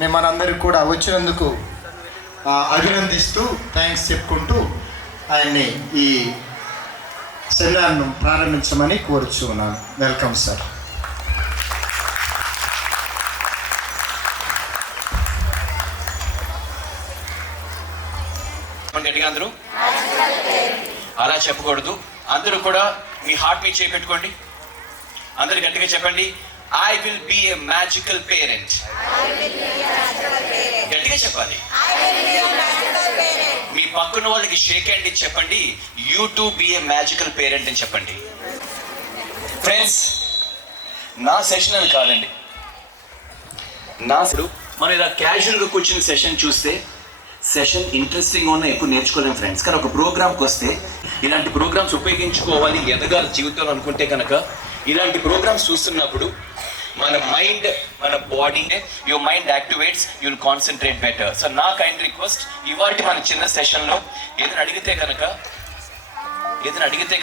మిమ్మల్ని అందరికీ కూడా వచ్చినందుకు అభినందిస్తూ థ్యాంక్స్ చెప్పుకుంటూ ఆయన్ని ఈ సెమినార్ను ప్రారంభించమని కోరుచున్నాను. Welcome sir. అందరూ అలా చెప్పకూడదు. అందరూ కూడా మీ హార్ట్ మీద చేపెట్టుకోండి. అందరు గట్టిగా చెప్పండి, I will be A magical parent. గట్టిగా చెప్పాలి. మీ పక్కన వాళ్ళకి షేక్ హ్యాండ్ ఇచ్చి చెప్పండి, you to be A magical parent అని చెప్పండి. ఫ్రెండ్స్, నా సెషన్ అని కాదండి, మనం ఇలా క్యాజువల్గా కూర్చుని సెషన్ చూస్తే సెషన్ ఇంట్రెస్టింగ్ ఉన్న ఎక్కువ నేర్చుకోలేము ఫ్రెండ్స్. కానీ ఒక ప్రోగ్రామ్కి వస్తే ఇలాంటి ప్రోగ్రామ్స్ ఉపయోగించుకోవాలి ఎదగాలి జీవితంలో అనుకుంటే కనుక ఇలాంటి ప్రోగ్రామ్స్ చూస్తున్నప్పుడు మన మైండ్, మన body, your mind activates, you will concentrate better. So నా కైండ్ రిక్వెస్ట్, ఇవాళ మన చిన్న సెషన్లో ఏదైనా అడిగితే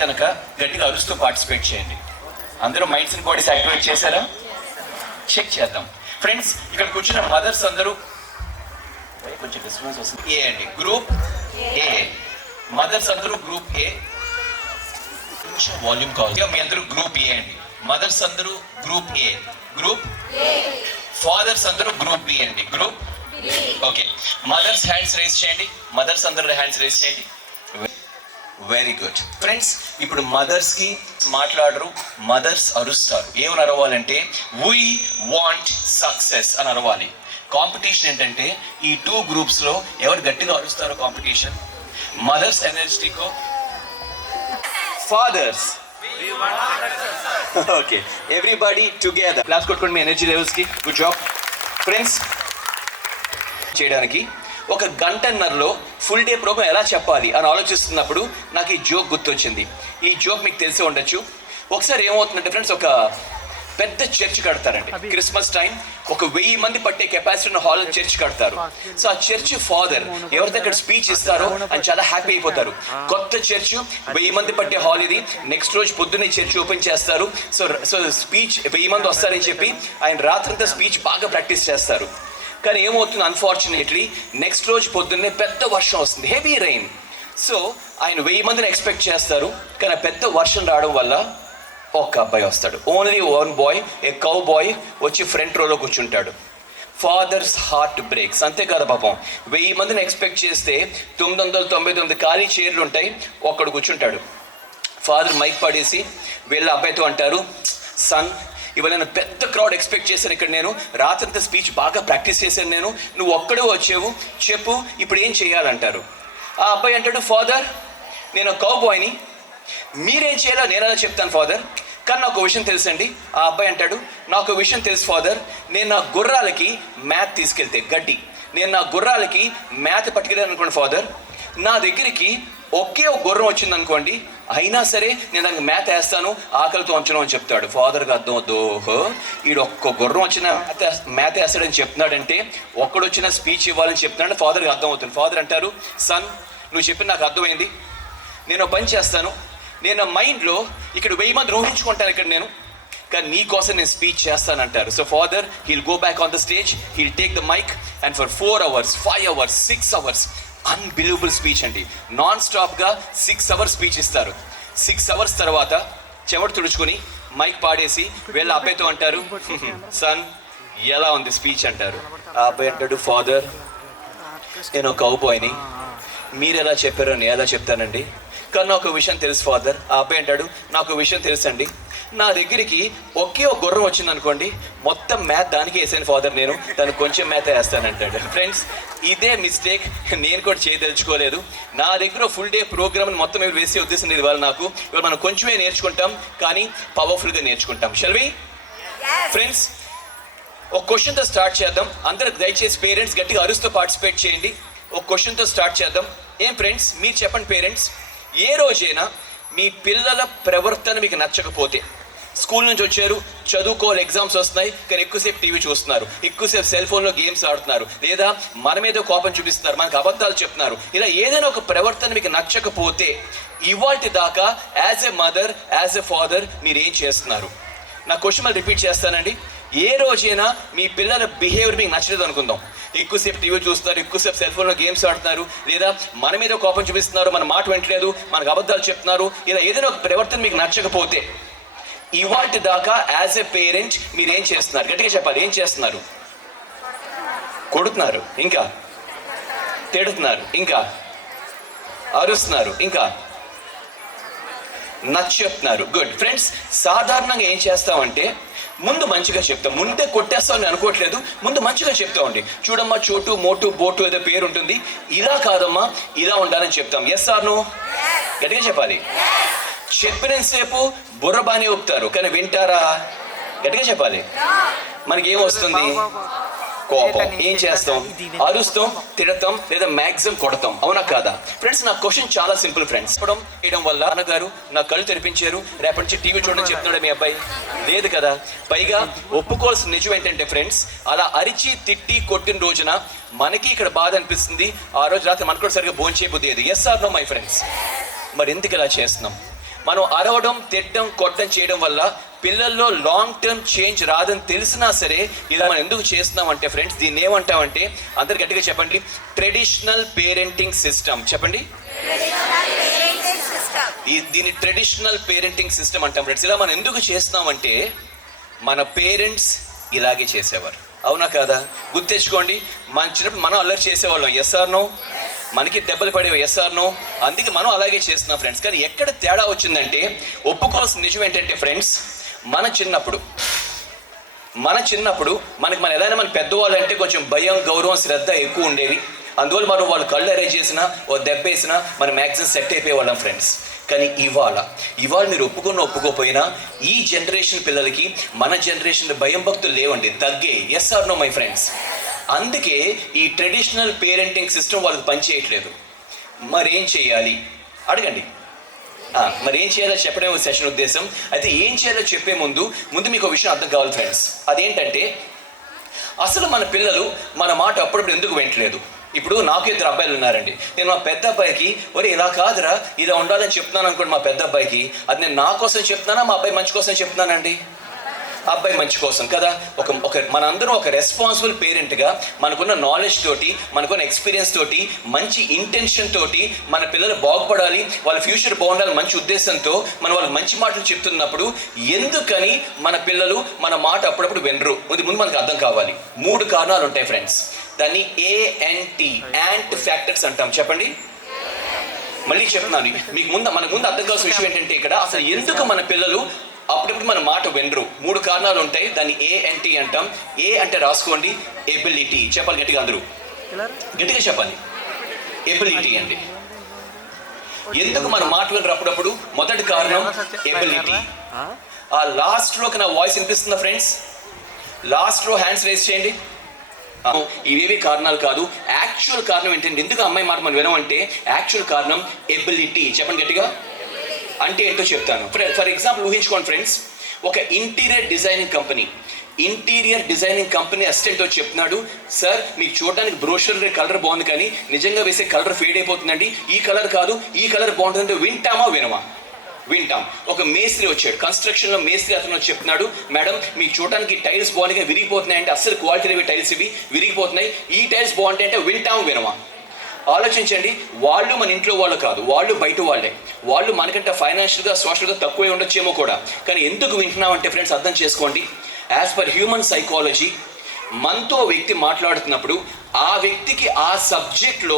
కనుక గట్టిగా అరుస్తూ పార్టిసిపేట్ చేయండి. అందరూ మైండ్స్ అండ్ బాడీస్ యాక్టివేట్ చేశారా? చెక్ చేద్దాం. ఫ్రెండ్స్, ఇక్కడ కూర్చున్న మదర్స్ అందరూ కొంచెం డిస్టర్బెన్స్ వస్తుంది. ఏ అండి, గ్రూప్ ఏ. మదర్స్ అందరూ గ్రూప్ ఏ. Volume call. మీ అందరూ గ్రూప్ ఏ అండి. మదర్స్ అందరూ గ్రూప్ ఏ. గ్రూప్ ఫాదర్స్ అందరూ గ్రూప్ బి అండి. Group okay. Mothers hands raise చేయండి. మదర్స్ అందరూ హ్యాండ్స్ రేస్ చేయండి. Very good. ఫ్రెండ్స్, ఇప్పుడు మదర్స్ కి మాట్లాడరు, మదర్స్ అరుస్తారు. ఏమని అరవాలంటే, వీ వాంట్ సక్సెస్ అని అరవాలి. కాంపిటీషన్ ఏంటంటే ఈ 2 గ్రూప్స్లో ఎవరు గట్టిగా అరుస్తారో కాంపిటీషన్. మదర్స్ ఎనర్జెటికో, fathers. Okay, everybody together claps కొట్టుకోండి మీ ఎనర్జీ లెవెల్స్కి. Good job. ఫ్రెండ్స్, చేయడానికి ఒక గంటన్నరలో ఫుల్ డే ప్రోగ్రామ్ ఎలా చెప్పాలి అని ఆలోచిస్తున్నప్పుడు నాకు ఈ జోక్ గుర్తొచ్చింది. ఈ జోక్ మీకు తెలిసి ఉండొచ్చు. ఒకసారి ఏమవుతుందంటే ఫ్రెండ్స్, ఒక పెద్ద చర్చ్ కడతారండి. క్రిస్మస్ టైం ఒక 1000 మంది పట్టే కెపాసిటీ ఉన్న హాల్ చర్చ్ కడతారు. సో ఆ చర్చ్ ఫాదర్ ఎవరి దగ్గర స్పీచ్ ఇస్తారో అని చాలా హ్యాపీ అయిపోతారు. కొత్త చర్చ్, 1000 మంది పట్టే హాల్ ఇది. నెక్స్ట్ రోజు పొద్దున్నే చర్చ్ ఓపెన్ చేస్తారు. సో స్పీచ్ 1000 మంది వస్తారని చెప్పి ఆయన రాత్రంతా స్పీచ్ బాగా ప్రాక్టీస్ చేస్తారు. కానీ ఏమవుతుంది, అన్ఫార్చునేట్లీ నెక్స్ట్ రోజు పొద్దున్నే పెద్ద వర్షం వస్తుంది, హెవీ రెయిన్. సో ఆయన 1000 మందిని ఎక్స్పెక్ట్ చేస్తారు. కానీ పెద్ద వర్షం రావడం వల్ల ఒక అబ్బాయి వస్తాడు. Only 1 boy, a cowboy వచ్చి ఫ్రంట్ రోలో కూర్చుంటాడు. Father's heart breaks. అంతే కదా పాపం, 1000 మందిని ఎక్స్పెక్ట్ చేస్తే 999 ఖాళీ చైర్లు ఉంటాయి, ఒక్కడు కూర్చుంటాడు. ఫాదర్ మైక్ పడేసి వీళ్ళ అబ్బాయితో అంటారు, సన్, ఇవాళ నేను పెద్ద క్రౌడ్ ఎక్స్పెక్ట్ చేశాను. ఇక్కడ నేను రాత్రంతా స్పీచ్ బాగా ప్రాక్టీస్ చేశాను. నువ్వు ఒక్కడే వచ్చావు, చెప్పు ఇప్పుడు ఏం చేయాలంటారు. ఆ అబ్బాయి అంటాడు, ఫాదర్, నేను కౌ బాయ్ని, మీరేం చేయాలో నేను అలా చెప్తాను ఫాదర్, కానీ నాకు విషయం తెలుసండి. ఆ అబ్బాయి అంటాడు, నాకు విషయం తెలుసు ఫాదర్, నేను నా గుర్రాలకి మ్యాథ్ తీసుకెళ్తే గడ్డి, నేను నా గుర్రాలకి మ్యాథ్ పట్టుకెళ్ళాను అనుకోండి ఫాదర్, నా దగ్గరికి ఒకే ఒక గుర్రం వచ్చింది అనుకోండి, అయినా సరే నేను దానికి మ్యాథ్ వేస్తాను, ఆకలితో ఉంచను అని చెప్తాడు. ఫాదర్కి అర్థం అవుతుందో, ఈడు ఒక్క గుర్రం వచ్చిన మ్యాథ్ వేస్తాడని చెప్తున్నాడంటే ఒక్కడు వచ్చిన స్పీచ్ ఇవ్వాలని చెప్తున్నాడు. ఫాదర్కి అర్థం అవుతుంది. ఫాదర్ అంటారు, సన్, నువ్వు చెప్పిన నాకు అర్థమైంది, నేను పని చేస్తాను, నేను మైండ్లో ఇక్కడ 1000 మంది ఊహించుకుంటాను ఇక్కడ నేను, కానీ నీ కోసం నేను స్పీచ్ చేస్తానంటారు. So father he'll go back on the stage, he'll take the mic and for 4 hours, 5 hours, 6 hours unbelievable speech అండి. నాన్ స్టాప్గా 6 hours స్పీచ్ ఇస్తారు. 6 hours తర్వాత చెమట తుడుచుకొని మైక్ పాడేసి వీళ్ళ అబ్బాయితో అంటారు, సన్, ఎలా ఉంది స్పీచ్ అంటారు. ఆ అబ్బాయి అంటాడు, ఫాదర్, నేను ఒక కౌబాయ్ని, మీరు ఎలా చెప్పారో నేను ఎలా చెప్తానండి, కానీ నాకు విషయం తెలుసు ఫాదర్. ఆ అబ్బాయి అంటాడు, నాకు విషయం తెలుసండి, నా దగ్గరికి ఒకే ఒక గుర్రం వచ్చింది అనుకోండి, మొత్తం మ్యాథ్ దానికి వేసాను ఫాదర్, నేను దానికి కొంచెం మ్యాథ్ వేస్తానంటాడు. ఫ్రెండ్స్, ఇదే మిస్టేక్ నేను కూడా చేయదలుచుకోలేదు. నా దగ్గర ఫుల్ డే ప్రోగ్రామ్ మొత్తం వేసే ఉద్దేశం లేదు. ఇవాళ మనం కొంచెమే నేర్చుకుంటాం, కానీ పవర్ఫుల్గా నేర్చుకుంటాం. Shall we? ఫ్రెండ్స్, ఒక క్వశ్చన్తో స్టార్ట్ చేద్దాం. అందరూ దయచేసి పేరెంట్స్ గట్టిగా అరుస్తూ పార్టిసిపేట్ చేయండి. ఒక క్వశ్చన్తో స్టార్ట్ చేద్దాం. ఏం ఫ్రెండ్స్, మీరు చెప్పండి పేరెంట్స్, ఏ రోజైనా మీ పిల్లల ప్రవర్తన మీకు నచ్చకపోతే, స్కూల్ నుంచి వచ్చారు, చదువుకోవాలి, ఎగ్జామ్స్ వస్తున్నాయి, కానీ ఎక్కువసేపు టీవీ చూస్తున్నారు, ఎక్కువసేపు సెల్ ఫోన్లో గేమ్స్ ఆడుతున్నారు, లేదా మన మీద కోపం చూపిస్తున్నారు, మనకు అబద్ధాలు చెప్తున్నారు, ఇలా ఏదైనా ఒక ప్రవర్తన మీకు నచ్చకపోతే ఇవాల్టి దాకా as a mother, as a father మీరు ఏం చేస్తున్నారు? నా క్వశ్చన్ మళ్ళీ రిపీట్ చేస్తానండి. ఏ రోజైనా మీ పిల్లల బిహేవియర్ మీకు నచ్చలేదు అనుకుందాం, ఎక్కువసేపు టీవీ చూస్తున్నారు, ఎక్కువసేపు సెల్ ఫోన్లో గేమ్స్ ఆడుతున్నారు, లేదా మన మీద కోపం చూపిస్తున్నారు, మన మాట వింటలేదు, మనకు అబద్ధాలు చెప్తున్నారు, ఇలా ఏదైనా ఒక ప్రవర్తన మీకు నచ్చకపోతే ఇవాటి దాకా యాజ్ ఎ పేరెంట్ మీరు ఏం చేస్తున్నారు? గట్టిగా చెప్పాలి. ఏం చేస్తున్నారు? కొడుతున్నారు, ఇంకా తిడుతున్నారు, ఇంకా అరుస్తున్నారు, ఇంకా నచ్చెప్తున్నారు. గుడ్ ఫ్రెండ్స్, సాధారణంగా ఏం చేస్తామంటే ముందు మంచిగా చెప్తాం. ముందే కొట్టేస్తామని అనుకోవట్లేదు, ముందు మంచిగా చెప్తామండి. చూడమ్మా, చోటు మోటు బోటు ఏదో పేరు ఉంటుంది, ఇలా కాదమ్మా ఇలా ఉండాలని చెప్తాం. Yes or no? గట్టిగా చెప్పాలి. చెప్పినంతసేపు బుర్ర బాగానే ఊపుతారు, కానీ వింటారా? గట్టిగా చెప్పాలి. మనకి ఏం వస్తుంది? కోపం. ఏం చేస్తాం? అరుస్తాం, తిడతాం, లేదా మ్యాక్సిమం కొడతాం. అవునా కాదా ఫ్రెండ్స్? నా క్వశ్చన్ చాలా సింపుల్ ఫ్రెండ్స్. చేయడం వల్ల అన్నగారు నా కళ్ళు తెరిపించారు, రేపటి నుంచి టీవీ చూడడం చెప్తున్నాడు మీ అబ్బాయి? లేదు కదా. పైగా ఒప్పుకోవాల్సిన నిజం ఏంటంటే ఫ్రెండ్స్, అలా అరిచి తిట్టి కొట్టిన రోజున మనకి ఇక్కడ బాధ అనిపిస్తుంది, ఆ రోజు రాత్రి మనకు కూడా సరిగ్గా భోజనం చేయబోయేది. Yes or no my friends? మరి ఎందుకు ఇలా చేస్తున్నాం? మనం అరవడం, తిట్టడం, కొట్టడం చేయడం వల్ల పిల్లల్లో లాంగ్ టర్మ్ చేంజ్ రాదని తెలిసినా సరే ఇలా మనం ఎందుకు చేస్తున్నామంటే ఫ్రెండ్స్, దీన్ని ఏమంటామంటే, అందరు గట్టిగా చెప్పండి, ట్రెడిషనల్ పేరెంటింగ్ సిస్టమ్. చెప్పండి. దీన్ని ట్రెడిషనల్ పేరెంటింగ్ సిస్టమ్ అంటాం ఫ్రెండ్స్. ఇలా మనం ఎందుకు చేస్తున్నామంటే మన పేరెంట్స్ ఇలాగే చేసేవారు. అవునా కాదా? గుర్తెచ్చుకోండి, మన చిన్నప్పుడు మనం అల్లరి చేసేవాళ్ళం. Yes or no? మనకి దెబ్బలు పడేవి. Yes or no? అందుకే మనం అలాగే చేస్తున్నాం ఫ్రెండ్స్. కానీ ఎక్కడ తేడా వచ్చిందంటే, ఒప్పుకోవాల్సిన నిజం ఏంటంటే ఫ్రెండ్స్, మన చిన్నప్పుడు మనకి మన ఏదైనా మన పెద్దవాళ్ళు అంటే కొంచెం భయం, గౌరవం, శ్రద్ధ ఎక్కువ ఉండేవి. అందువల్ల మనం వాళ్ళు కళ్ళు అరేంజ్ చేసినా, ఓ దెబ్బ వేసినా మన మ్యాక్సిమం సెట్ అయిపోయేవాళ్ళం ఫ్రెండ్స్. కానీ ఇవాళ మీరు ఒప్పుకోకపోయినా ఈ జనరేషన్ పిల్లలకి మన జనరేషన్ భయం భక్తులు లేవండి, తగ్గే. Yes or no my friends? అందుకే ఈ ట్రెడిషనల్ పేరెంటింగ్ సిస్టమ్ వాళ్ళకి పనిచేయట్లేదు. మరేం చేయాలి అడగండి. మరి ఏం చేయాలో చెప్పడమే సెషన్ ఉద్దేశం. అయితే ఏం చేయాలో చెప్పే ముందు మీకు ఒక విషయం అర్థం కావాలి ఫ్రెండ్స్. అదేంటంటే, అసలు మన పిల్లలు మన మాట అప్పుడప్పుడు ఎందుకు వింటలేదు? ఇప్పుడు నాకు 2 అబ్బాయిలు ఉన్నారండి. నేను మా పెద్ద అబ్బాయికి ఒరే ఇలా కాదురా ఇలా ఉండాలని చెప్తున్నాను అనుకోండి. మా పెద్ద అబ్బాయికి అది నేను నా కోసం చెప్తున్నానా, మా అబ్బాయి మంచి కోసం చెప్తున్నానండి? అబ్బాయి మంచి కోసం కదా. మనందరం ఒక రెస్పాన్సిబుల్ పేరెంట్గా మనకున్న నాలెడ్జ్ తోటి, మనకున్న ఎక్స్పీరియన్స్ తోటి, మంచి ఇంటెన్షన్ తోటి మన పిల్లలు బాగుపడాలి, వాళ్ళ ఫ్యూచర్ బాగుండాలి మంచి ఉద్దేశంతో మనం వాళ్ళకి మంచి మాటలు చెప్తున్నప్పుడు ఎందుకని మన పిల్లలు మన మాట అప్పుడప్పుడు వినరు? ముందు మనకు అర్థం కావాలి. 3 కారణాలు ఉంటాయి ఫ్రెండ్స్. దాన్ని యాంట్ ఫ్యాక్టర్స్ అంటాం. చెప్పండి. మళ్ళీ చెప్తున్నాను, మనకు ముందు అర్థం కావాల్సిన విషయం ఏంటంటే, ఇక్కడ అసలు ఎందుకు మన పిల్లలు అప్పుడప్పుడు మన మాట వినరు? 3 కారణాలు ఉంటాయి. దాన్ని ANT అంటాం. ఏ అంటే రాసుకోండి, ఎబిలిటీ. చెప్పాలి గట్టిగా, అందరూ గట్టిగా చెప్పాలి. ఎబిలిటీ అండి. ఎందుకు మన మాట వినరు అప్పుడప్పుడు? మొదటి కారణం ఎబిలిటీ. ఆ లాస్ట్ రోకి నా వాయిస్ వినిపిస్తుందా ఫ్రెండ్స్? లాస్ట్ రో హ్యాండ్స్ రేస్ చేయండి. ఇవేవి కారణాలు కాదు. యాక్చువల్ కారణం ఏంటంటే, ఎందుకు అమ్మాయి మాట మనం వినమంటే యాక్చువల్ కారణం ఎబిలిటీ. చెప్పండి గట్టిగా. అంటే ఏంటో చెప్తాను. ఫర్ ఎగ్జాంపుల్ ఊహించుకోండి ఫ్రెండ్స్, ఒక ఇంటీరియర్ డిజైనింగ్ కంపెనీ అసిస్టెంట్ వచ్చి చెప్తున్నాడు, సార్ మీకు చూడడానికి బ్రోషర్ కలర్ బాగుంది, కానీ నిజంగా వేసే కలర్ ఫేడ్ అయిపోతుందండి, ఈ కలర్ కాదు ఈ కలర్ బాగుంటుందంటే వింటామా వినమా? వింటాం. ఒక మేస్త్రి వచ్చాడు, కన్స్ట్రక్షన్లో మేస్త్రి, అతను వచ్చి చెప్తున్నాడు, మేడం మీకు చూడడానికి టైల్స్ బాగున్నాయి విరిగిపోతున్నాయి అంటే, అస్సలు క్వాలిటీ లేవి టైల్స్, ఇవి విరిగిపోతున్నాయి, ఈ టైల్స్ బాగుంటాయి అంటే వింటాము వినమా? ఆలోచించండి. వాళ్ళు మన ఇంట్లో వాళ్ళు కాదు, వాళ్ళు బయట వాళ్ళే. వాళ్ళు మనకంటే ఫైనాన్షియల్గా, సోషల్గా తక్కువే ఉండొచ్చేమో కూడా, కానీ ఎందుకు వింటున్నామంటే ఫ్రెండ్స్ అర్థం చేసుకోండి. యాజ్ పర్ హ్యూమన్ సైకాలజీ, మనతో వ్యక్తి మాట్లాడుతున్నప్పుడు ఆ వ్యక్తికి ఆ సబ్జెక్ట్లో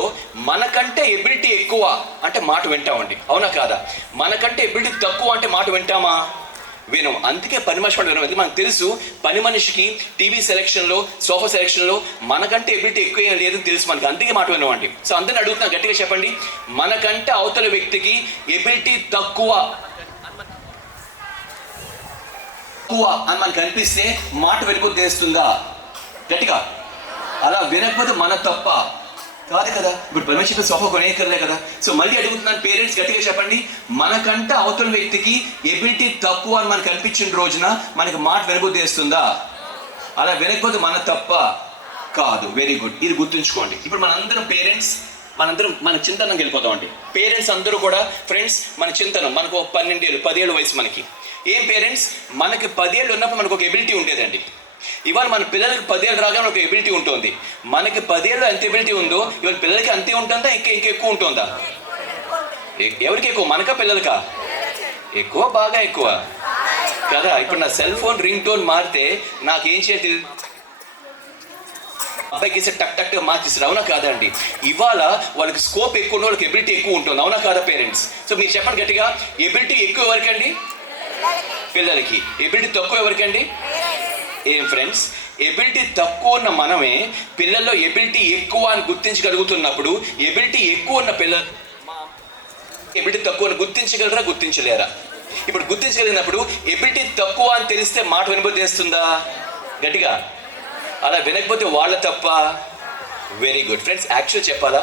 మనకంటే ఎబిలిటీ ఎక్కువ అంటే మాట వింటామండి. అవునా కాదా? మనకంటే ఎబిలిటీ తక్కువ అంటే మాట వింటామా? వినం. అందుకే పని మనిషి మాట వినం. అది మనకు తెలుసు. పని మనిషికి టీవీ సెలక్షన్లో, సోఫా సెలక్షన్లో మనకంటే ఎబిలిటీ ఎక్కువ లేదని తెలుసు మనకి, అందుకే మాట వినమండి. సో అందరిని అడుగుతున్నా, గట్టిగా చెప్పండి, మనకంటే అవతల వ్యక్తికి ఎబిలిటీ తక్కువ అని మనకు అనిపిస్తే మాట వెనుకొద్దు తెస్తుందా? గట్టిగా. అలా వినకపోతే మన తప్ప కాదు కదా. ఇప్పుడు పర్మిషన్ సోఫా కొనేకర్లే కదా. సో మళ్ళీ అడుగుతున్నాను, పేరెంట్స్ గట్టిగా చెప్పండి, మనకంటే అవతల వ్యక్తికి ఎబిలిటీ తక్కువ అని మనకు అనిపించిన రోజున మనకి మాట వెనుకొద్దు తెస్తుందా? అలా వినకపోతే మన తప్ప కాదు. వెరీ గుడ్, ఇది గుర్తుంచుకోండి. ఇప్పుడు మనందరం పేరెంట్స్, మన చింతనంకి వెళ్ళిపోతామండి. పేరెంట్స్ అందరూ కూడా ఫ్రెండ్స్ మన చింతనం, మనకు 12 ఏళ్ళు 10 ఏళ్ళ వయసు మనకి. ఏం పేరెంట్స్, మనకి 10 ఏళ్ళు ఉన్నప్పుడు మనకు ఒక ఎబిలిటీ ఉండేదండి. ఇవాళ మన పిల్లలకి 10 ఏళ్ళు రాగానే ఒక ఎబిలిటీ ఉంటుంది. మనకి 10 ఏళ్ళు ఎంత ఎబిలిటీ ఉందో ఇవాళ పిల్లలకి అంతే ఉంటుందా, ఇంకా ఎక్కువ ఉంటుందా? ఎవరికి ఎక్కువ, మనకా పిల్లలకా? ఎక్కువ, బాగా ఎక్కువ కదా. ఇప్పుడు నా సెల్ ఫోన్ రింగ్ టోన్ మారితే నాకేం చేయాలి, అబ్బాయికి వేసే టక్ టక్ మార్చేస్తారు, అవునా కాదండి? ఇవాళ వాళ్ళకి స్కోప్ ఎక్కువ ఉన్న వాళ్ళకి ఎబిలిటీ ఎక్కువ ఉంటుంది, అవునా కాదా పేరెంట్స్? సో మీరు చెప్పండి గట్టిగా, ఎబిలిటీ ఎక్కువ ఎవరికండి? పిల్లలకి. ఎబిలిటీ తక్కువ ఎవరికండి? ఏం ఫ్రెండ్స్, ఎబిలిటీ తక్కువ ఉన్న మనమే పిల్లల్లో ఎబిలిటీ ఎక్కువ అని గుర్తించగలుగుతున్నప్పుడు ఎబిలిటీ ఎక్కువ ఉన్న పిల్లలు ఎబిలిటీ తక్కువ అని గుర్తించగలరా, గుర్తించలేరా? ఇప్పుడు గుర్తించగలిగినప్పుడు ఎబిలిటీ తక్కువ అని తెలిస్తే మాట వినబోతే చేస్తుందా గట్టిగా? అలా వినకపోతే వాళ్ళ తప్ప. వెరీ గుడ్ ఫ్రెండ్స్, యాక్చువల్ చెప్పాలా,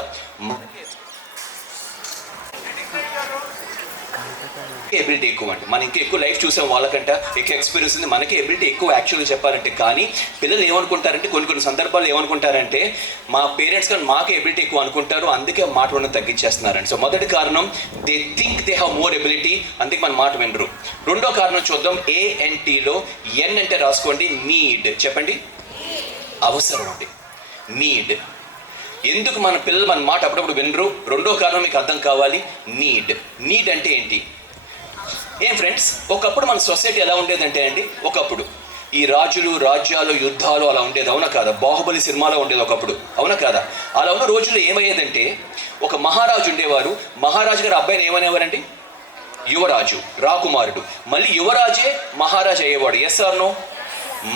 ఎబిలిటీ ఎక్కువ అంటే మనం ఇంకా ఎక్కువ లైఫ్ చూసాం, వాళ్ళకంట ఎక్కువ ఎక్స్పీరియన్స్ ఉంది, మనకి ఎబిలిటీ ఎక్కువ యాక్చువల్గా చెప్పాలంటే. కానీ పిల్లలు ఏమనుకుంటారంటే కొన్ని సందర్భాలు ఏమనుకుంటారంటే మా పేరెంట్స్ కానీ మాకు ఎబిలిటీ ఎక్కువ అనుకుంటారు, అందుకే మాట వినడం తగ్గించేస్తున్నారండి. సో మొదటి కారణం, they think they have more ability, అందుకే మన మాట వినరు. రెండో కారణం చూద్దాం, ANTలో ఎన్ అంటే రాసుకోండి, నీడ్. చెప్పండి, అవసరం అండి, నీడ్. ఎందుకు మన పిల్లలు మన మాట అప్పుడప్పుడు వినరు? రెండో కారణం మీకు అర్థం కావాలి, నీడ్ అంటే ఏంటి? ఏం ఫ్రెండ్స్, ఒకప్పుడు మన సొసైటీ ఎలా ఉండేదంటే అండి, ఒకప్పుడు ఈ రాజులు, రాజ్యాలు, యుద్ధాలు అలా ఉండేది, అవునా కాదా? బాహుబలి సినిమాలో ఉండేది ఒకప్పుడు, అవునా కాదా? అలా ఉన్న రోజుల్లో ఏమయ్యేదంటే ఒక మహారాజు ఉండేవారు, మహారాజు గారు అబ్బాయిని ఏమనేవారండి? యువరాజు, రాకుమారుడు. మళ్ళీ యువరాజే మహారాజు అయ్యేవాడు. Yes or no?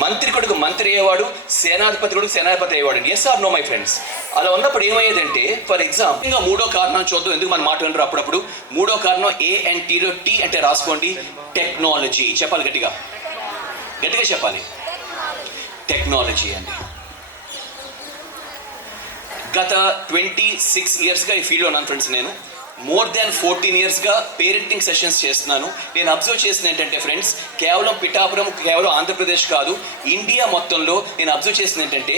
మంత్రి కొడుకు మంత్రి అయ్యేవాడు, సేనాధిపతి కొడుకు సేనాధిపతి అయ్యేవాడు. Yes or no my friends? అలా ఉన్నప్పుడు ఏమయ్యేదంటే, ఫర్ ఎగ్జాంపుల్ ఇంకా మూడో కారణం చూద్దాం, ఎందుకు మన మాట వినరు అప్పుడప్పుడు. మూడో కారణం ANTలో T అంటే రాసుకోండి, టెక్నాలజీ. చెప్పాలి గట్టిగా, గట్టిగా చెప్పాలి, టెక్నాలజీ అండి. గత 26 ఇయర్స్గా ఈ ఫీల్డ్లో ఉన్నాను ఫ్రెండ్స్. నేను మోర్ దాన్ 14 ఇయర్స్గా పేరెంటింగ్ సెషన్స్ చేస్తున్నాను. నేను అబ్జర్వ్ చేసింది ఏంటంటే ఫ్రెండ్స్, కేవలం పిఠాపురం, కేవలం ఆంధ్రప్రదేశ్ కాదు, ఇండియా మొత్తంలో నేను అబ్జర్వ్ చేసింది ఏంటంటే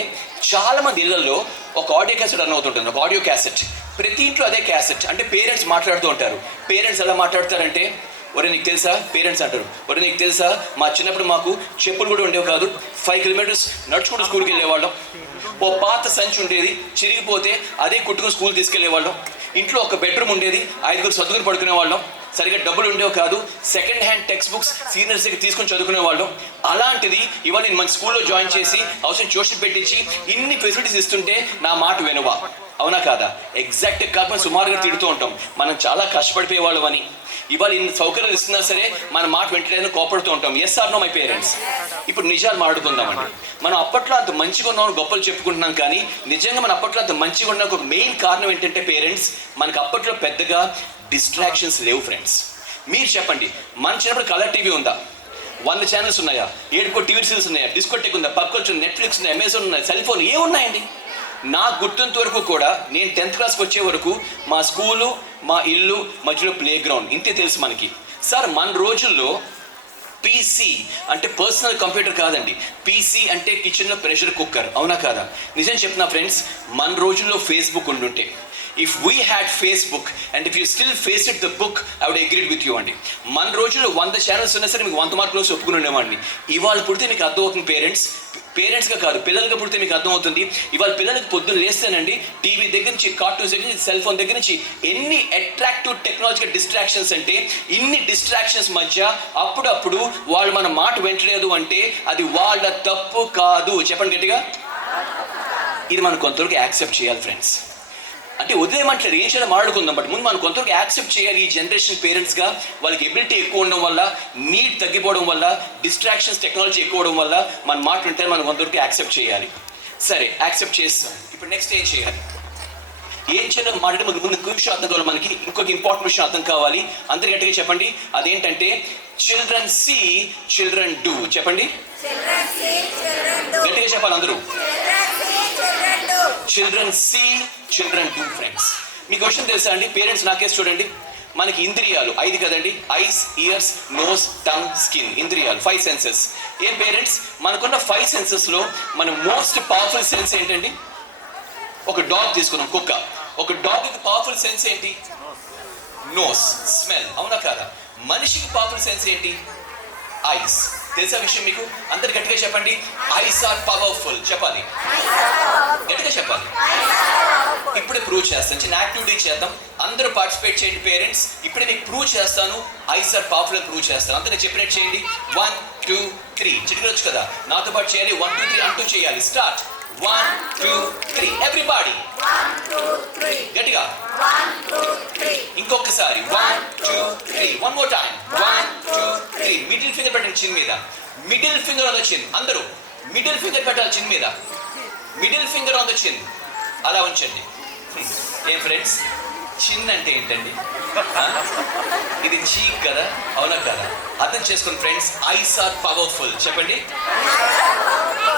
చాలామంది ఇళ్లలో ఒక ఆడియో క్యాసెట్ రన్ అవుతుంటుంది, ఒక ఆడియో క్యాసెట్. ప్రతి ఇంట్లో అదే క్యాసెట్. అంటే పేరెంట్స్ మాట్లాడుతూ ఉంటారు. పేరెంట్స్ ఎలా మాట్లాడతారంటే, ఒరే నీకు తెలుసా, పేరెంట్స్ అంటారు, ఒరే నీకు తెలుసా మా చిన్నప్పుడు మాకు చెప్పులు కూడా ఉండేవి కాదు, 5 కిలోమీటర్స్ నడుచుకుంటూ స్కూల్కి వెళ్ళేవాళ్ళం, ఓ పాత సంచి ఉండేది, చిరిగిపోతే అదే కుట్టుకుని స్కూల్ తీసుకెళ్లేవాళ్ళం, ఇంట్లో ఒక బెడ్రూమ్ ఉండేది, 5 సర్దుకుని పడుకునే వాళ్ళం, సరిగ్గా డబ్బులు ఉండేవి కాదు, second hand text books seniors దగ్గర తీసుకొని చదువుకునే వాళ్ళం. అలాంటిది ఇవాళ నేను మన స్కూల్లో జాయిన్ చేసి అవసరం ట్యూషన్ పెట్టించి ఇన్ని ఫెసిలిటీస్ ఇస్తుంటే నా మాట వినవా, అవునా కాదా? ఎగ్జాక్ట్ కాకుండా సుమారుగా తిడుతూ ఉంటాం, మనం చాలా కష్టపడిపోయే వాళ్ళం అని. ఇవాళ ఇన్ని సౌకర్యాలు ఇస్తున్నా సరే మన మాట వెంటనే కోపడుతూ ఉంటాం. Yes or no my parents? ఇప్పుడు నిజాలు మాట్లాడుకుందామండి. మనం అప్పట్లో అంత మంచిగా ఉన్నామని గొప్పలు చెప్పుకుంటున్నాం, కానీ నిజంగా మన అప్పట్లో అంత మంచిగా ఉన్న ఒక మెయిన్ కారణం ఏంటంటే పేరెంట్స్, మనకు అప్పట్లో పెద్దగా డిస్ట్రాక్షన్స్ లేవు ఫ్రెండ్స్. మీరు చెప్పండి, మన చిన్నప్పుడు కలర్ టీవీ ఉందా? 100 ఛానల్స్ ఉన్నాయా? 7 టీవీ సీరీస్ ఉన్నాయా? డిస్కోటెక్ ఉందా? పర్కోల్, నెట్ఫ్లిక్స్ ఉన్నాయి, అమెజాన్ ఉన్నాయి, సెల్ ఫోన్ ఏమున్నాయండి? నాకు గుర్తున్నంత వరకు కూడా నేను 10th క్లాస్కి వచ్చే వరకు మా స్కూలు, మా ఇల్లు మధ్యలో ప్లే గ్రౌండ్, ఇంతే తెలుసు మనకి. సార్ మన రోజుల్లో PC అంటే పర్సనల్ కంప్యూటర్ కాదండి, PC అంటే కిచెన్లో ప్రెషర్ కుక్కర్, అవునా కాదా? నిజం చెప్తున్నా ఫ్రెండ్స్, మన రోజుల్లో ఫేస్బుక్ ఉండుంటే, if we had Facebook and if you still face it the book, I would agree with you అండి. మన రోజుల్లో 100 ఛానల్స్ ఉన్నా సరే మీకు 100 మార్కులు ఒప్పుకుని ఉండేవాడిని. ఇవాళ పుడితే మీకు అర్థమవుతుంది పేరెంట్స్గా కాదు, పిల్లలుగా పుడితే మీకు అర్థమవుతుంది. ఇవాళ పిల్లలకి పొద్దున్న లేస్తేనండి టీవీ దగ్గర నుంచి, కార్టూన్స్ దగ్గర నుంచి, సెల్ ఫోన్ దగ్గర నుంచి ఎన్ని అట్రాక్టివ్ టెక్నాలజికల్ డిస్ట్రాక్షన్స్ అంటే, ఇన్ని డిస్ట్రాక్షన్స్ మధ్య అప్పుడప్పుడు వాళ్ళు మన మాట వింటలేదు అంటే అది వాళ్ళ తప్పు కాదు. చెప్పండి గట్టిగా. ఇది మనం కొంతవరకు యాక్సెప్ట్ చేయాలి ఫ్రెండ్స్. అంటే వదిలేమంటారు, ఏం చేయాలో మాట్లాడుకుందాం, బట్ ముందు మనం కొంతవరకు యాక్సెప్ట్ చేయాలి. ఈ జనరేషన్ పేరెంట్స్గా వాళ్ళకి ఎబిలిటీ ఎక్కువ ఉండడం వల్ల, నీడ్ తగ్గిపోవడం వల్ల, డిస్ట్రాక్షన్స్ టెక్నాలజీ ఎక్కువ అవడం వల్ల మన మాట వింటే మనం కొంతవరకు యాక్సెప్ట్ చేయాలి. సరే, యాక్సెప్ట్ చేస్తాం. ఇప్పుడు నెక్స్ట్ ఏం చేయాలి? ఏం చేయాలో మాట్లాడే ముందు విషయం అర్థం కావాలి మనకి. ఇంకొక ఇంపార్టెంట్ విషయం అర్థం కావాలి. అందరు గట్టిగా చెప్పండి, అదేంటంటే చిల్డ్రన్ సీ, చిల్డ్రన్ డూ. చెప్పండి, గట్టిగా చెప్పాలి అందరూ. Children see, children do friends. మీకు విషయం తెలుసా అండి? పేరెంట్స్ నాకేసి చూడండి, మనకి ఇంద్రియాలు 5 కదండి, eyes, ears, nose, tongue, skin, ఇంద్రియాలు 5 సెన్సెస్. ఏం పేరెంట్స్, మనకున్న 5 సెన్సెస్లో మన మోస్ట్ పవర్ఫుల్ సెన్స్ ఏంటండి? ఒక డాగ్ తీసుకున్నాం, కుక్క. ఒక డాగ్కి పవర్ఫుల్ సెన్స్ ఏంటి? నోస్, స్మెల్, అవునా కాదా? మనిషికి పవర్ఫుల్ సెన్స్ ఏంటి? ఐస్. తెలుసా విషయం మీకు? అందరు గట్టిగా చెప్పండి. Eyes are powerful. చెప్పాలి, గట్టిగా చెప్పాలి. ఇప్పుడే ప్రూవ్ చేస్తాను. చిన్న యాక్టివిటీ చేద్దాం. అందరూ పార్టిసిపేట్ చేయండి పేరెంట్స్. ఇప్పుడే మీకు ప్రూవ్ చేస్తాను. ఐస్ ఆర్ పవర్ఫుల్ ప్రూవ్ చేస్తాను. అందరూ చెప్పినట్టు చేయండి. 1 2 3 చిటికలొచ్చు కదా, నాతో పాటు చేయాలి. 1 2 3 అంటూ చేయాలి. స్టార్ట్. 1 2 3 ఎవ్రీబాడీ. 1 2 3 గట్టిగా 1 2 3 ఇంకొకసారి. 1 2 3 one more time. 1 2 3 middle finger పెట్టండి చిన్ మీద. మిడిల్ ఫింగర్ ఆన్ ద చిన్. అందరూ మిడిల్ ఫింగర్ పెట్టాలి చిన్ మీద. మిడిల్ ఫింగర్ ఆన్ ద చిన్. అలా ఉంచండి. ఏం ఫ్రెండ్స్, చిన్ అంటే ఏంటండి? ఇది చీక్ కదా, అవునా కదా? అర్థం చేసుకోండి ఫ్రెండ్స్. Ice are powerful. చెప్పండి.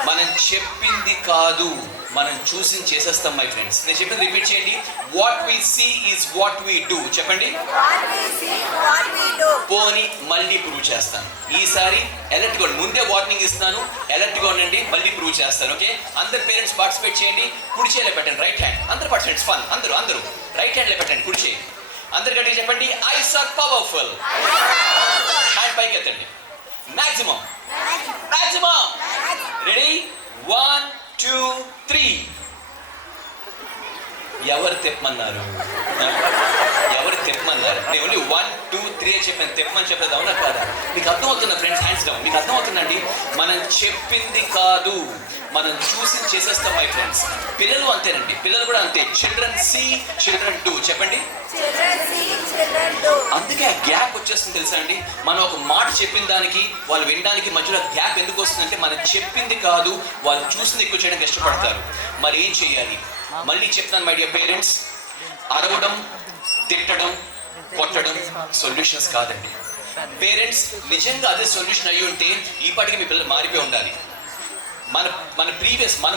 మనం చెప్పింది కాదు, మనం చూసి చేసేస్తాం మై ఫ్రెండ్స్. నేను చెప్పింది రిపీట్ చేయండి. What we see is what we do. చెప్పండి. What we see, what we do. పోని మళ్ళీ ప్రూవ్ చేస్తాను. ఈసారి అలర్ట్ గా ముందే వార్నింగ్ ఇస్తున్నాను. అలర్ట్ గా ఉండండి, మళ్ళీ ప్రూవ్ చేస్తాను. ఓకే, అందరు పేరెంట్స్ పార్టిసిపేట్ చేయండి. కుడి చేతిలో పెట్టండి, రైట్ హ్యాండ్. అందరు పార్టిసిపేట్స్ ఫన్. అందరూ రైట్ హ్యాండ్ లో పెట్టండి, కుడి చేయి. అందరు గట్టిగా చెప్పండి. Eyes are powerful. హ్యాండ్ పైకి ఎత్తండి. మాక్సిమం. రెడీ? 1 2 3. ఎవరు తెప్పమన్నారు? నేను ఓన్లీ 1 2 3 అని చెప్పాను. తెప్పమని చెప్పలేదు, అవునా కాదా? మీకు అర్థమవుతున్నా ఫ్రెండ్స్? Hands down. మీకు అర్థమవుతుందండి? మనం చెప్పింది కాదు, మనం చూసి చేసేస్తాం మై ఫ్రెండ్స్. పిల్లలు అంతేనండి, పిల్లలు కూడా అంతే. Children see, children do. చెప్పండి. Children see, children do. అందుకే ఆ గ్యాప్ వచ్చేస్తుంది తెలుసా అండి? మనం ఒక మాట చెప్పిన దానికి వాళ్ళు వినడానికి మధ్యలో గ్యాప్ ఎందుకు వస్తుందంటే మనం చెప్పింది కాదు, వాళ్ళు చూసింది ఎక్కువ చేయడానికి ఇష్టపడతారు. మరి ఏం చేయాలి? మళ్ళీ చెప్తాను మై డియర్ పేరెంట్స్. అరవడం, తిట్టడం, కొట్టడం సొల్యూషన్స్ కాదండి. పేరెంట్స్ నిజంగా అదే సొల్యూషన్ అయ్యి ఉంటే ఈ పాటికి మీ పిల్లలు మారిపోయి ఉండాలి. మన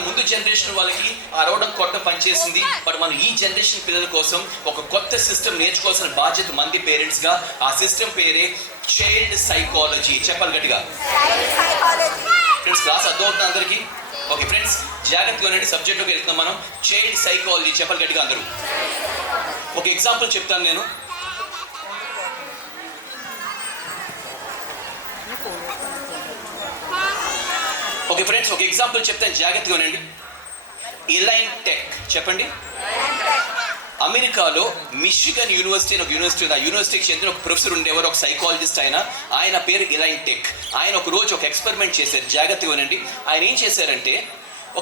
ముందు జనరేషన్ వాళ్ళకి అరవడం కొట్టడం పనిచేసింది. బట్ మన ఈ జనరేషన్ పిల్లల కోసం ఒక కొత్త సిస్టమ్ నేర్చుకోవాల్సిన బాధ్యత మంది పేరెంట్స్ గా. ఆ సిస్టమ్ పేరే చైల్డ్ సైకాలజీ. చెప్పాలి గట్టిగా. Child psychology. ఫ్రెండ్స్, క్లాస్ అర్థమవుతుంది అందరికీ? ఓకే ఫ్రెండ్స్, జాగ్రత్తగా ఉండండి. సబ్జెక్ట్లోకి వెళ్తున్నాం మనం. Child psychology. చెప్పాలి గట్టిగా అందరూ. ఒక ఎగ్జాంపుల్ చెప్తాను నేను. ఓకే ఫ్రెండ్స్, ఒక ఎగ్జాంపుల్ చెప్తాను, జాగ్రత్తగా ఉండండి. ఎలైన్ టెక్. చెప్పండి. అమెరికాలో మిషిగన్ యూనివర్సిటీ అని ఒక యూనివర్సిటీ ఉంది. ఆ యూనివర్సిటీకి చెందిన ఒక ప్రొఫెసర్ ఉండేవారు, ఒక సైకాలజిస్ట్. ఆయన పేరు ఎలైన్ టెక్. ఆయన ఒక రోజు ఒక ఎక్స్పెరిమెంట్ చేశారు. జాగ్రత్తగా ఉండండి. ఆయన ఏం చేశారంటే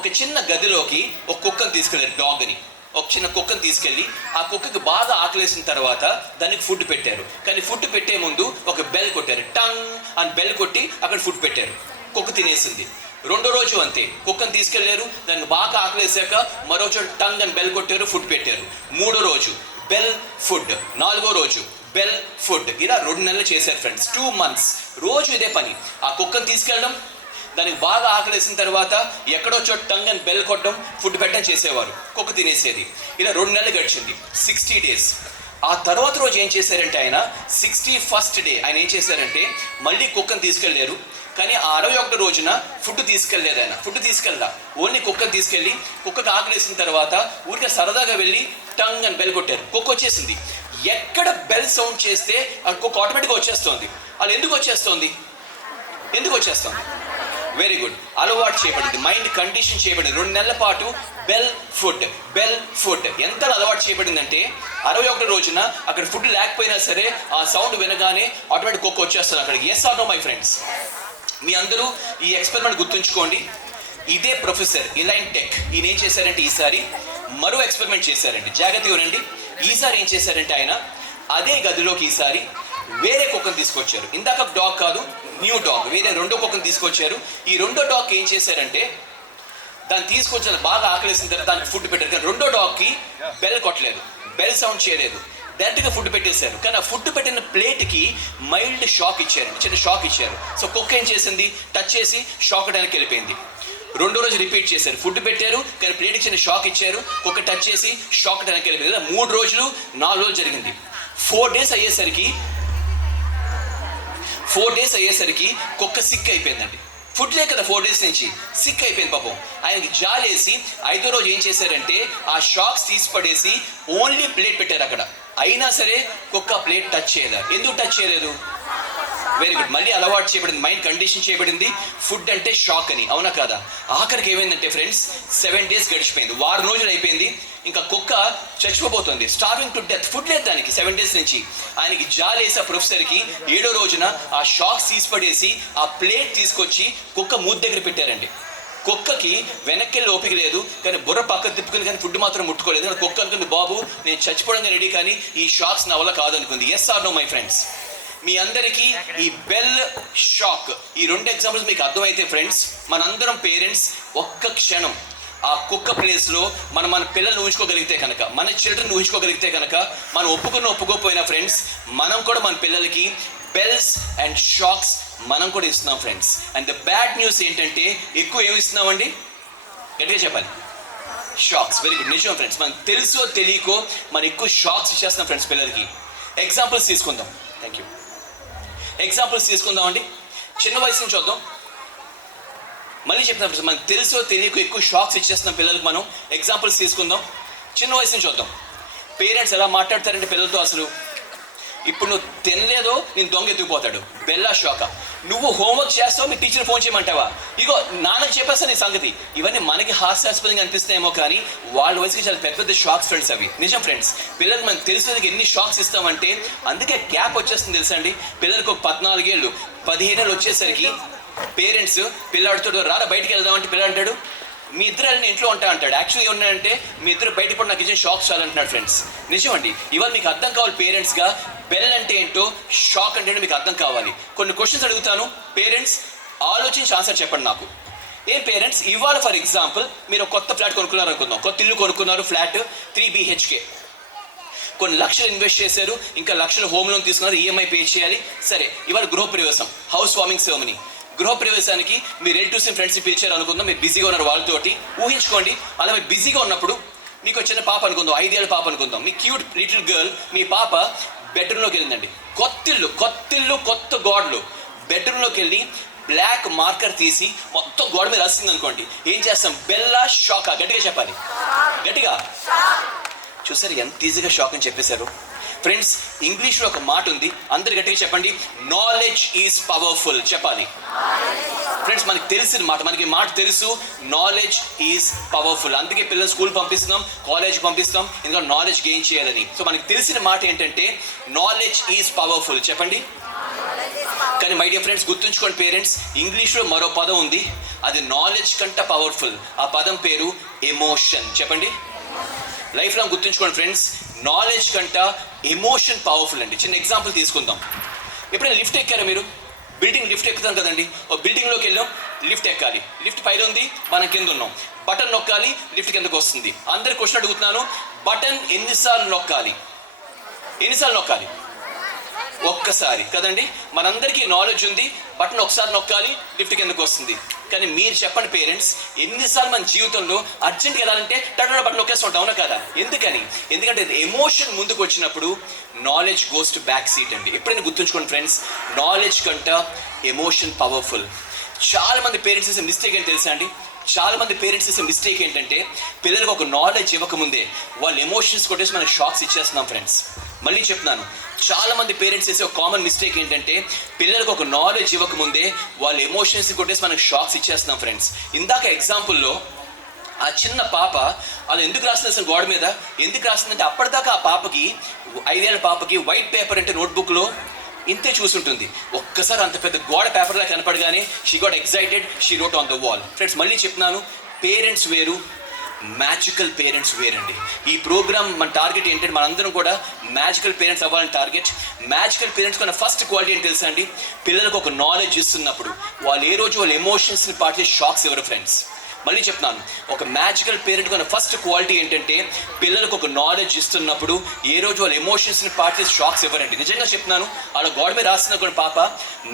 ఒక చిన్న గదిలోకి ఒక కుక్కను తీసుకెళ్ళారు, డాగ్ని. ఒక చిన్న కుక్కను తీసుకెళ్ళి ఆ కుక్కకి బాగా ఆకలేసిన తర్వాత దానికి ఫుడ్ పెట్టారు. కానీ ఫుడ్ పెట్టే ముందు ఒక బెల్ కొట్టారు. టంగ్ అని బెల్ కొట్టి అక్కడ ఫుడ్ పెట్టారు. కుక్క తినేసింది. రెండో రోజు అంతే, కుక్కను తీసుకెళ్లారు. దానికి బాగా ఆకలేసాక మరో చోట టంగ్ అని బెల్ కొట్టారు, ఫుడ్ పెట్టారు. మూడో రోజు బెల్, ఫుడ్. నాలుగో రోజు బెల్, ఫుడ్. ఇలా 2 నెలలు చేశారు ఫ్రెండ్స్. 2 months రోజు ఇదే పని. ఆ కుక్కను తీసుకెళ్ళడం, దానికి బాగా ఆకలేసిన తర్వాత ఎక్కడో చోట టంగ్ అని బెల్ కొట్టడం, ఫుడ్ పెట్టడం చేసేవారు. కుక్క తినేసేది. ఇలా 2 నెలలు గడిచింది. 60 days. ఆ తర్వాత రోజు ఏం చేశారంటే ఆయన 61st day ఆయన ఏం చేశారంటే మళ్ళీ కుక్కను తీసుకెళ్లారు. కానీ ఆ 61వ రోజున ఫుడ్ తీసుకెళ్లేదు. ఆయన ఫుడ్ తీసుకెళ్ళా, ఓన్లీ కుక్కను తీసుకెళ్ళి కుక్కకు ఆకలేసిన తర్వాత ఊరికే సరదాగా వెళ్ళి టంగ్ అని బెల్ కొట్టారు. కుక్క వచ్చేసింది. ఎక్కడ బెల్ సౌండ్ చేస్తే ఆ కుక్క ఆటోమేటిక్గా వచ్చేస్తుంది. అలా ఎందుకు వచ్చేస్తుంది? Very good. అలవాటు చేయబడింది, మైండ్ కండిషన్ చేయబడింది. 2 నెలల పాటు బెల్, ఫుడ్ ఎంత అలవాటు చేయబడిందంటే 61వ రోజున అక్కడ ఫుడ్ లేకపోయినా సరే ఆ సౌండ్ వినగానే ఆటోమేటిక్ కుక్క వచ్చేస్తుంది అక్కడికి. Yes or no my friends? మీ అందరూ ఈ ఎక్స్పెరిమెంట్ గుర్తుంచుకోండి. ఇదే ప్రొఫెసర్ ఎలైన్ టెక్ ఈయన ఏం చేశారంటే ఈసారి మరో ఎక్స్పెరిమెంట్ చేశారండి. జాగ్రత్తగా ఉండండి. ఈసారి ఏం చేశారంటే ఆయన అదే గదిలోకి ఈసారి వేరే కుక్కను తీసుకొచ్చారు. ఇందాక డాగ్ కాదు, న్యూ డాగ్, వేరే రెండో కుక్కను తీసుకొచ్చారు. ఈ రెండో డాగ్ ఏం చేశారంటే దాన్ని తీసుకొచ్చిన బాగా ఆకలేసిన తర్వాత దానికి ఫుడ్ పెట్టారు. కానీ రెండో డాగ్కి బెల్ కొట్టలేదు, బెల్ సౌండ్ చేయలేదు, డైరెక్ట్గా ఫుడ్ పెట్టేశారు. కానీ ఆ ఫుడ్ పెట్టిన ప్లేట్కి మైల్డ్ షాక్ ఇచ్చారు, చిన్న షాక్ ఇచ్చారు. సో కుక్క ఏం చేసింది, టచ్ చేసి షాక్ అవడానికి వెళ్ళిపోయింది. రెండో రోజు రిపీట్ చేశారు. ఫుడ్ పెట్టారు కానీ ప్లేట్కి చిన్న షాక్ ఇచ్చారు, కుక్క టచ్ చేసి షాక్ అవడానికి వెళ్ళిపోయింది. 3 రోజులు 4 రోజులు జరిగింది. 4 days అయ్యేసరికి కుక్క సిక్ అయిపోయిందండి. ఫుడ్ లేక కదా 4 days నుంచి సిక్ అయిపోయింది పాపం. ఆయనకి జాలేసి 5వ రోజు ఏం చేశారంటే ఆ షాక్స్ తీసి పడేసి ఓన్లీ ప్లేట్ పెట్టారు అక్కడ. అయినా సరే కుక్క ప్లేట్ టచ్ చేయలేదు. ఎందుకు టచ్ చేయలేదు? Very good. మళ్ళీ అలవాటు చేయబడింది, మైండ్ కండిషన్ చేయబడింది ఫుడ్ అంటే షాక్ అని, అవునా కాదా? ఆఖరికి ఏమైందంటే ఫ్రెండ్స్ 7 days గడిచిపోయింది, వారం రోజులు అయిపోయింది, ఇంకా కుక్క చచ్చిపోబోతుంది, స్టార్వింగ్ టు డెత్, ఫుడ్ లేదు దానికి 7 days నుంచి. ఆయనకి జాలేసి ఆ ప్రొఫెసర్కి 7వ రోజున ఆ షాక్స్ తీసిపడేసి ఆ ప్లేట్ తీసుకొచ్చి కుక్క మూతి దగ్గర పెట్టారండి. కుక్కకి వెనక్కి వెళ్ళి ఓపిక లేదు, కానీ బుర్ర పక్కకు తిప్పుకుంది, కానీ ఫుడ్ మాత్రం ముట్టుకోలేదు. కానీ కుక్క అనుకుంది, బాబు నేను చచ్చిపోవడానికి రెడీ, కానీ ఈ షాక్స్ నా వల్ల కాదు అనుకుంది. Yes or no my friends? మీ అందరికీ ఈ బెల్, షాక్, ఈ 2 ఎగ్జాంపుల్స్ మీకు అర్థమైతే ఫ్రెండ్స్, మనందరం పేరెంట్స్ ఒక్క క్షణం ఆ కుక్క ప్లేస్లో మన పిల్లల్ని ఊహించుకోగలిగితే కనుక, మన చిల్డ్రన్ ఊహించుకోగలిగితే కనుక, మనం ఒప్పుకోకపోయినా ఫ్రెండ్స్, మనం కూడా మన పిల్లలకి బెల్స్ అండ్ షాక్స్ మనం కూడా ఇస్తున్నాం friends. And the bad news ఏంటంటే ఎక్కువ ఏమి ఇస్తున్నామండి? గట్టిగా చెప్పాలి, షాక్స్. వెరీ గుడ్, నిజం ఫ్రెండ్స్. మనకు తెలుసో తెలియకో మనం ఎక్కువ షాక్స్ ఇచ్చేస్తున్నాం ఫ్రెండ్స్ పిల్లలకి. ఎగ్జాంపుల్స్ తీసుకుందాం. Thank you. ఎగ్జాంపుల్స్ తీసుకుందాం అండి, చిన్న వయసు నుంచి చూద్దాం. మళ్ళీ చెప్తున్నాం ఫ్రెండ్స్, మనకు తెలుసో తెలియకో ఎక్కువ షాక్స్ ఇచ్చేస్తున్నాం పిల్లలకి. మనం ఎగ్జాంపుల్స్ తీసుకుందాం, చిన్న వయసు నుంచి చూద్దాం. పేరెంట్స్ ఎలా మాట్లాడతారంటే పిల్లలతో, అసలు ఇప్పుడు నువ్వు తినలేదో నేను దొంగ ఎత్తుకుపోతాడు, బెల్లా షాకా. నువ్వు హోంవర్క్ చేస్తావు, మీ టీచర్ ఫోన్ చేయమంటావా, ఇగో నాన్నకు చెప్పేస్తా నీ సంగతి. ఇవన్నీ మనకి హాస్యాస్పదంగా అనిపిస్తాయేమో, కానీ వాళ్ళ వయసుకి చాలా పెద్ద పెద్ద షాక్స్ ఫ్రెండ్స్ అవి. నిజం ఫ్రెండ్స్, పిల్లలకు మనకు తెలిసినందుకు ఎన్ని షాక్స్ ఇస్తామంటే అందుకే గ్యాప్ వచ్చేస్తుంది తెలుసా అండి. పిల్లలకు ఒక 14 ఏళ్ళు 15 ఏళ్ళు వచ్చేసరికి పేరెంట్స్ పిల్లాడితో రారా బయటికి వెళ్దామంటే పిల్లలు అంటాడు, మీ ఇద్దరు వెళ్ళిన ఇంట్లో ఉంటా అంటాడు. యాక్చువల్లీ ఏమన్నాడంటే మీ ఇద్దరు బయటకు కూడా నాకు ఇచ్చిన షాక్స్ చాలంటున్నాడు ఫ్రెండ్స్. నిజం అండి, ఇవాళ మీకు అర్థం కావాలి పేరెంట్స్గా బెల్ అంటే ఏంటో, షాక్ అంటే మీకు అర్థం కావాలి. కొన్ని క్వశ్చన్స్ అడుగుతాను, పేరెంట్స్ ఆలోచించి ఆన్సర్ చెప్పండి నాకు. ఏం పేరెంట్స్, ఇవాళ ఫర్ ఎగ్జాంపుల్ మీరు కొత్త ఫ్లాట్ కొనుక్కున్నారు అనుకుందాం, కొత్త ఇల్లు కొనుక్కున్నారు, ఫ్లాట్ 3 BHK, కొన్ని లక్షలు ఇన్వెస్ట్ చేశారు, ఇంకా లక్షలు హోమ్ లోన్ తీసుకున్నారు, ఈఎంఐ పే చేయాలి. సరే, ఇవాళ గృహప్రవేశం, హౌస్ వార్మింగ్ సెరమనీ. గృహప్రవేశానికి మీ రిలేటివ్స్ని ఫ్రెండ్స్ని పిలిచారు అనుకుందాం, మీరు బిజీగా ఉన్నారు వాళ్ళతోటి. ఊహించుకోండి, అలా మీరు బిజీగా ఉన్నప్పుడు మీకు వచ్చిన పాప అనుకుందాం, 5 ఏళ్ళ పాప అనుకుందాం, మీ క్యూట్ లిటిల్ గర్ల్, మీ పాప బెడ్రూమ్లోకి వెళ్ళిందండి. కొత్తిల్లు కొత్త గోడలు, బెడ్రూమ్లోకి వెళ్ళి బ్లాక్ మార్కర్ తీసి మొత్తం గోడ మీద రాసింది అనుకోండి, ఏం చేస్తాం? బెల్లా షాకా? గట్టిగా చెప్పాలి, గట్టిగా. చూసారు ఎంత ఈజీగా షాక్ అని చెప్పేశారు ఫ్రెండ్స్. ఇంగ్లీష్లో ఒక మాట ఉంది, అందరు గట్టిగా చెప్పండి, నాలెడ్జ్ ఈజ్ పవర్ఫుల్. చెప్పాలి ఫ్రెండ్స్, మనకి తెలిసిన మాట, మనకి మాట తెలుసు, నాలెడ్జ్ ఈజ్ పవర్ఫుల్. అందుకే పిల్లలు స్కూల్ పంపిస్తున్నాం, కాలేజ్ పంపిస్తాం, ఎందుకంటే నాలెడ్జ్ గెయిన్ చేయాలని. సో మనకి తెలిసిన మాట ఏంటంటే నాలెడ్జ్ ఈజ్ పవర్ఫుల్. చెప్పండి. కానీ మై డియర్ ఫ్రెండ్స్, గుర్తుంచుకోండి పేరెంట్స్, ఇంగ్లీష్లో మరో పదం ఉంది, అది నాలెడ్జ్ కంటే పవర్ఫుల్. ఆ పదం పేరు ఎమోషన్. చెప్పండి. లైఫ్ లాంగ్ గుర్తుంచుకోండి ఫ్రెండ్స్, నాలెడ్జ్ కంట ఎమోషన్ పవర్ఫుల్ అండి. చిన్న ఎగ్జాంపుల్ తీసుకుందాం. ఎప్పుడైనా లిఫ్ట్ ఎక్కారా మీరు? బిల్డింగ్ లిఫ్ట్ ఎక్కుతాం కదండి, ఒక బిల్డింగ్లోకి వెళ్ళాం, లిఫ్ట్ ఎక్కాలి, లిఫ్ట్ పైన ఉంది, మనం కింద ఉన్నాం, బటన్ నొక్కాలి, లిఫ్ట్ కిందకు వస్తుంది. అందరు క్వశ్చన్ అడుగుతున్నాను, బటన్ ఎన్నిసార్లు నొక్కాలి? ఎన్నిసార్లు నొక్కాలి? ఒక్కసారి కదండి. మనందరికీ నాలెడ్జ్ ఉంది, బటన్ ఒకసారి నొక్కాలి, లిఫ్ట్ కిందకు వస్తుంది. కానీ మీరు చెప్పండి పేరెంట్స్, ఎన్నిసార్లు మన జీవితంలో అర్జెంట్గా వెళ్ళాలంటే టటోడ బటన్ నొక్కేస్తాం, అవునా కదా? ఎందుకంటే ఎమోషన్ ముందుకు వచ్చినప్పుడు knowledge goes to back seat అండి. ఎప్పుడైనా గుర్తుంచుకోండి ఫ్రెండ్స్, నాలెడ్జ్ కంట ఎమోషన్ పవర్ఫుల్. చాలా మంది పేరెంట్స్ చేసే మిస్టేక్ ఏంటి తెలుసా అండి? చాలా మంది పేరెంట్స్ చేసే మిస్టేక్ ఏంటంటే పిల్లలకు ఒక నాలెడ్జ్ ఇవ్వకముందే వాళ్ళ ఎమోషన్స్ కొట్టేసి మనకు షాక్స్ ఇచ్చేస్తున్నాం ఫ్రెండ్స్. మళ్ళీ చెప్తున్నాను, చాలా మంది పేరెంట్స్ చేసే ఒక కామన్ మిస్టేక్ ఏంటంటే పిల్లలకు ఒక నాలెడ్జ్ ఇవ్వకముందే వాళ్ళ ఎమోషన్స్ కొట్టేసి మనకు షాక్స్ ఇచ్చేస్తున్నాం ఫ్రెండ్స్. ఇందాక ఎగ్జాంపుల్లో ఆ చిన్న పాప అలా ఎందుకు రాస్తుంది అసలు గోడ మీద? ఎందుకు రాస్తుందంటే అప్పటిదాకా ఆ పాపకి, 5 ఏళ్ళ పాపకి వైట్ పేపర్ అంటే నోట్బుక్లో ఇంతే చూసుంటుంది. ఒక్కసారి అంత పెద్ద గోడ పేపర్లా కనపడగానే she got excited, she wrote on the wall. Friends మళ్ళీ చెప్తున్నాను, పేరెంట్స్ వేరు, మ్యాజికల్ పేరెంట్స్ వేరండి. ఈ ప్రోగ్రామ్ మన టార్గెట్ ఏంటంటే మనందరం కూడా మ్యాజికల్ పేరెంట్స్ అవ్వాలని టార్గెట్. మ్యాజికల్ పేరెంట్స్ కన్నా ఫస్ట్ క్వాలిటీ ఏంటి తెలుసా అండి? పిల్లలకు ఒక నాలెడ్జ్ ఇస్తున్నప్పుడు వాళ్ళు ఏ రోజు వాళ్ళ ఎమోషన్స్ని పాటి షాక్స్ ఇవ్వరు ఫ్రెండ్స్. మళ్ళీ చెప్తున్నాను, ఒక మ్యాజికల్ పేరెంట్ కన్నా ఫస్ట్ క్వాలిటీ ఏంటంటే పిల్లలకు ఒక నాలెడ్జ్ ఇస్తున్నప్పుడు ఏ రోజు వాళ్ళ ఎమోషన్స్ని పాటి షాక్స్ ఇవ్వరండి. నిజంగా చెప్తున్నాను, వాళ్ళ గోడ మీద రాస్తున్న కూడా పాప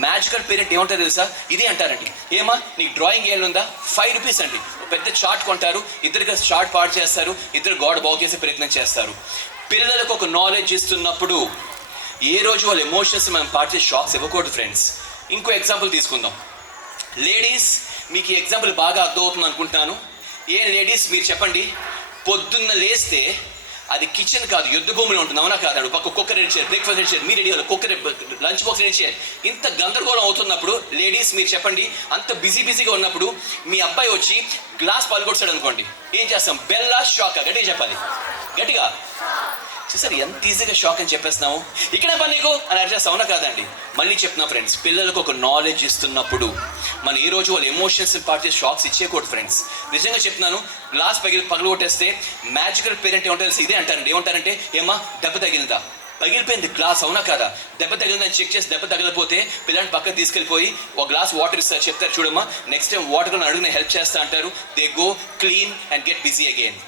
మ్యాజికల్ పేరెంట్ ఏమంటారు తెలుసా? ఇదే అంటారండి, ఏమా నీకు డ్రాయింగ్ వేయాలందా? 5 రూపీస్ అండి. పెద్ద చార్ట్ కొంటారు, ఇద్దరికి చార్ట్ పాడు చేస్తారు, ఇద్దరు గోడ బాగు చేసే ప్రయత్నం చేస్తారు. పిల్లలకు ఒక నాలెడ్జ్ ఇస్తున్నప్పుడు ఏ రోజు వాళ్ళ ఎమోషన్స్ మనం పాటి షాక్స్ ఇవ్వకూడదు ఫ్రెండ్స్. ఇంకో ఎగ్జాంపుల్ తీసుకుందాం. లేడీస్, మీకు ఈ ఎగ్జాంపుల్ బాగా అర్థమవుతుంది అనుకుంటాను. ఏ లేడీస్ మీరు చెప్పండి, పొద్దున్న లేస్తే అది కిచెన్ కాదు, యుద్ధ భూమిలో ఉంటుంది. అవునా కాదు? పక్క కుక్కర్ రెడీ చేయాలి, బ్రేక్ఫాస్ట్ రెడీ చేయాలి, మీరు రెడీ అవ్వాలి, కుక్కర్ లంచ్ బాక్స్ రెడీ చేయాలి. ఇంత గందరగోళం అవుతున్నప్పుడు లేడీస్ మీరు చెప్పండి, అంత బిజీగా ఉన్నప్పుడు మీ అబ్బాయి వచ్చి గ్లాస్ పాల్గొట్టాడు అనుకోండి, ఏం చేస్తాం? బెల్లా షాకా? గట్టిగా చెప్పాలి, గట్టిగా. చూసారు ఎంత ఈజీగా షాక్ అని చెప్పేస్తున్నాము. ఇక్కడే పని నీకు అని అడిగేస్తాం. అవునా కాదండి? మళ్ళీ చెప్తున్నా ఫ్రెండ్స్, పిల్లలకు ఒక నాలెడ్జ్ ఇస్తున్నప్పుడు మనం ఏ రోజు వాళ్ళ ఎమోషన్స్ పార్ట్ చేసి షాక్స్ ఇచ్చేయకూడదు ఫ్రెండ్స్. నిజంగా చెప్తున్నాను, గ్లాస్ పగలగొట్టేస్తే మ్యాజికల్ పేరెంట్ ఏమంటారు? ఇదే అంటారండి. ఏమంటారంటే, ఏమా దెబ్బ తగిలిందా? పగిలిపోయింది గ్లాస్, అవునా కదా? దెబ్బ తగిలిందని చెక్ చేసి దెబ్బ తగలిపోతే పిల్లల్ని పక్కన తీసుకెళ్ళిపోయి ఒక గ్లాస్ వాటర్ ఇస్తారు, చెప్తారు చూడమ్మా నెక్స్ట్ టైం వాటర్ అడుగు నేను హెల్ప్ చేస్తా అంటారు. They go clean and get busy again.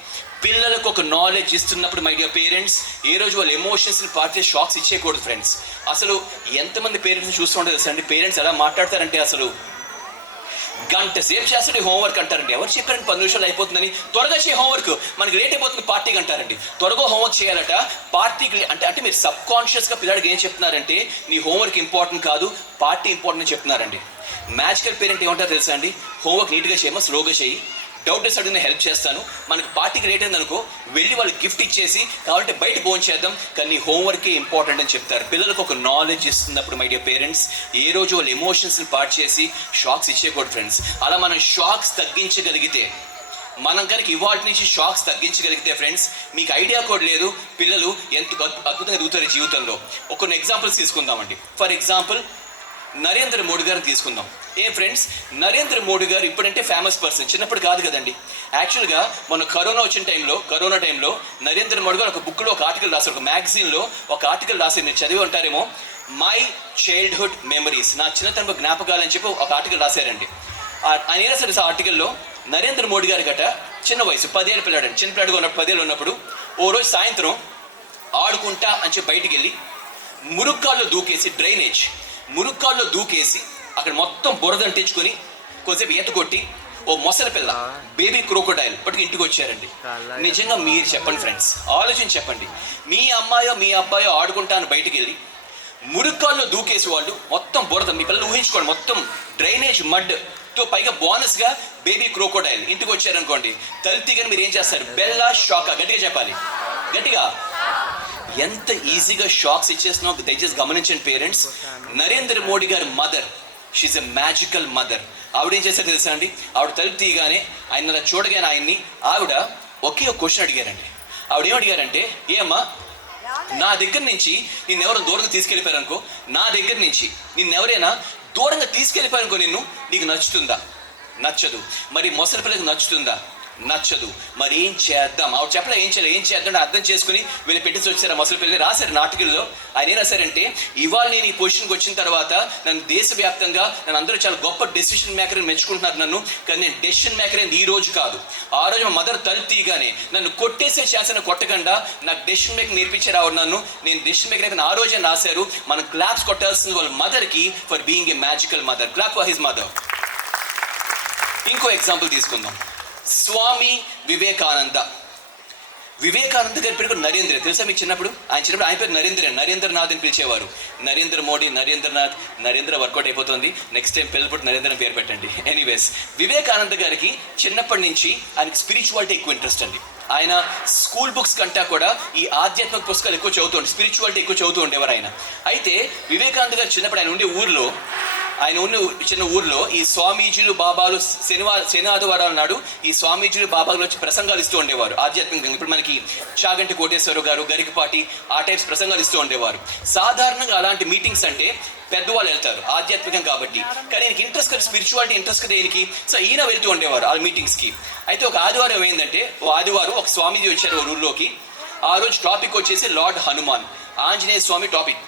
పిల్లలకు ఒక నాలెడ్జ్ ఇస్తున్నప్పుడు మై డియర్ పేరెంట్స్, ఏ రోజు వాళ్ళ ఎమోషన్స్ని పార్టీ షాక్స్ ఇచ్చేయకూడదు ఫ్రెండ్స్. అసలు ఎంతమంది పేరెంట్స్ చూస్తూ ఉంటారు తెలుసా అండి? పేరెంట్స్ ఎలా మాట్లాడతారంటే, అసలు గంట సేపు చేస్తాడు హోంవర్క్ అంటారండి. ఎవరు చెప్పారండి 10 నిమిషాలు అయిపోతుందని? త్వరగా చేయ హోంవర్క్, మనకి లేట్ అయిపోతుంది పార్టీకి అంటారండి. త్వరగా హోంవర్క్ చేయాలట పార్టీకి. అంటే మీరు సబ్ కాన్షియస్గా పిల్లాడికి ఏం చెప్తున్నారంటే, నీ హోంవర్క్ ఇంపార్టెంట్ కాదు, పార్టీ ఇంపార్టెంట్ అని చెప్తున్నారండి. మ్యాజికల్ పేరెంట్ ఏమంటారు తెలుసా అండి? హోంవర్క్ నీట్గా చేయమా, స్లోగా చేయి, డౌట్ వేసి అడిగిన హెల్ప్ చేస్తాను, మనకి పార్టీకి లేట్ అయిందనుకో వెళ్ళి వాళ్ళకి గిఫ్ట్ ఇచ్చేసి కావాలంటే బయట భోజనం చేద్దాం, కానీ హోంవర్కే ఇంపార్టెంట్ అని చెప్తారు. పిల్లలకు ఒక నాలెడ్జ్ ఇస్తున్నప్పుడు మై డియర్ పేరెంట్స్, ఏ రోజు వాళ్ళ ఎమోషన్స్ని పార్ట్ చేసి షాక్స్ ఇచ్చేయకూడదు ఫ్రెండ్స్. అలా మనం షాక్స్ తగ్గించగలిగితే, మనం కనుక ఇవాటి నుంచి షాక్స్ తగ్గించగలిగితే ఫ్రెండ్స్, మీకు ఐడియా కూడా లేదు పిల్లలు ఎంత అద్భుతంగా ఎదుగుతారు జీవితంలో. కొన్ని ఎగ్జాంపుల్స్ తీసుకుందామండి. ఫర్ ఎగ్జాంపుల్ నరేంద్ర మోడీ గారిని తీసుకుందాం. ఫ్రెండ్స్, నరేంద్ర మోడీ గారు ఇప్పుడంటే ఫేమస్ పర్సన్, చిన్నప్పుడు కాదు కదండి. యాక్చువల్గా మన కరోనా టైంలో నరేంద్ర మోడీ గారు ఒక బుక్లో ఒక ఆర్టికల్ రాశారు, ఒక మ్యాగజైన్లో ఒక ఆర్టికల్ రాశారు, మీరు చదివి ఉంటారేమో. మై చైల్డ్హుడ్ మెమరీస్, నా చిన్నతనపు జ్ఞాపకాలు అని చెప్పి ఒక ఆర్టికల్ రాశారండి. ఆయన ఏం రాశారు ఆ ఆర్టికల్లో? నరేంద్ర మోడీ గారి గట చిన్న వయసు 10 ఏళ్ళ పిల్లాడండి, చిన్న పిల్లాడుగా ఉన్నప్పుడు 10 ఏళ్ళు ఉన్నప్పుడు ఓ రోజు సాయంత్రం ఆడుకుంటా అని చెప్పి బయటికి వెళ్ళి మురుక్కాల్లో దూకేసి, డ్రైనేజ్ మురుక్కాల్లో దూకేసి అక్కడ మొత్తం బురద అంటించుకొని కొంచెంసేపు ఈత కొట్టి ఓ మొసలి పిల్ల బేబీ క్రోకోడైల్ పట్టుకు ఇంటికి వచ్చారండి. నిజంగా మీరు చెప్పండి ఫ్రెండ్స్, ఆలోచించి చెప్పండి, మీ అమ్మాయో మీ అబ్బాయో ఆడుకుంటాను బయటికి వెళ్ళి మురుక్కాల్లో దూకేసి వాళ్ళు మొత్తం బురద, మీ పిల్లలు ఊహించుకోండి, మొత్తం డ్రైనేజ్ మడ్తో పైగా బోనస్గా బేబీ క్రోకోడైల్ ఇంటికి వచ్చారనుకోండి, తల్లిగాని మీరు ఏం చేస్తారు? బెల్లా షాకా? గట్టిగా చెప్పాలి, గట్టిగా. ఎంత ఈజీగా షాక్స్ ఇచ్చేస్తున్నావు దయచేసి గమనించండి పేరెంట్స్. నరేంద్ర మోడీ గారి mother, she's a magical mother. ఆవిడ ఏం చేశారు తెలుసా అండి? ఆవిడ తలుపు తీయగానే ఆయన చూడగానే ఆయన్ని ఆవిడ ఒకే ఒక క్వశ్చన్ అడిగారండి. ఆవిడ ఏం అడిగారంటే, ఏమ్మా నా దగ్గర నుంచి నిన్నెవరో దూరంగా తీసుకెళ్ళిపోయారనుకో, నా దగ్గర నుంచి నిన్నెవరైనా దూరంగా తీసుకెళ్ళిపోయారనుకో, నీకు నచ్చుతుందా? నచ్చదు. మరి మొసలి పిల్లకి నచ్చుతుందా? నచ్చదు. మరి ఏం చేద్దాం? ఆవిడ చెప్పలే ఏం చేద్దాం అర్థం చేసుకుని వీళ్ళు పెట్టేసి వచ్చారు. మొసలి పిల్లలు రాశారు నాటకంలో. ఆయన ఏం రాశారంటే, ఇవాళ నేను ఈ పొజిషన్కి వచ్చిన తర్వాత నన్ను దేశవ్యాప్తంగా నన్ను అందరూ చాలా గొప్ప డెసిషన్ మేకర్ అని మెచ్చుకుంటున్నారు నన్ను, కానీ నేను డెసిషన్ మేకర్ అయింది ఈ రోజు కాదు. ఆ రోజు మా మదర్ తలుపు తీయగానే నన్ను కొట్టేసే చేసిన కొట్టకుండా నాకు డెసిషన్ మేకర్ నేర్పించారు ఆవిడ నన్ను. నేను డెసిషన్ మేకర్ అయితే ఆ రోజే రాశారు. మనం క్లాప్స్ కొట్టాల్సింది వాళ్ళ మదర్కి for being a magical mother. Clap for his mother. ఇంకో ఎగ్జాంపుల్ తీసుకుందాం. స్వామి వివేకానంద గారి పేరు నరేంద్ర. తెలుసా మీకు? చిన్నప్పుడు ఆయన పేరు నరేంద్రనాథ్ అని పిలిచేవారు. నరేంద్ర మోడీ, నరేంద్రనాథ్, నరేంద్ర వర్కౌట్ అయిపోతుంది. నెక్స్ట్ టైం పిల్లలు నరేంద్ర పేరు పెట్టండి. ఎనీవేస్, వివేకానంద గారికి చిన్నప్పటి నుంచి ఆయనకి స్పిరిచువాలిటీ ఎక్కువ ఇంట్రెస్ట్ అండి. ఆయన స్కూల్ బుక్స్ కంటే కూడా ఈ ఆధ్యాత్మిక పుస్తకాలు ఎక్కువ చదువుతూ స్పిరిచువాలిటీ ఎక్కువ చదువుతూ ఉండేవారు ఆయన. అయితే వివేకానంద గారు చిన్నప్పుడు ఆయన ఉన్న చిన్న ఊర్లో ఈ స్వామీజీలు బాబాలు శని ఆదివారాలు నాడు ఈ స్వామీజీలు బాబాలు వచ్చి ప్రసంగాలు ఇస్తూ ఉండేవారు ఆధ్యాత్మికంగా. ఇప్పుడు మనకి చాగంటి కోటేశ్వరరావు గారు, గరికపాటి ఆ టైప్స్ ప్రసంగాలు ఇస్తూ ఉండేవారు. సాధారణంగా అలాంటి మీటింగ్స్ అంటే పెద్దవాళ్ళు వెళ్తారు ఆధ్యాత్మికం కాబట్టి, కానీ ఈయనకి ఇంట్రెస్ట్ కదా స్పిరిచువాలిటీ, ఇంట్రెస్ట్ కదా ఈయనకి. సో ఈయన వెళ్తూ ఉండేవారు ఆ మీటింగ్స్కి. అయితే ఒక ఆదివారం ఏంటంటే, ఒక స్వామీజీ వచ్చారు ఊళ్ళోకి. ఆ రోజు టాపిక్ వచ్చేసి లార్డ్ హనుమాన్, ఆంజనేయ స్వామి టాపిక్.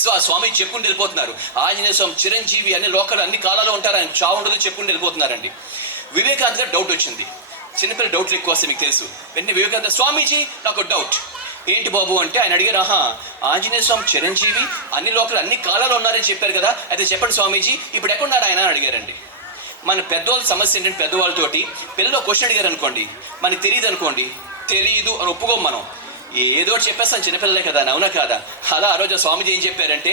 సో ఆ స్వామి చెప్పుకుంటూ వెళ్ళిపోతున్నారు. ఆంజనేయ స్వామి చిరంజీవి అన్ని లోకల్ అన్ని కాలాల్లో ఉంటారు, ఆయన చావు ఉండదు చెప్పుకుంటూ వెళ్ళిపోతున్నారండి. వివేకానంద గారు డౌట్ వచ్చింది. చిన్నపిల్లలు డౌట్లు ఎక్కువ వస్తాయి మీకు తెలుసు. వెంటనే వివేకానంద, స్వామీజీ నాకు డౌట్. ఏంటి బాబు అంటే ఆయన అడిగారు, ఆంజనేయ స్వామి చిరంజీవి అన్ని లోకల్ అన్ని కాలాల్లో ఉన్నారని చెప్పారు కదా, అయితే చెప్పండి స్వామీజీ ఇప్పుడు ఎక్కడున్నారు ఆయన అని అడిగారండి. మన పెద్దవాళ్ళ సమస్య ఏంటంటే, పెద్దవాళ్ళతోటి పిల్లలు క్వశ్చన్ అడిగారు అనుకోండి, మనకి తెలియదు అనుకోండి, తెలియదు అని ఒప్పుకోం మనం. ఏదో ఒకటి చెప్పేస్తాను, చిన్నపిల్లలే కదా, అవునా కాదా? అలా ఆ రోజు స్వామిజీ ఏం చెప్పారంటే,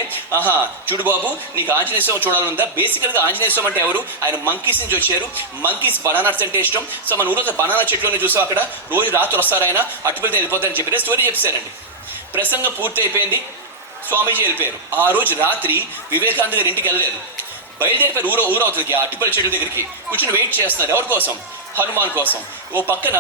చూడు బాబు, నీకు ఆంజనేయ స్వామి చూడాలందా? బేసికల్గా ఆంజనేయ స్వామి అంటే ఎవరు? ఆయన మంకీస్ నుంచి వచ్చారు. మంకీస్ బనానాస్ అంటే ఇష్టం. సో మన ఊరిలో బనానా చెట్లను చూసాం, అక్కడ రోజు రాత్రి వస్తారు ఆయన, అటుపడితే వెళ్ళిపోతారని చెప్పి స్టోరీ చెప్పారండి. ప్రసంగం పూర్తి అయిపోయింది, స్వామీజీ వెళ్ళిపోయారు. ఆ రోజు రాత్రి వివేకానంద గారి ఇంటికి వెళ్ళలేదు, బయలుదేరిపోయారు. ఊరవుతుంది ఆ అట్టిపల్లి చెట్ల దగ్గరికి కూర్చొని వెయిట్ చేస్తున్నారు. ఎవరి కోసం? హనుమాన్ కోసం. ఓ పక్కన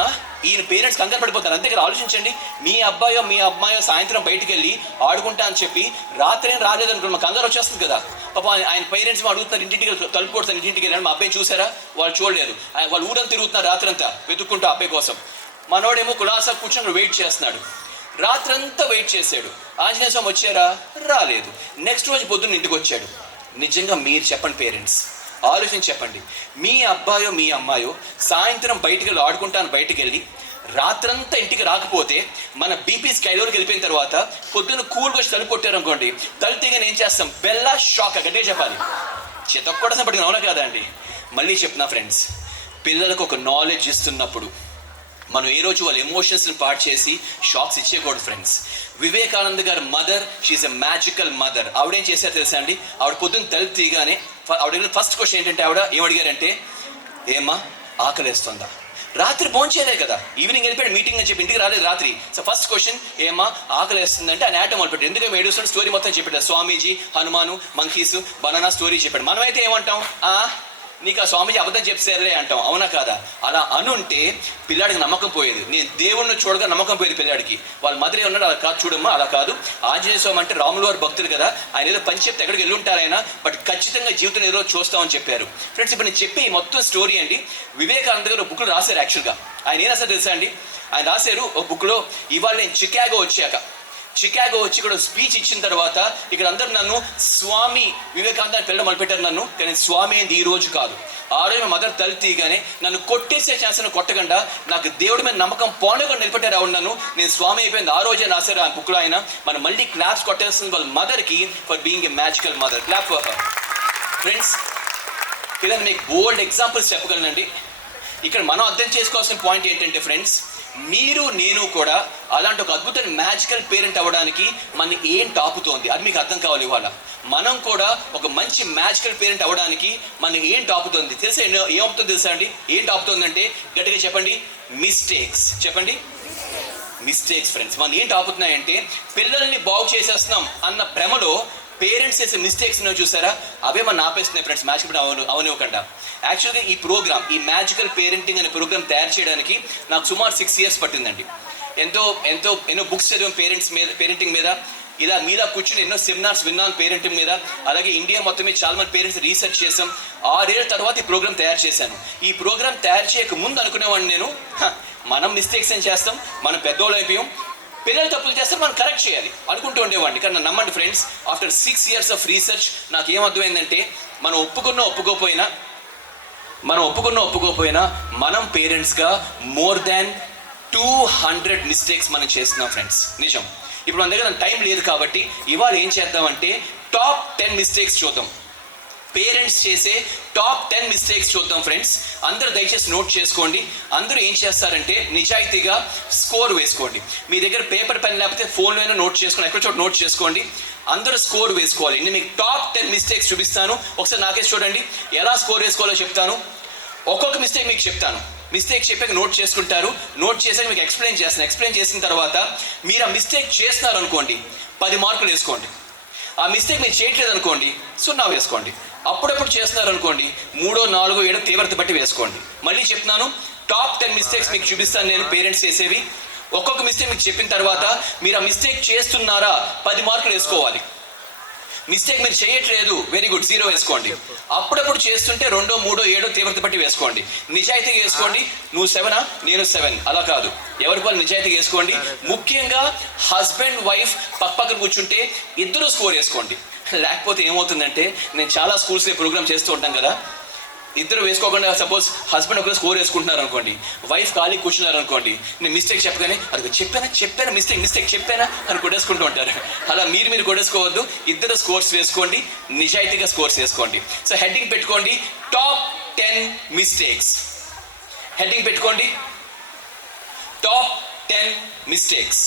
ఈయన పేరెంట్స్ కంగారు పడిపోతారు. అంతే కదా, ఆలోచించండి. మీ అమ్మాయో సాయంత్రం బయటికి వెళ్ళి ఆడుకుంటా అని చెప్పి రాత్రి ఏం రాలేదనుకోండి, మా కంగారు వచ్చేస్తుంది కదా. పాప ఆయన పేరెంట్స్ అడుగుతున్నారు, ఇంటింటికి తలుపు కొడుతారు, ఇంటింటికి వెళ్ళాడు. మా అబ్బాయి చూసారా? వాళ్ళు చూడలేదు. వాళ్ళు ఊరంతా తిరుగుతున్నారు రాత్రంతా వెతుక్కుంటూ అబ్బాయి కోసం. మనోడేమో కులాసా కూర్చొని వెయిట్ చేస్తున్నాడు. రాత్రంతా వెయిట్ చేశాడు. ఆంజనేయ స్వామి వచ్చారా? రాలేదు. నెక్స్ట్ రోజు పొద్దున్న ఇంటికి వచ్చాడు. నిజంగా మీరు చెప్పండి పేరెంట్స్, ఆలోచించి చెప్పండి. మీ అబ్బాయో మీ అమ్మాయో సాయంత్రం బయటికి వెళ్ళి ఆడుకుంటాను బయటికి వెళ్ళి రాత్రంతా ఇంటికి రాకపోతే మన బీపీ స్కైలోకి వెళ్ళిపోయిన తర్వాత పొద్దున్న కూల్గా వచ్చి తలుపు కొట్టారు అనుకోండి, తలుపు తీగని ఏం చేస్తాం? బెల్లా షాక్ గట్టిగా చెప్పాలి. చితక్కొడసం పట్టిన అవునా కాదా అండి? మళ్ళీ చెప్తున్నా ఫ్రెండ్స్, పిల్లలకు ఒక నాలెడ్జ్ ఇస్తున్నప్పుడు మనం ఏ రోజు వాళ్ళ ఎమోషన్స్ని పాటు చేసి షాక్స్ ఇచ్చేయకూడదు ఫ్రెండ్స్. వివేకానంద గారి మదర్, షీఈస్ ఎ మ్యాజికల్ మదర్. ఆవిడేం చేశారు తెలుసా అండి? ఆవిడ పొద్దున్న తలుపు తీయగానే ఆవిడ ఫస్ట్ క్వశ్చన్ ఏంటంటే, ఆవిడ ఏమడిగారంటే, ఏమ్మా ఆకలేస్తుందా? రాత్రి భోంచేయలే కదా, ఈవినింగ్ వెళ్ళిపోయాడు మీటింగ్ అని చెప్పి ఇంటికి రాలేదు రాత్రి. సో ఫస్ట్ క్వశ్చన్, ఏమ్మా ఆకలేస్తుందంటే ఆయన ఆటం మొదలుపెట్టాడు. ఎందుకంటే ఏడుస్తున్న స్టోరీ మొత్తం చెప్పాడు. స్వామీజీ, హనుమాను, మంకీస్, బనానా స్టోరీ చెప్పాడు. మనమైతే ఏమంటాం? నీకు ఆ స్వామీజీ అబద్ధం చెప్పారులే అంటాం, అవునా కాదా? అలా అనుంటే పిల్లాడికి నమ్మకం పోయేది. నేను దేవుణ్ణి చూడగా నమ్మకం పోయేది పిల్లాడికి. వాళ్ళ మదరే ఉన్నాడు, అలా కాదు చూడమ్మా, అలా కాదు. ఆంజనేయ స్వామి అంటే రాములు వారి భక్తులు కదా, ఆయన ఏదో పని చెప్తే ఎక్కడికి వెళ్ళి ఉంటారు ఆయన, బట్ ఖచ్చితంగా జీవితం ఏదో చూస్తామని చెప్పారు. ఫ్రెండ్స్, ఇప్పుడు నేను చెప్పి మొత్తం స్టోరీ అండి. వివేకానంద గారు ఒక బుక్లో రాశారు. యాక్చువల్గా ఆయన ఏం రాశారు తెలుసా అండి? ఆయన రాశారు ఒక బుక్లో, ఇవాళ నేను చికాగో వచ్చి ఇక్కడ స్పీచ్ ఇచ్చిన తర్వాత ఇక్కడ అందరూ నన్ను స్వామి వివేకానంద అని పిల్లలు మొదలుపెట్టారు నన్ను, కానీ స్వామి అయింది ఈ రోజు కాదు. ఆ రోజు మా మదర్ తలుపు తీయగానే నన్ను కొట్టేసే ఛాన్స్ కొట్టకుండా నాకు దేవుడి మీద నమ్మకం పోనకుండా నిలబెట్టారు. ఆవిడ నన్ను, నేను స్వామి అయిపోయింది ఆ రోజే రాశారు ఆ బుక్లో ఆయన. మనం మళ్ళీ క్లాప్స్ కొట్టేస్తుంది వాళ్ళ మదర్కి for being a magical mother. Clap for her. Friends, ఇలా మీకు బోల్డ్ ఎగ్జాంపుల్స్ చెప్పగలనండి. ఇక్కడ మనం అర్థం చేసుకోవాల్సిన పాయింట్ ఏంటంటే ఫ్రెండ్స్, మీరు నేను కూడా అలాంటి ఒక అద్భుతమైన మ్యాజికల్ పేరెంట్ అవ్వడానికి మన ఏం టాపుతోంది అది మీకు అర్థం కావాలి. ఇవాళ మనం కూడా ఒక మంచి మ్యాజికల్ పేరెంట్ అవ్వడానికి మన ఏం టాపుతోంది తెలుసా? ఏమవుతుందో తెలుసా అండి? ఏం టాపుతోందంటే గట్టిగా చెప్పండి, మిస్టేక్స్. చెప్పండి, మిస్టేక్స్. ఫ్రెండ్స్, మనం ఏం టాపుతున్నాయంటే పిల్లల్ని బాగు చేసేస్తున్నాం అన్న భ్రమలో పేరెంట్స్ చేసే మిస్టేక్స్ చూసారా, అవే మనం ఆపేస్తున్నాయి ఫ్రెండ్స్. మ్యాజికల్ అవనివ్వకుండా. యాక్చువల్గా ఈ ప్రోగ్రామ్, ఈ మ్యాజికల్ పేరెంటింగ్ అనే ప్రోగ్రామ్ తయారు చేయడానికి నాకు సుమారు 6 years పట్టిందండి. ఎన్నో బుక్స్ చదివాం పేరెంటింగ్ మీద. ఇలా మీలా కూర్చుని ఎన్నో సెమినార్స్ విన్నాను పేరెంటింగ్ మీద. అలాగే ఇండియా మొత్తం మీద చాలా మంది పేరెంట్స్ రీసెర్చ్ చేసాం. 6 ఏళ్ళ తర్వాత ఈ ప్రోగ్రామ్ తయారు చేశాను. ఈ ప్రోగ్రామ్ తయారు చేయక ముందు అనుకునేవాడిని నేను, మనం మిస్టేక్స్ ఏం చేస్తాం, మనం పెద్దోళ్ళు అయిపోయాం, పిల్లలు తప్పులు చేస్తే మనం కరెక్ట్ చేయాలి అనుకుంటూ ఉండేవాడిని. కానీ నమ్మండి friends, after 6 years of research నాకు ఏమర్థమైందంటే, మనం ఒప్పుకోపోయినా మనం పేరెంట్స్గా మోర్ దాన్ 200 మిస్టేక్స్ మనం చేస్తున్నాం ఫ్రెండ్స్. నిజం. ఇప్పుడు మన దగ్గర టైం లేదు కాబట్టి ఇవాళ ఏం చేద్దామంటే టాప్ 10 మిస్టేక్స్ చూద్దాం. పేరెంట్స్ చేసే టాప్ 10 మిస్టేక్స్ చూద్దాం ఫ్రెండ్స్. అందరూ దయచేసి నోట్ చేసుకోండి. అందరూ ఏం చేస్తారంటే నిజాయితీగా స్కోర్ వేసుకోండి. మీ దగ్గర పేపర్ పెన్ లేకపోతే ఫోన్లోనే నోట్ చేసుకోండి, ఎక్కడ చోట నోట్ చేసుకోండి. అందరూ స్కోర్ వేసుకోవాలి. నేను మీకు టాప్ 10 మిస్టేక్స్ చూపిస్తాను. ఒకసారి నాకేసి చూడండి, ఎలా స్కోర్ వేసుకోవాలో చెప్తాను. ఒక్కొక్క మిస్టేక్ మీకు చెప్తాను. మిస్టేక్ చెప్పాక నోట్ చేసుకుంటారు. నోట్ చేసాక మీకు ఎక్స్ప్లెయిన్ చేస్తాను. ఎక్స్ప్లెయిన్ చేసిన తర్వాత మీరు ఆ మిస్టేక్ చేస్తున్నారు అనుకోండి, 10 మార్కులు వేసుకోండి. ఆ మిస్టేక్ మీరు చేయట్లేదు అనుకోండి, 0 వేసుకోండి. అప్పుడప్పుడు చేస్తున్నారు అనుకోండి, 3, 4, 7 తీవ్రత బట్టి వేసుకోండి. మళ్ళీ చెప్తున్నాను, టాప్ 10 మిస్టేక్స్ మీకు చూపిస్తాను నేను పేరెంట్స్ చేసేవి. ఒక్కొక్క మిస్టేక్ మీకు చెప్పిన తర్వాత మీరు ఆ మిస్టేక్ చేస్తున్నారా 10 మార్కులు వేసుకోవాలి. మిస్టేక్ మీరు చేయట్లేదు, వెరీ గుడ్, 0 వేసుకోండి. అప్పుడప్పుడు చేస్తుంటే 2, 3, 7 తీవ్రత బట్టి వేసుకోండి. నిజాయితీగా వేసుకోండి. నువ్వు 7, నేను 7 అలా కాదు, ఎవరికి వాళ్ళు నిజాయితీగా వేసుకోండి. ముఖ్యంగా హస్బెండ్ వైఫ్ పక్కన కూర్చుంటే ఇద్దరు స్కోర్ వేసుకోండి. లేకపోతే ఏమవుతుందంటే, నేను చాలా స్కూల్స్లో ప్రోగ్రామ్ చేస్తూ ఉంటాం కదా, ఇద్దరు వేసుకోకుండా సపోజ్ హస్బెండ్ ఒకరు స్కోర్ వేసుకుంటున్నారు అనుకోండి, వైఫ్ ఖాళీ కూర్చున్నారు అనుకోండి, నేను మిస్టేక్ చెప్పగానే అది చెప్పానా మిస్టేక్ చెప్పానా అని కొట్టేసుకుంటూ ఉంటారు. అలా మీరు కొట్టేసుకోవద్దు. ఇద్దరు స్కోర్స్ వేసుకోండి, నిజాయితీగా స్కోర్స్ వేసుకోండి. సో హెడ్డింగ్ పెట్టుకోండి, టాప్ 10 మిస్టేక్స్. హెడ్డింగ్ పెట్టుకోండి, టాప్ 10 మిస్టేక్స్.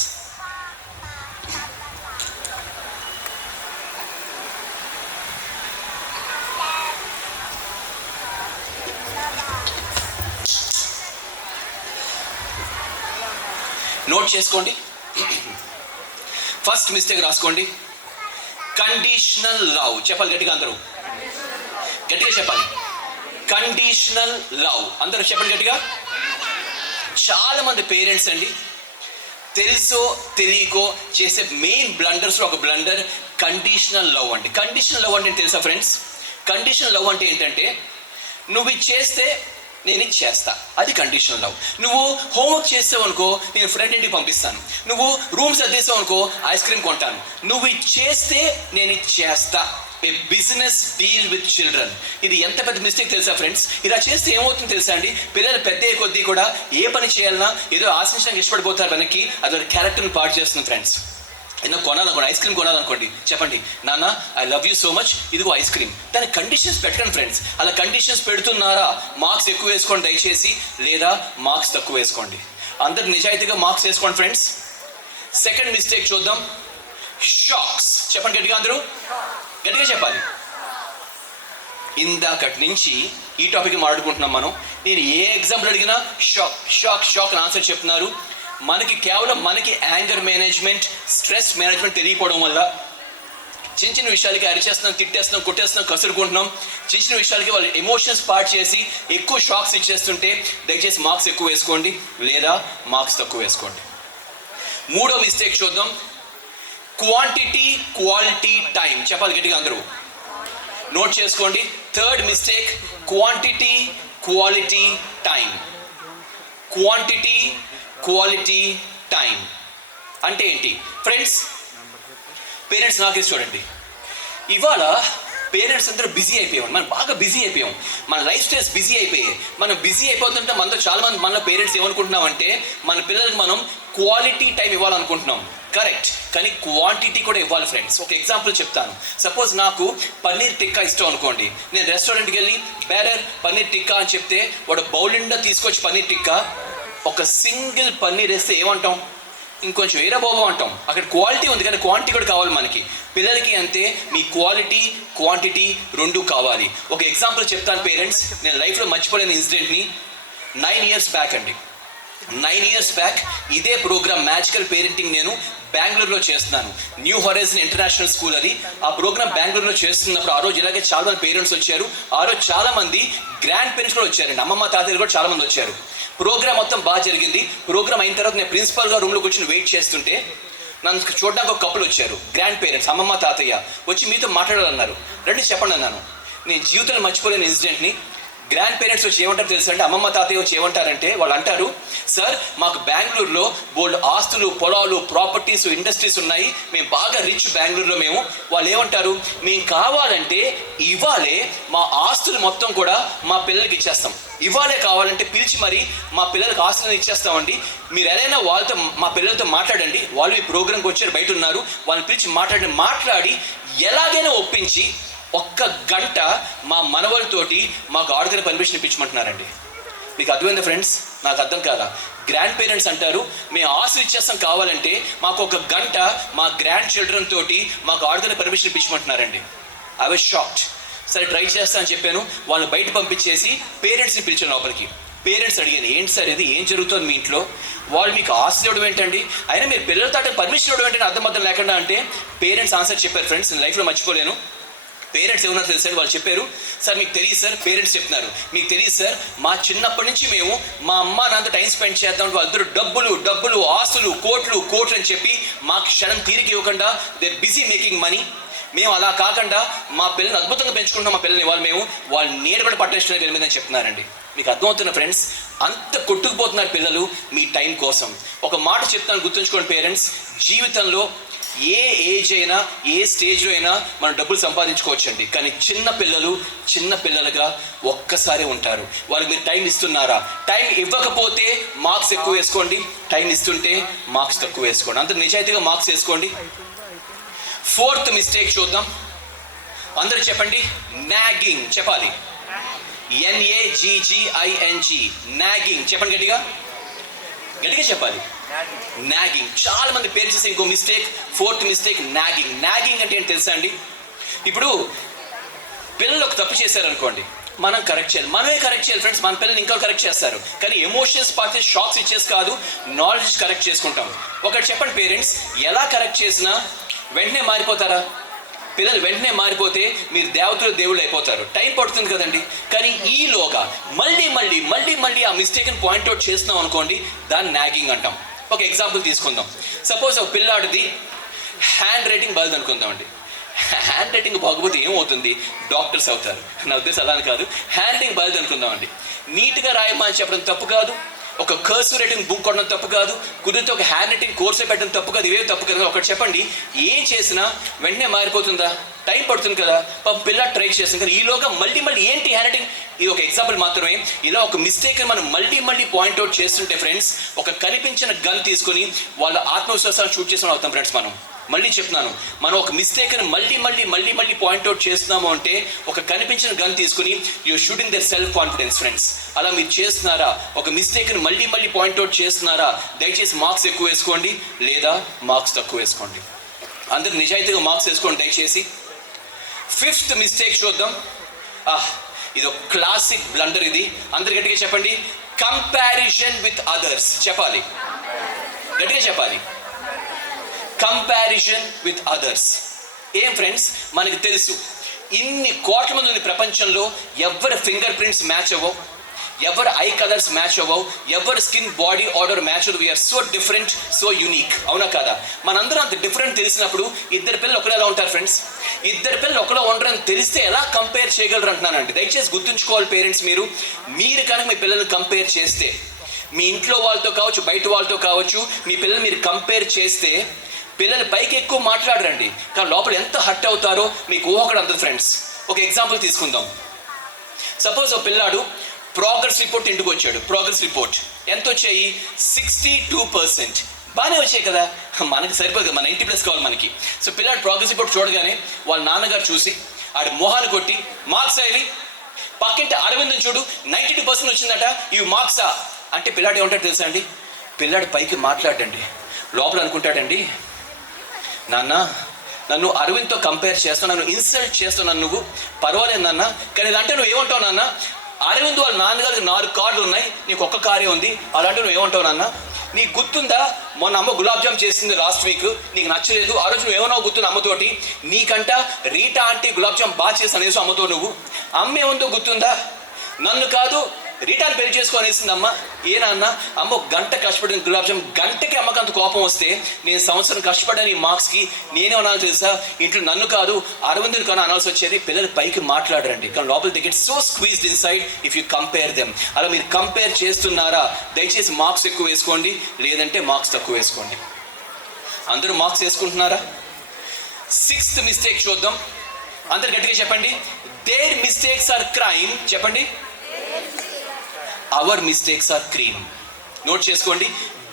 నోట్ చేసుకోండి. ఫస్ట్ మిస్టేక్ రాసుకోండి. Conditional love. చెప్పాలి గట్టిగా, అందరూ గట్టిగా చెప్పాలి. Conditional love. అందరూ చెప్పండి గట్టిగా. చాలా మంది పేరెంట్స్ అండి తెలుసో తెలియకో చేసే మెయిన్ బ్లండర్స్లో ఒక బ్లండర్ కండిషనల్ లవ్ అండి. కండిషనల్ లవ్ అంటే తెలుసా ఫ్రెండ్స్? కండిషనల్ లవ్ అంటే ఏంటంటే, నువ్వు ఇది చేస్తే నేను ఇది చేస్తా, అది కండిషనల్ లవ్. నువ్వు హోంవర్క్ చేసావు అనుకో, నేను ఫ్రెండ్ ఇంటికి పంపిస్తాను. నువ్వు రూమ్స్ అద్దేసావు అనుకో, ఐస్ క్రీమ్ కొంటాను. నువ్వు ఇది చేస్తే నేను ఇది చేస్తా. ఏ బిజినెస్ డీల్ విత్ చిల్డ్రన్. ఇది ఎంత పెద్ద మిస్టేక్ తెలుసా ఫ్రెండ్స్? ఇలా చేస్తే ఏమవుతుందో తెలుసా అండి, పిల్లలు పెద్ద కొద్దీ కూడా ఏ పని చేయాలన్నా ఏదో ఆశించడానికి ఇష్టపడిపోతారు వెనక్కి. అది క్యారెక్టర్ని పాడు చేస్తుంది ఫ్రెండ్స్. ఏదో కొనాలనుకోండి, ఐస్ క్రీమ్ కొనాలనుకోండి, చెప్పండి నాన్న I love you so much, ఇదిగో ఐస్ క్రీమ్. దానికి కండిషన్స్ పెట్టండి ఫ్రెండ్స్. అలా కండిషన్స్ పెడుతున్నారా, మార్క్స్ ఎక్కువ వేసుకోండి దయచేసి, లేదా మార్క్స్ తక్కువ వేసుకోండి. అందరు నిజాయితీగా మార్క్స్ వేసుకోండి ఫ్రెండ్స్. సెకండ్ మిస్టేక్ చూద్దాం. షాక్స్. చెప్పండి గట్టిగా, అందరూ గట్టిగా చెప్పాలి. ఇందాకటి నుంచి ఈ టాపిక్ మాట్లాడుకుంటున్నాం మనం. నేను ఏ ఎగ్జాంపుల్ అడిగినా షాక్ షాక్ షాక్ అని ఆన్సర్ చెప్తున్నారు. మనకి కేవలం మనకి యాంగర్ మేనేజ్మెంట్, స్ట్రెస్ మేనేజ్మెంట్ తెలియకపోవడం వల్ల చిన్న చిన్న విషయాలకి అరిచేస్తున్నాం, తిట్టేస్తున్నాం, కొట్టేస్తున్నాం, కసురుకుంటున్నాం. చిన్న చిన్న విషయాలకి వాళ్ళు ఎమోషన్స్ పార్ట్ చేసి ఎక్కువ షాక్స్ ఇచ్చేస్తుంటే దయచేసి మార్క్స్ ఎక్కువ వేసుకోండి, లేదా మార్క్స్ తక్కువ వేసుకోండి. మూడో మిస్టేక్ చూద్దాం. Quantity quality time. చెప్పాలి గట్టిగా, అందరూ నోట్ చేసుకోండి. Third mistake, quantity quality time. Quantity quality time అంటే ఏంటి ఫ్రెండ్స్? పేరెంట్స్ నాకే చూడండి, ఇవాళ పేరెంట్స్ అందరూ బిజీ అయిపోయాం. మనం బాగా బిజీ అయిపోయాం, మన లైఫ్ స్టైల్స్ బిజీ అయిపోయాయి. మనం బిజీ అయిపోతుంటే మనతో చాలా మంది మన పేరెంట్స్ ఏమనుకుంటున్నాం అంటే, మన పిల్లలకి మనం క్వాలిటీ టైం ఇవ్వాలనుకుంటున్నాం. కరెక్ట్, కానీ క్వాంటిటీ కూడా ఇవ్వాలి ఫ్రెండ్స్. ఒక ఎగ్జాంపుల్ చెప్తాను. సపోజ్ నాకు పన్నీర్ టిక్కా ఇష్టం అనుకోండి. నేను రెస్టారెంట్కి వెళ్ళి బేరర్ పన్నీర్ టిక్కా అని చెప్తే వాడు బౌల్ నిండా తీసుకొచ్చి పన్నీర్ టిక్కా, ఒక సింగిల్ పన్నీర్ వేస్తే ఏమంటాం? ఇంకొంచెం వేరే బాబు అంటాం. అక్కడ క్వాలిటీ ఉంది కానీ క్వాంటిటీ కూడా కావాలి మనకి. పిల్లలకి అంతే, మీ క్వాలిటీ క్వాంటిటీ రెండు కావాలి. ఒక ఎగ్జాంపుల్ చెప్తాను పేరెంట్స్. నేను లైఫ్లో మర్చిపోలేని ఇన్సిడెంట్ని 9 years బ్యాక్ అండి. 9 years బ్యాక్ ఇదే ప్రోగ్రామ్ మ్యాజికల్ పేరెంటింగ్ నేను బెంగళూరులో చేస్తున్నాను. న్యూ హొరైజన్ ఇంటర్నేషనల్ స్కూల్ అది. ఆ ప్రోగ్రామ్ బెంగళూరులో చేస్తున్నప్పుడు ఆ రోజు ఇలాగే చాలా మంది పేరెంట్స్ వచ్చారు. ఆ రోజు చాలా మంది గ్రాండ్ పేరెంట్స్ కూడా వచ్చారండి. అమ్మమ్మ తాతయ్యలు కూడా చాలా మంది వచ్చారు. ప్రోగ్రామ్ మొత్తం బాగా జరిగింది. ప్రోగ్రామ్ అయిన తర్వాత నేను ప్రిన్సిపల్గా రూమ్లో కూర్చొని వెయిట్ చేస్తుంటే నన్ను చూడడానికి ఒక కపుల్ వచ్చారు, గ్రాండ్ పేరెంట్స్, అమ్మమ్మ తాతయ్య. వచ్చి మీతో మాట్లాడాలన్నారు. రండి చెప్పండి అన్నాను. నేను జీవితంలో మర్చిపోలేని ఇన్సిడెంట్ని. గ్రాండ్ పేరెంట్స్ వచ్చి ఏమంటారు తెలుసు అంటే, అమ్మమ్మ తాతయ్య వచ్చి ఏమంటారంటే, వాళ్ళు అంటారు, సార్ మాకు బెంగళూరులో బోల్డ్ ఆస్తులు, పొలాలు, ప్రాపర్టీస్, ఇండస్ట్రీస్ ఉన్నాయి, మేము బాగా రిచ్ బెంగళూరులో మేము. వాళ్ళు ఏమంటారు, మేము కావాలంటే ఇవాళే మా ఆస్తులు మొత్తం కూడా మా పిల్లలకి ఇచ్చేస్తాం. ఇవాళే కావాలంటే పిలిచి మరి మా పిల్లలకి ఆస్తులను ఇచ్చేస్తామండి. మీరు ఎలా వాళ్ళతో, మా పిల్లలతో మాట్లాడండి. వాళ్ళు ఈ ప్రోగ్రామ్కి వచ్చారు, బయట ఉన్నారు, వాళ్ళని పిలిచి మాట్లాడి ఎలాగైనా ఒప్పించి 1 గంట మా మనవలతోటి మాకు ఆడుకునే పర్మిషన్ ఇప్పించమంటున్నారండి. మీకు అర్థమైందా ఫ్రెండ్స్? నాకు అర్థం కాదా. గ్రాండ్ పేరెంట్స్ అంటారు, మేము ఆశలు ఇచ్చేస్తాం, కావాలంటే మాకు 1 గంట మా గ్రాండ్ చిల్డ్రన్ తోటి మాకు ఆడుకునే పర్మిషన్ ఇప్పించమంటున్నారండి. I was shocked. సరే ట్రై చేస్తా అని చెప్పాను. వాళ్ళని బయట పంపించేసి పేరెంట్స్ని పిలిచాను లోపలికి. పేరెంట్స్ అడిగాను, ఏంటి సార్ ఇది, ఏం జరుగుతుంది మీ ఇంట్లో? వాళ్ళు మీకు ఆస్తి ఇవ్వడం ఏంటండి, అయినా మీరు పిల్లలతో పర్మిషన్ ఇవ్వడం ఏంటంటే అర్థం లేకుండా అంటే పేరెంట్స్ ఆన్సర్ చెప్పారు ఫ్రెండ్స్. నేను లైఫ్లో మర్చిపోలేను. పేరెంట్స్ ఏమన్నారు తెలుసు, వాళ్ళు చెప్పారు, సార్ మీకు తెలియదు సార్, పేరెంట్స్ చెప్తున్నారు, మీకు తెలియదు సార్, మా చిన్నప్పటి నుంచి మేము మా అమ్మ నాన్నతో టైం స్పెండ్ చేద్దాం, వాళ్ళిద్దరు డబ్బులు ఆస్తులు కోట్లు అని చెప్పి మాకు క్షణం తీరిక ఇవ్వకుండా దే బిజీ మేకింగ్ మనీ. మేము అలా కాకుండా మా పిల్లల్ని అద్భుతంగా పెంచుకుంటాం. మా పిల్లల్ని వాళ్ళు నీడ కూడా పట్టేస్తున్నారు వీళ్ళ మీద అని చెప్తున్నారండి. మీకు అర్థమవుతున్న ఫ్రెండ్స్, అంత కొట్టుకుపోతున్నారు పిల్లలు మీ టైం కోసం. ఒక మాట చెప్తాను, గుర్తుంచుకోండి పేరెంట్స్, జీవితంలో ఏ ఏజ్ అయినా, ఏ స్టేజ్లో అయినా మనం డబ్బులు సంపాదించుకోవచ్చండి. కానీ చిన్న పిల్లలుగా ఒక్కసారి ఉంటారు. వాళ్ళకి మీరు టైం ఇస్తున్నారా? టైం ఇవ్వకపోతే మార్క్స్ ఎక్కువ వేసుకోండి, టైం ఇస్తుంటే మార్క్స్ తక్కువ వేసుకోండి. అంత నిజాయితీగా మార్క్స్ వేసుకోండి. 4th మిస్టేక్ చూద్దాం. అందరూ చెప్పండి, నాగింగ్. చెప్పాలి, NAGGING, నాగింగ్. చెప్పండి గట్టిగా చెప్పాలి. నాగింగ్. చాలా మంది పేరెంట్స్ ఇంకో mistake, 4th mistake, nagging. Nagging అంటే ఏంటి తెలుసా అండి? ఇప్పుడు పిల్లలు ఒక తప్పు చేశారనుకోండి, మనం కరెక్ట్ చేయాలి, మనమే కరెక్ట్ చేయాలి ఫ్రెండ్స్. మన పిల్లల్ని ఇంకా కరెక్ట్ చేస్తారు, కానీ ఎమోషన్స్ పార్టీ షాక్స్ ఇచ్చేసి కాదు, నాలెడ్జ్ కరెక్ట్ చేసుకుంటాం. ఒకటి చెప్పండి పేరెంట్స్, ఎలా కరెక్ట్ చేసినా వెంటనే మారిపోతారా? పిల్లలు వెంటనే మారిపోతే మీరు దేవతలు దేవుళ్ళు అయిపోతారు, టైం పడుతుంది కదండి. కానీ ఈలోగా మళ్ళీ మళ్ళీ మళ్ళీ మళ్ళీ ఆ మిస్టేక్ని పాయింట్అవుట్ చేస్తున్నాం అనుకోండి, దాన్ని నాగింగ్ అంటాం. ఒక ఎగ్జాంపుల్ తీసుకుందాం. సపోజ్ ఒక పిల్లాడిది హ్యాండ్ రైటింగ్ బాగుంది అనుకుందామండి. హ్యాండ్ రైటింగ్ బాగోపోతే ఏమవుతుంది? డాక్టర్స్ అవుతారు. నా ఉద్దేశం అలా కాదు, హ్యాండ్ రైటింగ్ బాగుంది అనుకుందామండి. నీట్గా రాయమా అని చెప్పడం తప్పు కాదు, ఒక కర్సివ్ రైటింగ్ బుక్ కొనడం తప్పు కాదు, కుదిరితే ఒక హ్యాండ్ రైటింగ్ కోర్సే పెట్టడం తప్పు కాదు, ఇవే తప్పు కదా. ఒకటి చెప్పండి, ఏం చేసినా వెంటనే మారిపోతుందా? టైం పడుతుంది కదా. పాపం పిల్ల ట్రై చేస్తుంది కదా, ఈలోగా మళ్ళీ మళ్ళీ ఏంటి హ్యాండ్ రైటింగ్? ఇది ఒక ఎగ్జాంపుల్ మాత్రమే. ఇలా ఒక మిస్టేక్ని మనం మళ్ళీ మళ్ళీ పాయింట్అవుట్ చేస్తుంటే ఫ్రెండ్స్, ఒక కనిపించిన గన్ తీసుకొని వాళ్ళ ఆత్మవిశ్వాసాన్ని షూట్ చేసిన అవుతాం ఫ్రెండ్స్. మనం మళ్ళీ చెప్తున్నాను, మనం ఒక మిస్టేక్ని మళ్ళీ మళ్ళీ మళ్ళీ మళ్ళీ పాయింట్అవుట్ చేస్తున్నాము అంటే ఒక కనిపించిన గన్ తీసుకుని you're shooting their self confidence friends. అలా మీరు చేస్తున్నారా? ఒక మిస్టేక్ని మళ్ళీ మళ్ళీ పాయింట్అవుట్ చేస్తున్నారా? దయచేసి మార్క్స్ ఎక్కువ వేసుకోండి, లేదా మార్క్స్ తక్కువ వేసుకోండి. అందరికి నిజాయితీగా మార్క్స్ వేసుకోండి దయచేసి. 5th మిస్టేక్ చూద్దాం. ఇది ఒక క్లాసిక్ బ్లండర్. ఇది అందరు గట్టిగా చెప్పండి, కంపారిజన్ విత్ అదర్స్. చెప్పాలి, గట్టిగా చెప్పాలి, కంపారిజన్ విత్ అదర్స్. ఏం ఫ్రెండ్స్, మనకి తెలుసు ఇన్ని కోట్ల మంది ఉన్న ప్రపంచంలో ఎవరి ఫింగర్ ప్రింట్స్ మ్యాచ్ అవ్వవు, ఎవరి ఐ కలర్స్ మ్యాచ్ అవ్వవు, ఎవరి స్కిన్ బాడీ ఆర్డర్ మ్యాచ్ అవ్వదు. We're so different, so unique, అవునా కదా? మనందరం అంత డిఫరెంట్ తెలిసినప్పుడు ఇద్దరు పిల్లలు ఒకలా ఉంటారు ఫ్రెండ్స్. ఇద్దరు పిల్లలు ఒకలా ఉండరని తెలిస్తే ఎలా కంపేర్ చేయగలరు అంటున్నానండి. దయచేసి గుర్తుంచుకోవాలి పేరెంట్స్, మీరు కనుక మీ పిల్లల్ని కంపేర్ చేస్తే, మీ ఇంట్లో వాళ్ళతో కావచ్చు, బయట వాళ్ళతో కావచ్చు, మీ పిల్లల్ని మీరు కంపేర్ చేస్తే పిల్లలు పైకి ఎక్కువ మాట్లాడరండి, కానీ లోపల ఎంత హర్ట్ అవుతారో మీకు ఊహకడ అందదు ఫ్రెండ్స్. ఒక ఎగ్జాంపుల్ తీసుకుందాం. సపోజ్ ఒక పిల్లాడు ప్రోగ్రెస్ రిపోర్ట్ ఇంటికి వచ్చాడు. ప్రోగ్రెస్ రిపోర్ట్ ఎంత వచ్చాయి? 62%. బాగానే వచ్చాయి కదా, మనకి సరిపోదు కదా, మన 90+ కావాలి మనకి. సో పిల్లాడు ప్రోగ్రెస్ రిపోర్ట్ చూడగానే వాళ్ళ నాన్నగారు చూసి ఆడి మొహాన్ని కొట్టి మార్క్స్ అయ్యి, పక్కింటి అరవింద్ చూడు 92% వచ్చిందట, ఇవి మార్క్సా అంటే పిల్లాడు ఏమంటాడు తెలుసా అండి? పిల్లాడు పైకి మాట్లాడండి, లోపల అనుకుంటాడండి, నాన్న నన్ను అరవింద్తో కంపేర్ చేస్తాను, నన్ను ఇన్సల్ట్ చేస్తున్నాను, నువ్వు పర్వాలేదు నాన్న, కానీ ఇదంటే నువ్వు ఏమంటావు నాన్న? అరవింద్ వాళ్ళ నాన్నగారికి 4 కార్లు ఉన్నాయి, నీకు ఒక్క కారే ఉంది, అలాంటి నువ్వు ఏమంటావు నాన్న? నీకు గుర్తుందా మొన్న అమ్మ గులాబ్ జామ్ చేసింది లాస్ట్ వీక్, నీకు నచ్చలేదు, ఆ రోజు నువ్వు ఏమన్నా గుర్తుంది అమ్మతోటి, నీకంట రీటా ఆంటీ గులాబ్ జామ్ బాగా చేసి అనేసి అమ్మతో నువ్వు, అమ్మ ఏముందో గుర్తుందా? నన్ను కాదు రీటాని పెళ్లి చేసుకొనేసింది అమ్మ. ఏ నాన్న, అమ్మ 1 గంట కష్టపడిన గులాబ్ జామ్, గంటకి అమ్మకి అంత కోపం వస్తే నేను సంవత్సరం కష్టపడ్డాను ఈ మార్క్స్కి, నేనే అనాలి తెలుసా? ఇంట్లో నన్ను కాదు అరవింద్ని కానీ అనాల్సి వచ్చేది. పిల్లలు పైకి మాట్లాడరండి, కానీ లోపల they get so squeezed inside if you compare them. అలా మీరు కంపేర్ చేస్తున్నారా? దయచేసి మార్క్స్ ఎక్కువ వేసుకోండి, లేదంటే మార్క్స్ తక్కువ వేసుకోండి. అందరూ మార్క్స్ వేసుకుంటున్నారా? 6th మిస్టేక్ చూద్దాం. అందరు గట్టిగా చెప్పండి, దేర్ మిస్టేక్స్ ఆర్ క్రైమ్. చెప్పండి, our mistakes are cream. Note చేసుకోండి,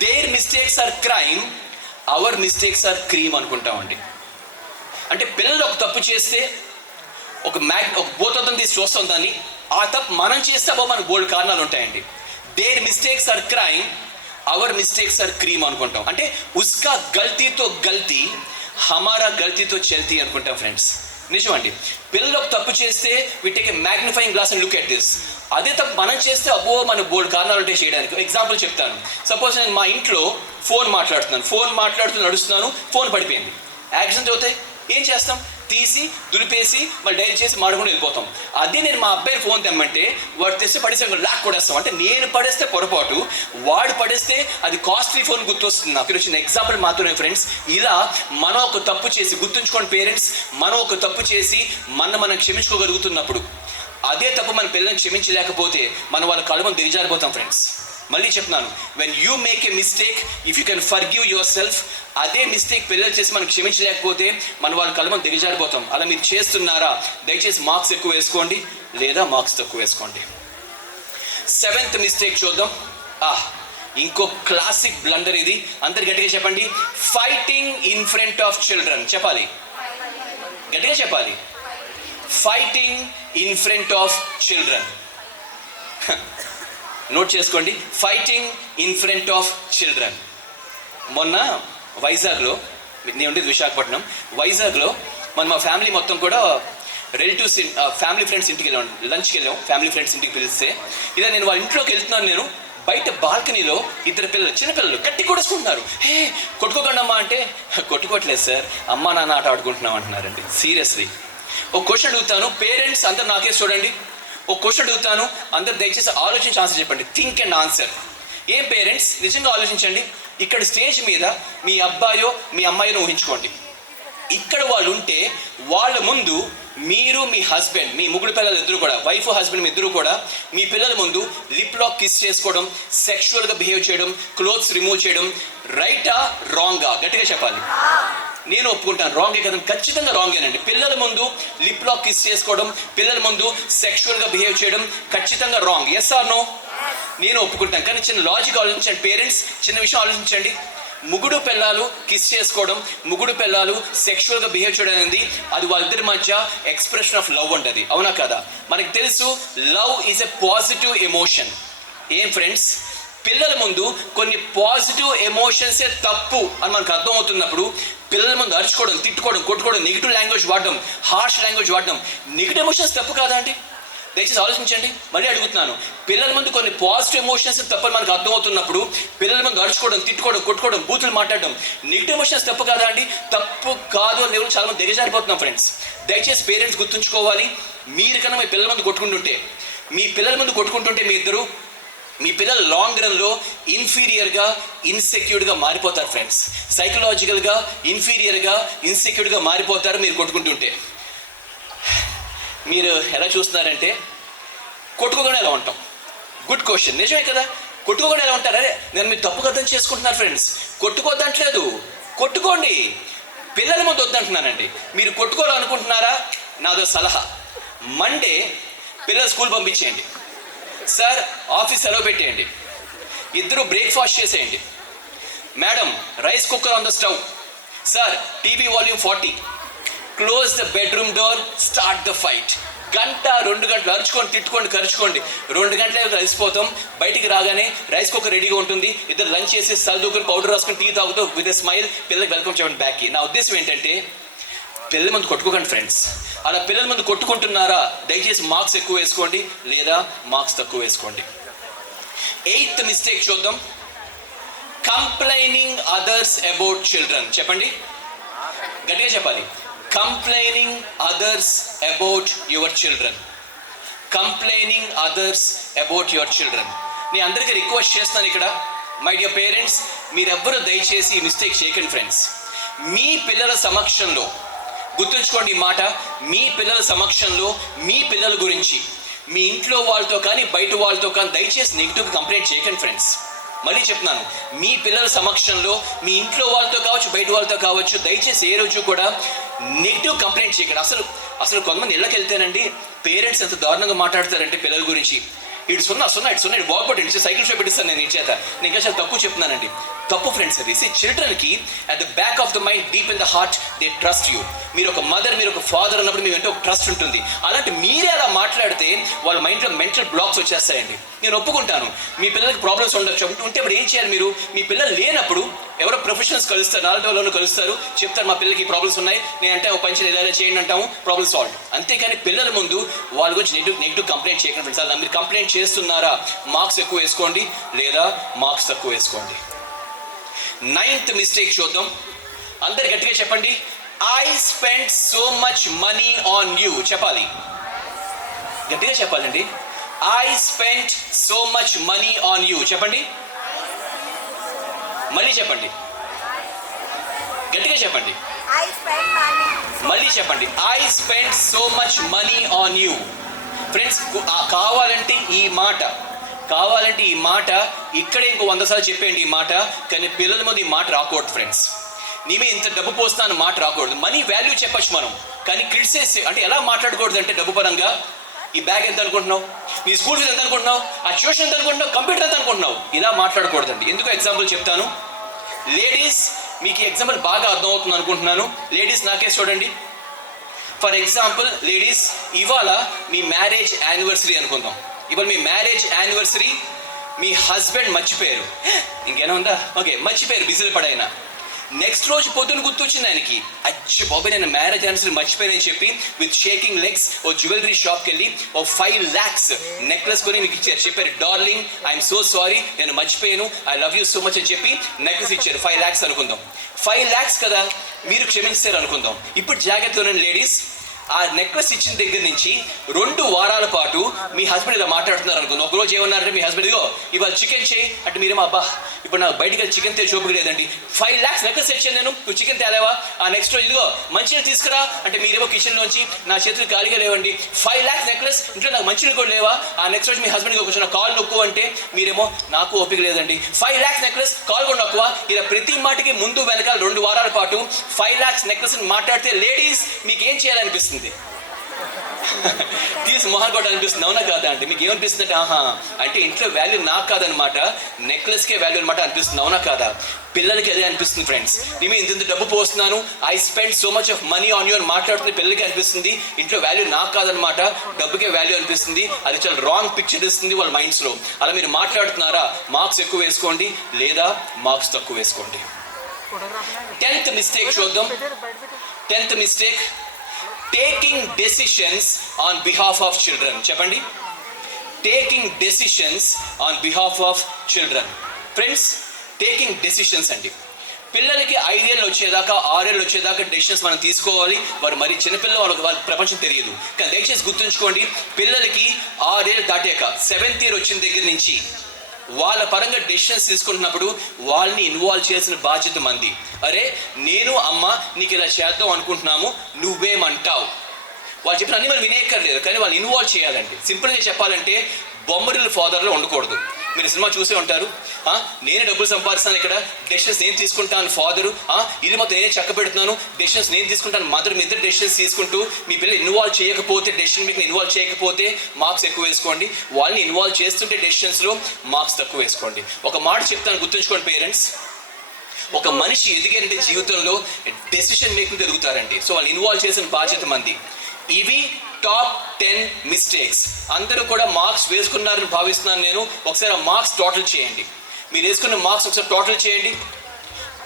their mistakes are crime, our mistakes are cream అనుకుంటామండి. అంటే పిల్లలు ఒక తప్పు చేస్తే ఒక బోతత్వం తీసి చూస్తాం దాన్ని, ఆ తప్పు మనం చేస్తే అబ్బో మనకు బోల్డ్ కారణాలు ఉంటాయండి. Their mistakes are crime, our mistakes are cream అనుకుంటాం. అంటే ఉస్కా గల్తీతో గల్తీ, హమారా గల్తీతో చల్తీ అనుకుంటాం ఫ్రెండ్స్. నిజమండి, పిల్లలు ఒక తప్పు చేస్తే we take a magnifying glass and look at this. అదే తప్పు మనం చేస్తే అబ్బో మన బోల్డ్ కారణాలు ఉంటాయి చేయడానికి. ఎగ్జాంపుల్ చెప్తాను. సపోజ్ నేను మా ఇంట్లో ఫోన్ మాట్లాడుతూ నడుస్తున్నాను, ఫోన్ పడిపోయింది, యాక్సిడెంట్ అవుతాయి, ఏం చేస్తాం? తీసి దులిపేసి మళ్ళీ డైల్ చేసి మాడుకొని వెళ్ళిపోతాం. అదే నేను మా అబ్బాయి ఫోన్ తెమ్మంటే వాడు తెస్తే పడేస్తే లాక్ కొడేస్తాం. అంటే నేను పడేస్తే పొరపాటు, వాడు పడేస్తే అది కాస్ట్లీ ఫోన్ గుర్తొస్తుంది. నాకు వచ్చిన ఎగ్జాంపుల్ మాత్రమే ఫ్రెండ్స్. ఇలా మనం ఒక తప్పు చేసి, గుర్తుంచుకోండి పేరెంట్స్, మనం ఒక తప్పు చేసి మనం క్షమించుకోగలుగుతున్నప్పుడు అదే తప్పు మన పిల్లల్ని క్షమించలేకపోతే మనం వాళ్ళ కడుపును దిగజారిపోతాం ఫ్రెండ్స్. మళ్ళీ చెప్తున్నాను, when you make a mistake, if you can forgive your self, అదే మిస్టేక్ పిల్లలు చేసి మనం క్షమించలేకపోతే మనం వాళ్ళ కడుపును దిగజారిపోతాం. అలా మీరు చేస్తున్నారా? దయచేసి మార్క్స్ ఎక్కువ వేసుకోండి, లేదా మార్క్స్ తక్కువ వేసుకోండి. 7th మిస్టేక్ చూద్దాం. ఇంకో క్లాసిక్ బ్లండర్ ఇది. అందరు గట్టిగా చెప్పండి, fighting in front of children. చెప్పాలి, గట్టిగా చెప్పాలి, fighting in front of children. Note చేసుకోండి, fighting in front of children. మొన్న వైజాగ్లో, నేను ఉండేది విశాఖపట్నం, వైజాగ్లో మా ఫ్యామిలీ మొత్తం కూడా రిలేటివ్స్ ఫ్యామిలీ ఫ్రెండ్స్ ఇంటికి వెళ్ళాం, లంచ్కి వెళ్ళాం, ఫ్యామిలీ ఫ్రెండ్స్ ఇంటికి పిలిస్తే ఇలా నేను వాళ్ళ ఇంట్లోకి వెళ్తున్నాను. నేను బయట బాల్కనీలో ఇద్దరు పిల్లలు, చిన్నపిల్లలు కట్టి కొడుకుంటున్నారు. హే కొట్టుకోకండి అమ్మా అంటే, కొట్టుకోవట్లేదు సార్, అమ్మా నాన్న ఆట ఆడుకుంటున్నాం అంటున్నారండి. సీరియస్లీ. ఒక క్వశ్చన్ అడుగుతాను, పేరెంట్స్ అందరు నాకేసి చూడండి. ఒక క్వశ్చన్ అడుగుతాను, అందరు దయచేసి ఆలోచించి ఆన్సర్ చెప్పండి. Think and answer. ఏం పేరెంట్స్ నిజంగా ఆలోచించండి. ఇక్కడ స్టేజ్ మీద మీ అబ్బాయో మీ అమ్మాయినో ఊహించుకోండి. ఇక్కడ వాళ్ళు ఉంటే వాళ్ళ ముందు మీరు మీ హస్బెండ్, మీ ముగ్గురు పిల్లలు ఇద్దరు కూడా, వైఫ్ హస్బెండ్ మీ ఇద్దరు కూడా మీ పిల్లల ముందు లిప్ లాక్ కిస్ చేసుకోవడం, సెక్షువల్గా బిహేవ్ చేయడం, క్లోత్స్ రిమూవ్ చేయడం రైటా రాంగా? గట్టిగా చెప్పాలి. నేను ఒప్పుకుంటాను, రాంగే కదా, ఖచ్చితంగా రాంగేనండి. పిల్లల ముందు లిప్ లాక్ కిస్ చేసుకోవడం, పిల్లల ముందు సెక్షువల్గా బిహేవ్ చేయడం ఖచ్చితంగా రాంగ్. Yes or no? నేను ఒప్పుకుంటాను. కానీ చిన్న లాజిక్ ఆలోచించండి పేరెంట్స్, చిన్న విషయం ఆలోచించండి. ముగ్గుడు పిల్లలు కిస్ చేసుకోవడం, ముగ్గుడు పిల్లలు సెక్షువల్గా బిహేవ్ చేయడం అనేది అది వాళ్ళిద్దరి మధ్య ఎక్స్ప్రెషన్ ఆఫ్ లవ్ ఉంటుంది, అవునా కదా? మనకు తెలుసు love is a positive emotion. ఏం ఫ్రెండ్స్, పిల్లల ముందు కొన్ని పాజిటివ్ ఎమోషన్సే తప్పు అని మనకు అర్థమవుతున్నప్పుడు పిల్లల ముందు అరుచుకోవడం, తిట్టుకోవడం, కొట్టుకోవడం, నెగిటివ్ లాంగ్వేజ్ వాడడం, హార్ష్ లాంగ్వేజ్ వాడడం, నెగిటివ్ ఎమోషన్స్ తప్పు కాదా అండి? దయచేసి ఆలోచించండి. మళ్ళీ అడుగుతున్నాను, పిల్లల ముందు కొన్ని పాజిటివ్ ఎమోషన్స్ తప్పని మనకు అర్థమవుతున్నప్పుడు పిల్లల ముందు అరుచుకోవడం, తిట్టుకోవడం, కొట్టుకోవడం, బూతులు మాట్లాడడం, నెగిటివ్ ఎమోషన్స్ తప్పు కాదా అండి? తప్పు కాదు అని ఎవరు చాలా మంది దిగజారిపోతున్నాం ఫ్రెండ్స్. దయచేసి పేరెంట్స్ గుర్తుంచుకోవాలి, మీరు కన్నా మీ పిల్లల ముందు కొట్టుకుంటుంటే, మీ పిల్లల ముందు కొట్టుకుంటుంటే మీ పిల్లలు లాంగ్ రన్లో ఇన్ఫీరియర్గా, ఇన్సెక్యూర్డ్గా మారిపోతారు ఫ్రెండ్స్. సైకలాజికల్గా ఇన్ఫీరియర్గా, ఇన్సెక్యూర్డ్గా మారిపోతారు మీరు కొట్టుకుంటుంటే. మీరు ఎలా చూస్తున్నారంటే కొట్టుకోకుండా ఎలా ఉంటాం? Good question. నిజమే కదా, కొట్టుకోకుండా ఎలా ఉంటారు? అరే నేను మీరు తప్పుగా అర్థం చేసుకుంటున్నారు ఫ్రెండ్స్. కొట్టుకోవద్దంటలేదు, కొట్టుకోండి, పిల్లల ముందు వద్దంటున్నానండి. మీరు కొట్టుకోవాలనుకుంటున్నారా? నాదో సలహా, మండే పిల్లలు స్కూల్ పంపించేయండి సార్, ఆఫీస్ సెలవు పెట్టేయండి, ఇద్దరు బ్రేక్ఫాస్ట్ చేసేయండి. Madam rice cooker on the stove, sir TV volume 40, close the bedroom door, start the fight. గంట 2 గంటలు అరుచుకోండి, తిట్టుకోండి, ఖర్చుకోండి. 2 గంటల కలిసిపోతాం. బయటికి రాగానే రైస్ కుక్కర్ రెడీగా ఉంటుంది, ఇద్దరు లంచ్ చేసి సర్దుకుని పౌడర్ రాసుకుని టీ తాగుతూ విత్ ఎ స్మైల్ పిల్లలకి వెల్కమ్ చెప్పండి బ్యాక్కి. నా ఉద్దేశం ఏంటంటే పిల్లల ముందు కొట్టుకోకండి ఫ్రెండ్స్. అలా పిల్లల ముందు కొట్టుకుంటున్నారా? దయచేసి మార్క్స్ ఎక్కువ వేసుకోండి, లేదా మార్క్స్ తక్కువ వేసుకోండి. 8th మిస్టేక్ చూద్దాం. Complaining others about children. చెప్పండి, గట్టిగా చెప్పాలి. Complaining others about your children. Complaining others about your children. నేను అందరికీ రిక్వెస్ట్ చేస్తాను ఇక్కడ, మై డియర్ పేరెంట్స్, మీరెవ్వరూ దయచేసి ఈ మిస్టేక్ చేయకండి ఫ్రెండ్స్. మీ పిల్లల సమక్షంలో గుర్తుంచుకోండి ఈ మాట, మీ పిల్లల సమక్షంలో మీ పిల్లల గురించి మీ ఇంట్లో వాళ్ళతో కానీ బయట వాళ్ళతో కానీ దయచేసి నెగిటివ్ కంప్లైంట్ చేయకండి ఫ్రెండ్స్. మళ్ళీ చెప్తున్నాను, మీ పిల్లల సమక్షంలో మీ ఇంట్లో వాళ్ళతో కావచ్చు, బయట వాళ్ళతో కావచ్చు, దయచేసి ఏ రోజు కూడా నెగిటివ్ కంప్లైంట్ చేయకండి. అసలు కొంతమంది ఇళ్ళకి వెళ్తేనండి పేరెంట్స్ ఎంత దారుణంగా మాట్లాడతారంటే పిల్లల గురించి. ఇటు సున్నా ఇటు బాగుపడి సైకిల్ షాప్ పెట్టిస్తాను నేను ఈ చేత. నేను ఇంకా చాలా తక్కువ చెప్తున్నానండి, తప్పు ఫ్రెండ్స్ అది. చిల్డ్రన్కి at the back of the mind, deep in the heart, they trust you. మీరు ఒక మదర్, మీరు ఒక ఫాదర్ అన్నప్పుడు మీ వెంట ఒక ట్రస్ట్ ఉంటుంది. అలాంటి మీరే అలా మాట్లాడితే వాళ్ళ మైండ్లో మెంటల్ బ్లాక్స్ వచ్చేస్తాయండి. నేను ఒప్పుకుంటాను, మీ పిల్లలకి ప్రాబ్లమ్స్ ఉండొచ్చు, ఉంటే ఇప్పుడు ఏం చేయాలి? మీరు మీ పిల్లలు లేనప్పుడు ఎవరో ప్రొఫెషనల్స్ కలుస్తారు, 4 రోజుల్లో కలుస్తారు, చెప్తారు మా పిల్లలకి ప్రాబ్లమ్స్ ఉన్నాయి, నేనంటే ఒక పంచిన ఎలా చేయండి అంటాము, ప్రాబ్లమ్ సాల్వ్. అంతేకాని పిల్లల ముందు వాళ్ళ గురించి నెగిటివ్ కంప్లైంట్ చేయకండి ఫ్రెండ్స్. అలా మీరు కంప్లైంట్ చేస్తున్నారా? మార్క్స్ ఎక్కువ వేసుకోండి, లేదా మార్క్స్ తక్కువ వేసుకోండి. 9th మిస్టేక్ చూద్దాం. అందరు గట్టిగా చెప్పండి, I spend so much money on you. చెప్పాలి, గట్టిగా చెప్పాలండి. I spend so much money on you. చెప్పండి, మళ్ళీ చెప్పండి, గట్టిగా చెప్పండి, మళ్ళీ చెప్పండి. I spend so much money on you. Friends, కావాలంటే ఈ మాట ఇక్కడే ఇంకో 100 సార్లు చెప్పేయండి ఈ మాట. కానీ పిల్లల ముందు ఈ మాట రాకూడదు ఫ్రెండ్స్. నీవే ఇంత డబ్బు పోస్తాను మాట రాకూడదు. మనీ వాల్యూ చెప్పచ్చు మనం, కానీ క్రిటిసైజ్ అంటే ఎలా మాట్లాడకూడదు అంటే డబ్బు పరంగా, ఈ బ్యాగ్ ఎంత అనుకుంటున్నావు, నీ స్కూల్ ఫీజు ఎంత అనుకుంటున్నావు, ఆ ట్యూషన్ ఎంత అనుకుంటున్నావు, కంప్యూటర్ ఎంత అనుకుంటున్నావు, ఇలా మాట్లాడకూడదండి. ఎందుకు ఎగ్జాంపుల్ చెప్తాను. లేడీస్, మీకు ఎగ్జాంపుల్ బాగా అర్థమవుతుంది అనుకుంటున్నాను. లేడీస్ నాకేసి చూడండి. ఫర్ ఎగ్జాంపుల్ లేడీస్, ఇవాళ మీ మ్యారేజ్ యానివర్సరీ అనుకుందాం. ఇవాళ మీ మ్యారేజ్ యానివర్సరీ, మీ హస్బెండ్ మర్చిపోయారు. ఇంకేనా ఉందా? ఓకే, మర్చిపోయారు, బిజీలు పడైనా. నెక్స్ట్ రోజు పొద్దున్న గుర్తొచ్చింది ఆయనకి, అచ్చి బాబాయ్ నేను మ్యారేజ్ యానివర్సరీ మర్చిపోయానని చెప్పి విత్ షేకింగ్ లెగ్స్ ఓ జ్యువెలరీ షాప్కి వెళ్ళి ఓ 5 lakhs నెక్లెస్ కొని మీకు ఇచ్చారు. చెప్పారు, డార్లింగ్ ఐఎమ్ సో సారీ, నేను మర్చిపోయాను, I love you so much అని చెప్పి నెక్లెస్ ఇచ్చారు. 5 lakhs అనుకుందాం. 5 lakhs కదా, మీరు క్షమించారు అనుకుందాం. ఇప్పుడు జాగ్రత్తగా లేడీస్, ఆ నెక్లెస్ ఇచ్చిన దగ్గర నుంచి 2 వారాల పాటు మీ హస్బెండ్ ఇలా మాట్లాడుతున్నారు అనుకుందాం. ఒకరోజు ఏమన్నారంటే మీ హస్బెండ్, ఇదిగో ఇవాళ చికెన్ చేయి అంటే మీరేమో అబ్బా ఇప్పుడు నాకు బయటికి వెళ్ళి చికెన్ తే చూపుకు లేదండి, 5 lakhs నెక్లెస్ ఇచ్చాను నేను, నువ్వు చికెన్ తేలేవా? ఆ నెక్స్ట్ రోజు ఇదిగో మంచిగా తీసుకురా అంటే మీరేమో కిచెన్లోంచి నా చేతులు ఖాళీగా లేవండి, 5 lakhs నెక్లెస్ ఇంట్లో నాకు మంచిగా కూడా లేవా? ఆ నెక్స్ట్ రోజు మీ హస్బెండ్కి ఒక కాల్ నొక్కు అంటే మీరేమో నాకు ఓపిక లేదండి, 5 lakhs నెక్లెస్ కాల్ కూడా నొక్కువ. ఇలా ప్రతి మాటకి ముందు వెనకాల 2 వారాల పాటు 5 lakhs నెక్లెస్ మాట్లాడితే లేడీస్ మీకు ఏం చేయాలనిపిస్తుంది? తీసి మొహం కూడా అనిపిస్తుంది, అవునా కాదా? అంటే మీకు ఏమనిపిస్తుంది అంటే ఆహా అంటే ఇంట్లో వాల్యూ నాకు కాదనమాట, నెక్లెస్కే వాల్యూ అనమాట అనిపిస్తుంది, అవునా కాదా? పిల్లలకి అదే అనిపిస్తుంది ఫ్రెండ్స్. నేను ఇంత డబ్బు పోస్తున్నాను, I spend so much of money on you అని మాట్లాడుతున్న పిల్లలకి అనిపిస్తుంది ఇంట్లో వాల్యూ నాకు కాదనమాట, డబ్బుకే వాల్యూ అనిపిస్తుంది. అది చాలా రాంగ్ పిక్చర్ ఇస్తుంది వాళ్ళ మైండ్స్లో. అలా మీరు మాట్లాడుతున్నారా, మార్క్స్ ఎక్కువ వేసుకోండి, లేదా మార్క్స్ తక్కువ వేసుకోండి. 10th మిస్టేక్ చూద్దాం. 10th mistake, taking decisions on behalf of children. చెప్పండి, taking decisions on behalf of children. Friends, taking decisions అండి, పిల్లలకి 5 ఏళ్ళు వచ్చేదాకా 6 ఏళ్ళు వచ్చేదాకా డెసిషన్స్ మనం తీసుకోవాలి. వారు మరి చిన్నపిల్లలు, వాళ్ళ ప్రపంచం తెలియదు. కానీ దయచేసి గుర్తుంచుకోండి, పిల్లలకి 6 ఏళ్ళు దాటాక 7th year వచ్చిన దగ్గర నుంచి వాళ్ళ పరంగా డెసిషన్స్ తీసుకుంటున్నప్పుడు వాళ్ళని ఇన్వాల్వ్ చేసిన బాధ్యత మంది. అరే నేను అమ్మ నీకు ఇలా చేద్దాం అనుకుంటున్నాము, నువ్వేమంటావు? వాళ్ళు చెప్పిన అన్ని మనం వినేయక్కర్లేదు, కానీ వాళ్ళు ఇన్వాల్వ్ చేయాలండి. సింపుల్గా చెప్పాలంటే బొమ్మరిల్ ఫాదర్లో ఉండకూడదు. మీరు సినిమా చూసే ఉంటారు, నేనే డబ్బులు సంపాదిస్తాను, ఇక్కడ డెసిషన్స్ నేను తీసుకుంటాను ఫాదరు, ఇల్లు మొత్తం నేనే చక్క పెడుతున్నాను, డెసిషన్స్ నేను తీసుకుంటాను మదర్. మీ ఇద్దరు డెసిషన్స్ తీసుకుంటూ మీ పిల్లలు ఇన్వాల్వ్ చేయకపోతే, డెసిషన్ మీకు ఇన్వాల్వ్ చేయకపోతే మార్క్స్ ఎక్కువ వేసుకోండి. వాళ్ళని ఇన్వాల్వ్ చేస్తుంటే డెసిషన్స్లో మార్క్స్ తక్కువ వేసుకోండి. ఒక మాట చెప్తాను, గుర్తుంచుకోండి పేరెంట్స్, ఒక మనిషి ఎదిగేంటే జీవితంలో డెసిషన్ మేకింగ్ ఎదుగుతారండి. సో వాళ్ళు ఇన్వాల్వ్ చేసిన బాధ్యత మంది. ఇవి టాప్ 10 మిస్టేక్స్. అందరూ కూడా మార్క్స్ వేసుకున్నారని భావిస్తున్నాను నేను. ఒకసారి ఆ మార్క్స్ టోటల్ చేయండి. మీరు వేసుకున్న మార్క్స్ ఒకసారి టోటల్ చేయండి.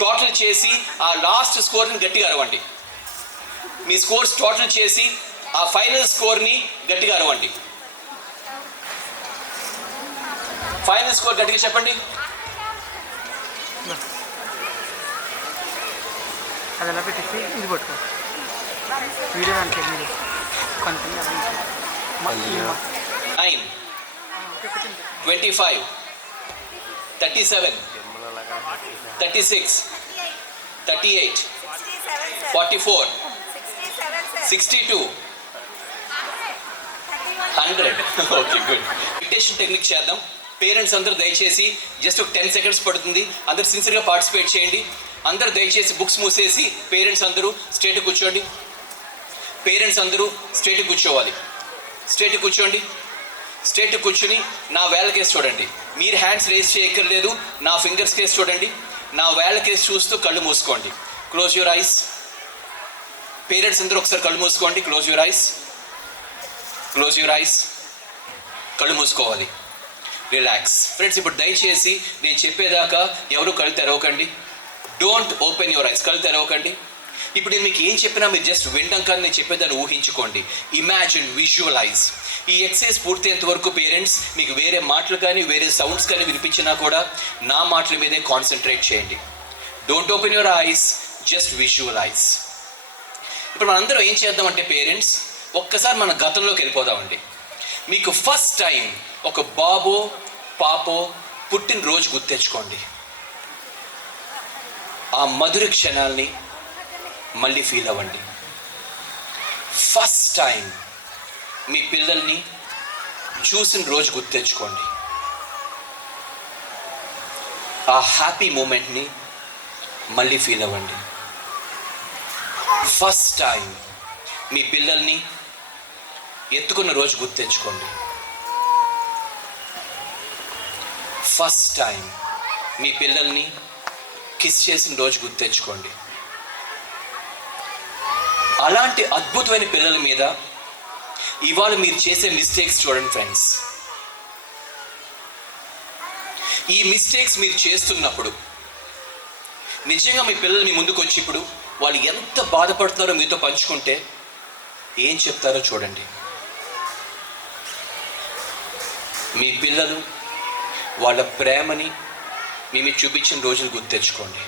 టోటల్ చేసి ఆ లాస్ట్ స్కోర్ని గట్టిగా అరవండి. మీ స్కోర్స్ టోటల్ చేసి ఆ ఫైనల్ స్కోర్ని గట్టిగా అరవండి. ఫైనల్ స్కోర్ గట్టిగా చెప్పండి. అది ఎలా పెట్టేసి ఇది పట్టుకో, వీడియో అంటే మీరు continue 9, 25, 37, 36, 38, 44, 62, 100. Okay, good. Dictation technique చేద్దాం. పేరెంట్స్ అందరూ దయచేసి జస్ట్ ఒక 10 seconds పడుతుంది. అందరూ సిన్సియర్గా పార్టిసిపేట్ చేయండి. అందరూ దయచేసి బుక్స్ మూసేసి పేరెంట్స్ అందరూ స్ట్రైట్ కూర్చోండి. పేరెంట్స్ అందరూ స్ట్రైట్ కూర్చోవాలి. స్ట్రైట్ కూర్చోండి. స్ట్రైట్ కూర్చుని నా వేళ్ళ కేసు చూడండి. మీరు హ్యాండ్స్ రేస్ చేయక్కర్లేదు, నా ఫింగర్స్ కేసు చూడండి. నా వేళ్ళ కేసు చూస్తూ కళ్ళు మూసుకోండి. Close your eyes. పేరెంట్స్ అందరూ ఒకసారి కళ్ళు మూసుకోండి. Close your eyes. Close your eyes. కళ్ళు మూసుకోవాలి. రిలాక్స్. ఫ్రెండ్స్, ఇప్పుడు దయచేసి నేను చెప్పేదాకా ఎవరు కళ్ళు తెరవకండి. Don't open your eyes. కళ్ళు తెరవకండి. ఇప్పుడు నేను మీకు ఏం చెప్పినా మీరు జస్ట్ వినడం కానీ నేను చెప్పేదాన్ని ఊహించుకోండి. Imagine, visualise. ఈ ఎక్సర్సైజ్ పూర్తయ్యేంత వరకు పేరెంట్స్ మీకు వేరే మాటలు కానీ వేరే సౌండ్స్ కానీ వినిపించినా కూడా నా మాటల మీదే కాన్సన్ట్రేట్ చేయండి. Don't open your eyes, just visualise. ఇప్పుడు మనందరం ఏం చేద్దామంటే పేరెంట్స్, ఒక్కసారి మన గతంలోకి వెళ్ళిపోదామండి. మీకు ఫస్ట్ టైం ఒక బాబో పాపో పుట్టినరోజు గుర్తెచ్చుకోండి. ఆ మధుర క్షణాల్ని మళ్ళీ ఫీల్ అవ్వండి. ఫస్ట్ టైం మీ పిల్లల్ని చూసిన రోజు గుర్తెచ్చుకోండి. ఆ హ్యాపీ మూమెంట్ని మళ్ళీ ఫీల్ అవ్వండి. ఫస్ట్ టైం మీ పిల్లల్ని ఎత్తుకున్న రోజు గుర్తెచ్చుకోండి. ఫస్ట్ టైం మీ పిల్లల్ని కిస్ చేసిన రోజు గుర్తెచ్చుకోండి. అలాంటి అద్భుతమైన పిల్లల మీద ఇవాళ మీరు చేసే మిస్టేక్స్ చూడండి ఫ్రెండ్స్. ఈ మిస్టేక్స్ మీరు చేస్తున్నప్పుడు నిజంగా మీ పిల్లలు మీ ముందుకు వచ్చి ఇప్పుడు వాళ్ళు ఎంత బాధపడుతున్నారో మీతో పంచుకుంటే ఏం చెప్తారో చూడండి. మీ పిల్లలు వాళ్ళ ప్రేమని మీ మీద చూపించిన రోజులు గుర్తు తెచ్చుకోండి.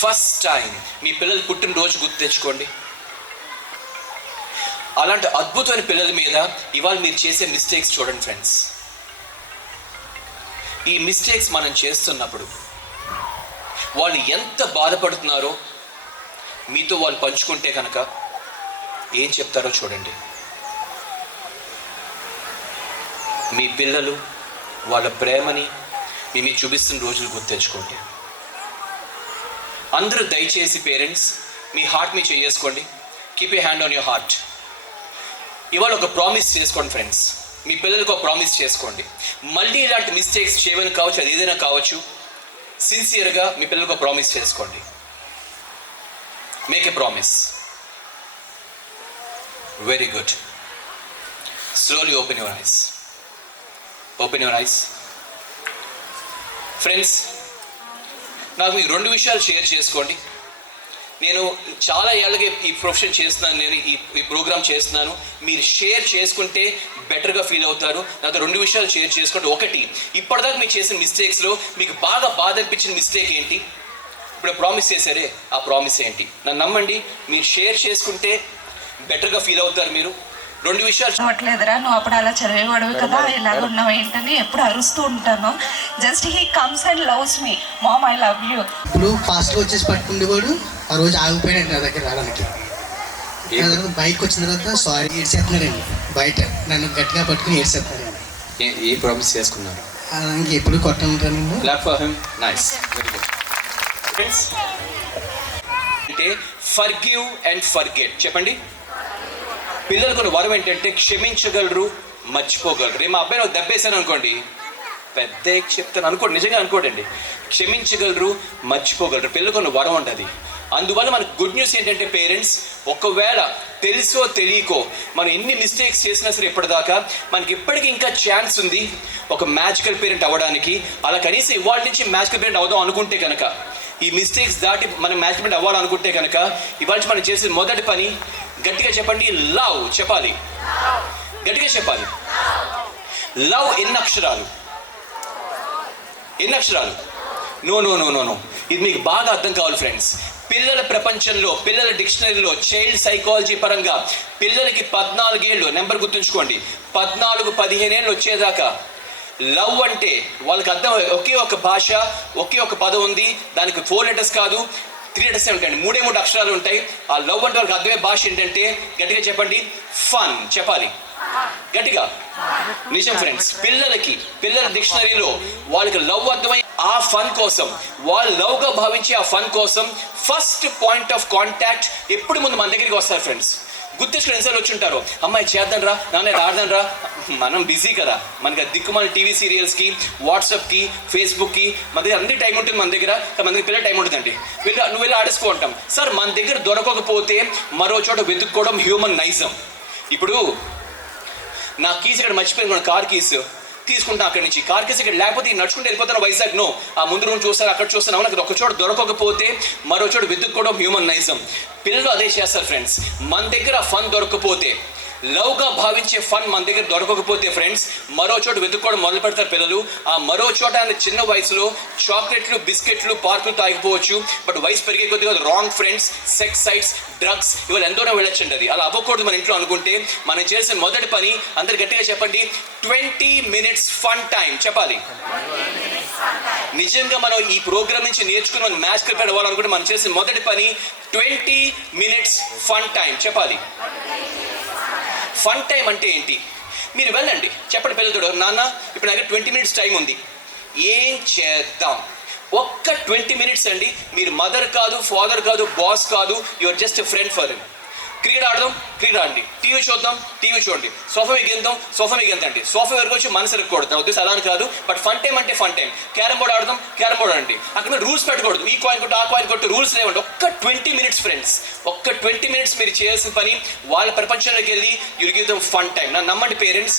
ఫస్ట్ టైం మీ పిల్లలు పుట్టినరోజు గుర్తు తెచ్చుకోండి. అలాంటి అద్భుతమైన పిల్లల మీద ఇవాళ మీరు చేసే మిస్టేక్స్ చూడండి ఫ్రెండ్స్. ఈ మిస్టేక్స్ మనం చేస్తున్నప్పుడు వాళ్ళు ఎంత బాధపడుతున్నారో మీతో వాళ్ళు పంచుకుంటే కనుక ఏం చెప్తారో చూడండి. మీ పిల్లలు వాళ్ళ ప్రేమని మీ మీద చూపిస్తున్న రోజులు గుర్తు తెచ్చుకోండి. అందరూ దయచేసి పేరెంట్స్ మీ హార్ట్ మీద చేసుకోండి. Keep a hand on your heart. ఇవాళ ఒక ప్రామిస్ చేసుకోండి ఫ్రెండ్స్. మీ పిల్లలకు ఒక ప్రామిస్ చేసుకోండి. మళ్ళీ ఇలాంటి మిస్టేక్స్ చేయమని కావచ్చు, అది ఏదైనా కావచ్చు. సిన్సియర్గా మీ పిల్లలకు ఒక ప్రామిస్ చేసుకోండి. Make a promise. Very good. Slowly open your ice. Open your ice. Friends, నాకు మీకు 2 విషయాలు షేర్ చేసుకోండి. నేను చాలా ఏళ్ళగా ఈ ప్రొఫెషన్ చేస్తున్నాను, నేను ఈ ప్రోగ్రామ్ చేస్తున్నాను. మీరు షేర్ చేసుకుంటే బెటర్గా ఫీల్ అవుతారు. నాతో 2 విషయాలు షేర్ చేసుకోండి. ఒకటి, ఇప్పటిదాకా మీరు చేసిన మిస్టేక్స్లో మీకు బాగా బాధ అనిపించిన మిస్టేక్ ఏంటి? ఇప్పుడు ప్రామిస్ చేశారే, ఆ ప్రామిస్ ఏంటి? నన్ను నమ్మండి, మీరు షేర్ చేసుకుంటే బెటర్గా ఫీల్ అవుతారు. మీరు 2 విషయాలు. చదవట్లేదురా, నువ్వు అప్పుడు అలా చదివేవాడు కదా, ఇలాగ ఉన్నావు ఏంటని ఎప్పుడు అరుస్తూ ఉంటాను. Just he comes and loves me. Mom, I love you. ఇప్పుడు ఫాస్ట్గా వచ్చేసి పట్టుకుండేవాడు. ఆ రోజు ఆగిపోయాడు నా దగ్గర రావడానికి. నా తర్వాత బైక్ వచ్చిన తర్వాత సారీ ఏడ్చేస్తున్నాడండి. బయట నన్ను గట్టిగా పట్టుకుని ఏడ్చేస్తున్నాడండి. ఏ ప్రామిస్ చేసుకున్నారు? ఎప్పుడు కొట్టమంటానండి. Nice, very good. ఫ్రెండ్స్, అంటే ఫర్గివ్ అండ్ ఫర్గెట్. చెప్పండి. పిల్లలకు వరం ఏంటంటే క్షమించగలరు, మర్చిపోగలరు. రేపు మా అబ్బాయిని దెబ్బేశాను అనుకోండి, పెద్ద చెప్తాను అనుకోండి, నిజంగా అనుకోండి. క్షమించగలరు, మర్చిపోగలరు. పిల్లలకు వరం ఉంటుంది. అందువల్ల మనకు గుడ్ న్యూస్ ఏంటంటే పేరెంట్స్, ఒకవేళ తెలుసో తెలియకో మనం ఎన్ని మిస్టేక్స్ చేసినా సరే ఇప్పటిదాకా మనకి ఇప్పటికీ ఇంకా ఛాన్స్ ఉంది ఒక మ్యాజికల్ పేరెంట్ అవ్వడానికి. అలా కనీసం ఇవాళ నుంచి మ్యాజికల్ పేరెంట్ అవుదాం అనుకుంటే కనుక, ఈ మిస్టేక్స్ దాటి మనం మ్యాజికల్ పేరెంట్ అవ్వాలనుకుంటే కనుక ఇవాళ మనం చేసే మొదటి పని, గట్టిగా చెప్పండి, లవ్. చెప్పాలి, గట్టిగా చెప్పాలి. లవ్ ఎన్ని అక్షరాలు? ఎన్ని అక్షరాలు? No no no no no ఇది మీకు బాగా అర్థం కావాలి ఫ్రెండ్స్. పిల్లల ప్రపంచంలో, పిల్లల డిక్షనరీలో, చైల్డ్ సైకాలజీ పరంగా పిల్లలకి 14 ఏళ్ళు, నెంబర్ గుర్తుంచుకోండి, 14-15 ఏళ్ళు వచ్చేదాకా లవ్ అంటే వాళ్ళకి అర్థం ఒకే ఒక భాష, ఒకే ఒక పదం ఉంది. దానికి 4 లెటర్స్ కాదు, 3 లెటర్స్ ఉంటాయండి. 3 అక్షరాలు ఉంటాయి. ఆ లవ్ అంటే వాళ్ళకి అర్థమయ్యే భాష ఏంటంటే, గట్టిగా చెప్పండి, ఫన్. చెప్పాలి గట్టిగా. నిజం ఫ్రెండ్స్, పిల్లల డిక్షనరీలో వాళ్ళకి లవ్ అర్థమై ఆ ఫన్ కోసం, వాళ్ళు లవ్గా భావించే ఆ ఫన్ కోసం ఫస్ట్ పాయింట్ ఆఫ్ కాంటాక్ట్ ఎప్పుడు ముందు మన దగ్గరికి వస్తారు ఫ్రెండ్స్. గుర్తించుకుని ఎన్నిసార్లు వచ్చి ఉంటారు, అమ్మాయి చేద్దాం రా, నాన్న ఆడదాం రా. మనం బిజీ కదా, మనకి దిక్కుమాల టీవీ సీరియల్స్కి, వాట్సాప్కి, ఫేస్బుక్కి, మన దగ్గర అన్ని టైం ఉంటుంది. మన దగ్గర పిల్లల టైం ఉంటుందండి. నువ్వు వెళ్ళి ఆడేసుకో అంటాం. సార్, మన దగ్గర దొరకకపోతే మరో చోట వెతుక్కోవడం హ్యూమన్ నైజం. ఇప్పుడు నా కీస్ ఇక్కడ మర్చిపోయింది, కార్ కీస్ తీసుకుంటాను అక్కడి నుంచి. కార్ కీస్ ఇక్కడ లేకపోతే నడుచుకుంటే వెళ్ళిపోతాను వైజాగ్. నో, ఆ ముందు రోజు చూస్తారు, అక్కడ చూస్తాను. నాకు ఒక చోట దొరకకపోతే మరో చోట వెతుక్కోవడం హ్యూమన్ నైజం. పిల్లలు అదే చేస్తారు ఫ్రెండ్స్. మన దగ్గర ఫన్ దొరకకపోతే, లవ్గా భావించే ఫన్ మన దగ్గర దొరకకపోతే ఫ్రెండ్స్, మరో చోట వెతుక్కోవడం మొదలు పెడతారు పిల్లలు. ఆ మరో చోట చిన్న వయసులో చాక్లెట్లు, బిస్కెట్లు, పార్కులు తాగిపోవచ్చు. బట్ వయసు పెరిగే కొద్దిగా wrong friends, sex sites, drugs, ఇవాళ ఎంతోనే వెళ్ళొచ్చండి. అది అలా అవ్వకూడదు మన ఇంట్లో అనుకుంటే మనం చేసిన మొదటి పని, అందరు గట్టిగా చెప్పండి, 20 minutes ఫన్ టైం. చెప్పాలి. నిజంగా మనం ఈ ప్రోగ్రామ్ నుంచి నేర్చుకుని మనం మ్యాచ్ ప్రిపేర్ అవ్వాలనుకుంటే మనం చేసిన మొదటి పని 20 minutes ఫన్ టైం. చెప్పాలి. ఫన్ టైం అంటే ఏంటి? మీరు వెళ్ళండి, చెప్పండి పిల్లలతో, నాన్న ఇప్పుడు నాకు 20 minutes టైం ఉంది, ఏం చేద్దాం? ఒక్క 20 minutes అండి. మీరు మదర్ కాదు, ఫాదర్ కాదు, బాస్ కాదు, your just friend for him. Cricket ఆడదాం, క్రికెట్ ఆడండి. టీవీ చూద్దాం, టీవీ చూడండి. సోఫా మీకు వెళ్దాం, సోఫా మీకు వెళ్తండి. సోఫా వరకు వచ్చి మనసు ఎరగకూడదు, నా ఉద్దేశం అలా కాదు. బట్ ఫన్ టైం అంటే ఫన్ టైం. క్యారమ్ బోర్డ్ ఆడదాం, క్యారమ్ బోర్డ్ ఆడండి. అక్కడ మీరు రూల్స్ పెట్టకూడదు, ఈ కాయిన్ కొట్టు, ఆ కాయిన్ కొట్టు, రూల్స్ లేవండి. ఒక్క 20 minutes ఫ్రెండ్స్, ఒక్క 20 minutes మీరు చేయాల్సిన పని, వాళ్ళ ప్రపంచంలోకి వెళ్ళి you'll give them fun time. నన్ను నమ్మండి పేరెంట్స్,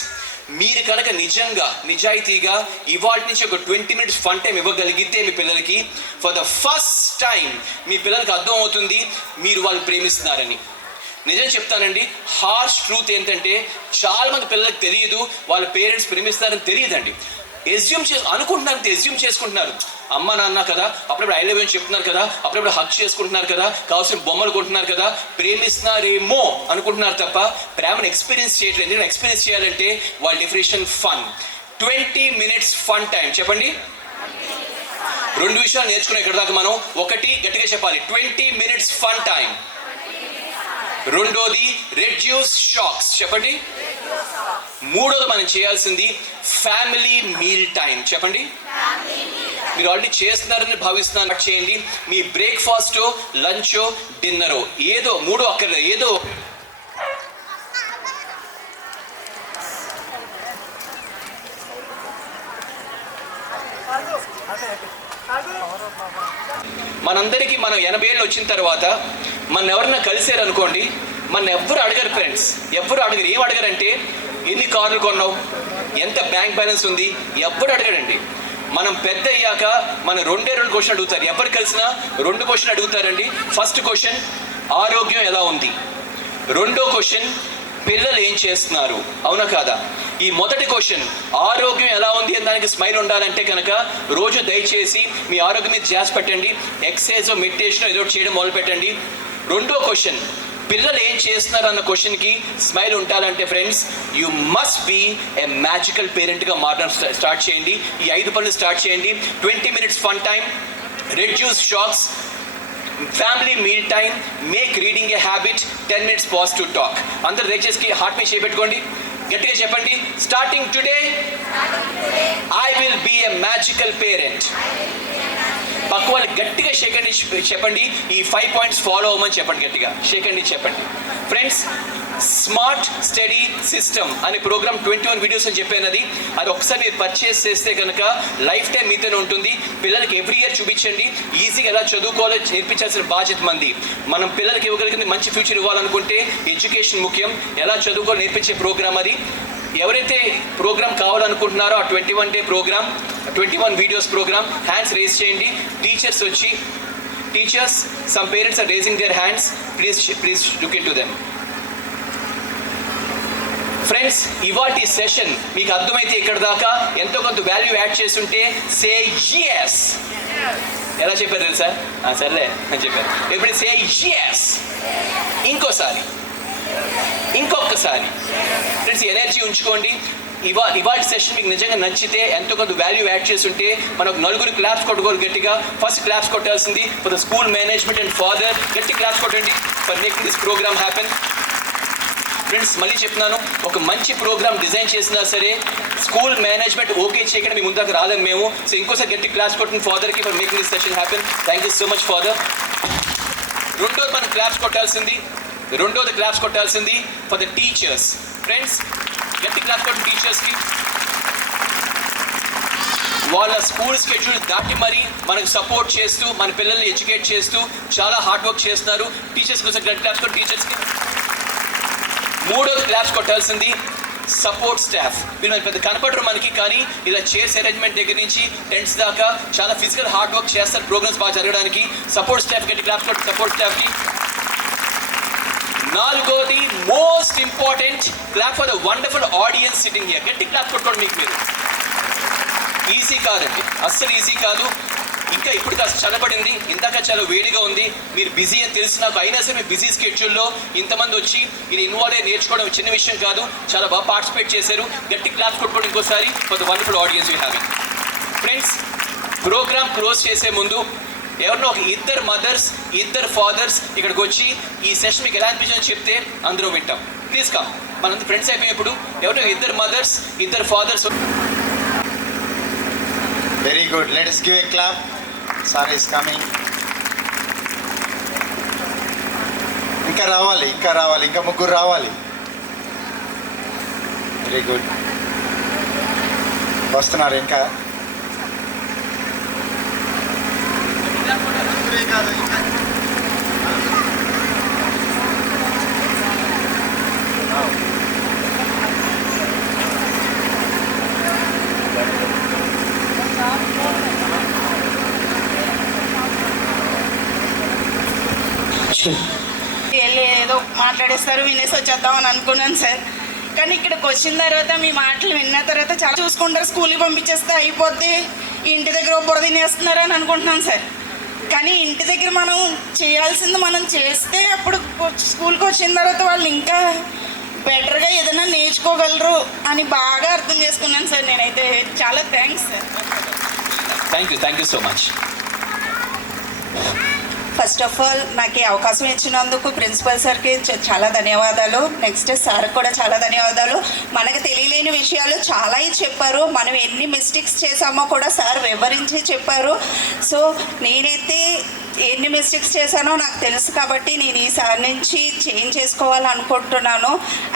మీరు కనుక నిజంగా నిజాయితీగా ఇవాళ నుంచి ఒక 20 minutes ఫన్ టైం ఇవ్వగలిగితే మీ పిల్లలకి, ఫర్ ద ఫస్ట్ టైం మీ పిల్లలకి అర్థం అవుతుంది మీరు వాళ్ళు ప్రేమిస్తున్నారని. నిజం చెప్తానండి, హార్ష్ ట్రూత్ ఏంటంటే చాలా మంది పిల్లలకు తెలియదు వాళ్ళ పేరెంట్స్ ప్రేమిస్తారని తెలియదండి. ఎజ్యూమ్ చేసుకుంటున్నారు. అమ్మ నాన్న కదా, అప్పుడప్పుడు ఐ లవ్ యూ చెప్తున్నారు కదా, అప్పుడప్పుడు హక్ చేసుకుంటున్నారు కదా, కావాల్సిన బొమ్మలు కొంటున్నారు కదా, ప్రేమిస్తున్నారేమో అనుకుంటున్నారు తప్ప ప్రేమను ఎక్స్పీరియన్స్ చేయట్లేదు. ఎందుకంటే ఎక్స్పీరియన్స్ చేయాలంటే వాళ్ళ definition fun. 20 minutes fun time. చెప్పండి. 2 విషయాలు నేర్చుకున్నాం ఇక్కడ దాకా మనం. ఒకటి గట్టిగా చెప్పాలి, 20 minutes ఫన్ టైం. రెండోది రెడ్యూస్ షాక్స్. చెప్పండి. మూడోది మనం చేయాల్సింది ఫ్యామిలీ మీల్ టైం. చెప్పండి. మీరు ఆల్రెడీ చేస్తున్నారని భావిస్తున్నాను. చేయండి. మీ బ్రేక్ఫాస్టో లంచో డిన్నరో ఏదో, మూడో అక్కర్లేదు, ఏదో మనందరికీ మనం 80 ఏళ్ళు వచ్చిన తర్వాత మన ఎవరన్నా కలిసారు అనుకోండి, మన ఎవ్వరు అడగరు ఫ్రెండ్స్, ఎవ్వరు అడగరు. ఏం అడగరంటే ఎన్ని కార్లు కొన్నావు, ఎంత బ్యాంక్ బ్యాలెన్స్ ఉంది, ఎవ్వరు అడగడండి. మనం పెద్ద అయ్యాక మన 2 క్వశ్చన్ అడుగుతారు. ఎవరు కలిసినా 2 క్వశ్చన్ అడుగుతారండి. ఫస్ట్ క్వశ్చన్ ఆరోగ్యం ఎలా ఉంది, రెండో క్వశ్చన్ పిల్లలు ఏం చేస్తున్నారు, అవునా కాదా? ఈ మొదటి క్వశ్చన్ ఆరోగ్యం ఎలా ఉంది అని దానికి స్మైల్ ఉండాలంటే కనుక రోజు దయచేసి మీ ఆరోగ్యం మీద ధ్యాస పెట్టండి. ఎక్సర్సైజ్ మెడిటేషన్ ఏదో చేయడం మొదలు పెట్టండి. రెండో క్వశ్చన్ పిల్లలు ఏం చేస్తున్నారు అన్న క్వశ్చన్కి స్మైల్ ఉండాలంటే friends you must be a magical పేరెంట్గా మారడం స్టార్ట్ చేయండి. ఈ 5 పనులు స్టార్ట్ చేయండి. 20 minutes fun time, reduce shocks, family meal time, make reading a habit, 10 minutes positive talk. అందరు దయచేసి హార్ట్ మీద చేపెట్టుకోండి, గట్టిగా చెప్పండి. Starting today I will be a magical parent. పక్క వాళ్ళకి గట్టిగా షేకండి చెప్పండి. ఈ 5 points ఫాలో అవ్వమని చెప్పండి, గట్టిగా షేకండి చెప్పండి. ఫ్రెండ్స్, స్మార్ట్ స్టడీ సిస్టమ్ అనే ప్రోగ్రామ్ 21 videos అని చెప్పాను. అది ఒకసారి మీరు పర్చేస్ చేస్తే కనుక లైఫ్ టైం మీతోనే ఉంటుంది. పిల్లలకి ఎవ్రీ ఇయర్ చూపించండి. ఈజీగా ఎలా చదువుకోవాలో నేర్పించాల్సిన బాధ్యత మంది. మనం పిల్లలకి ఇవ్వగలిగింది మంచి ఫ్యూచర్ ఇవ్వాలనుకుంటే ఎడ్యుకేషన్ ముఖ్యం. ఎలా చదువుకోవాలో నేర్పించే ప్రోగ్రామ్ అది. ఎవరైతే ప్రోగ్రామ్ కావాలనుకుంటున్నారో ఆ 21 day programme, 21 videos programme hands raise చేయండి. టీచర్స్ వచ్చి, teachers, some parents are raising their hands, please look into them. Friends, ఇవాటి సెషన్ మీకు అర్థమైతే ఇక్కడ దాకా ఎంతో కొంత వాల్యూ యాడ్ చేస్తుంటే సే yes. ఎలా చెప్పారు తెలుసా? సర్లే అని చెప్పారు. ఎప్పుడు సే yes. ఇంకోసారి, ఇంకొకసారి. ఫ్రెండ్స్, ఎనర్జీ ఉంచుకోండి. ఇవాళ సెషన్ మీకు నిజంగా నచ్చితే ఎంతో కొంత వాల్యూ యాడ్ చేస్తుంటే మనకు 4 క్లాప్స్ కొట్టుకోవాలి గట్టిగా. ఫస్ట్ క్లాప్స్ కొట్టాల్సింది for the school management and father. గట్టి క్లాప్స్ కొట్టండి for making this programme happen. Friends, మళ్ళీ చెప్తున్నాను, ఒక మంచి ప్రోగ్రామ్ డిజైన్ చేసినా సరే స్కూల్ మేనేజ్మెంట్ ఓకే చేయకుండా మీ ముందుకు రాలేము మేము. సో ఇంకోసారి గట్టి క్లాప్స్ కొట్టిన ఫాదర్కి for making this session happen. Thank you so much father. రెండోది మనం క్లాప్స్ కొట్టాల్సింది ఫర్ ద టీచర్స్. ఫ్రెండ్స్, గట్టి క్లాప్స్ కొట్టిన టీచర్స్కి. వాళ్ళ స్కూల్ స్కెడ్యూల్ దాటి మరీ మనకు సపోర్ట్ చేస్తూ మన పిల్లల్ని ఎడ్యుకేట్ చేస్తూ చాలా హార్డ్ వర్క్ చేస్తున్నారు. టీచర్స్ కోసం గట్టి క్లాప్స్ కొట్టి టీచర్స్కి. మూడోది క్లాప్స్ కొట్టాల్సింది సపోర్ట్ స్టాఫ్. వీళ్ళు పెద్ద కనపడరు మనకి, కానీ ఇలా చైర్స్ అరేంజ్మెంట్ దగ్గర నుంచి టెంట్స్ దాకా చాలా ఫిజికల్ హార్డ్ వర్క్ చేస్తారు ప్రోగ్రామ్స్ బాగా జరగడానికి. సపోర్ట్ స్టాఫ్ గట్టి క్లాప్స్ కొట్టి సపోర్ట్ స్టాఫ్కి. నాలుగోది most important, clap for the wonderful audience sitting here. గట్టి క్లాప్ కొట్టుకోండి. మీకు మీరు ఈజీ కాదండి, అస్సలు ఈజీ కాదు. ఇంకా ఇప్పుడు కాస్త చల్లబడింది, ఇందాక చాలా వేడిగా ఉంది. మీరు బిజీ అని తెలిసి నాకు, అయినా సరే మీ బిజీ స్కెడ్యూల్లో ఇంతమంది వచ్చి ఇది ఇన్వాల్వ్ అయ్యి నేర్చుకోవడం చిన్న విషయం కాదు. చాలా బాగా పార్టిసిపేట్ చేశారు. గట్టి క్లాప్స్ కొట్టుకోండి ఇంకోసారి for the wonderful audience you having. Friends, programme close చేసే ముందు ఎవరినో ఒక 2 mothers 2 fathers ఇక్కడికి వచ్చి ఈ సెషన్ మీకు ఎలా అనిపించిందని చెప్తే అందరూ వింటాం. Please come. మనందరూ ఫ్రెండ్స్ అయిపోయినప్పుడు ఎవరినో 2 mothers 2 fathers. Very good. Let us give a clap. Sir is coming. ఇంకా రావాలి, ఇంకా ముగ్గురు రావాలి. Very good. వస్తున్నారు ఇంకా. ఏదో మాట్లాడేస్తారు వినేసి వచ్చేద్దాం అని అనుకున్నాను సార్. కానీ ఇక్కడికి వచ్చిన తర్వాత మీ మాటలు విన్న తర్వాత చాలా చూసుకుంటారు, స్కూల్కి పంపించేస్తే అయిపోద్ది, ఇంటి దగ్గర బుర్ర తినేస్తున్నారు అని అనుకుంటున్నాను సార్. కానీ ఇంటి దగ్గర మనం చేయాల్సింది మనం చేస్తే అప్పుడు స్కూల్కి వచ్చిన తర్వాత వాళ్ళు ఇంకా బెటర్గా ఏదైనా నేర్చుకోగలరు అని బాగా అర్థం చేసుకున్నాను సార్. నేనైతే చాలా thanks sir. Thank you so much. First of all నాకు ఈ అవకాశం ఇచ్చినందుకు ప్రిన్సిపల్ సార్కి చాలా ధన్యవాదాలు. నెక్స్ట్ సార్ కూడా చాలా ధన్యవాదాలు. మనకు తెలియలేని విషయాలు చాలా చెప్పారు. మనం ఎన్ని మిస్టేక్స్ చేసామో కూడా సార్ వివరించి చెప్పారు. సో నేనైతే ఎన్ని మిస్టేక్స్ చేశానో నాకు తెలుసు కాబట్టి నేను ఈసారి నుంచి చేంజ్ చేసుకోవాలనుకుంటున్నాను.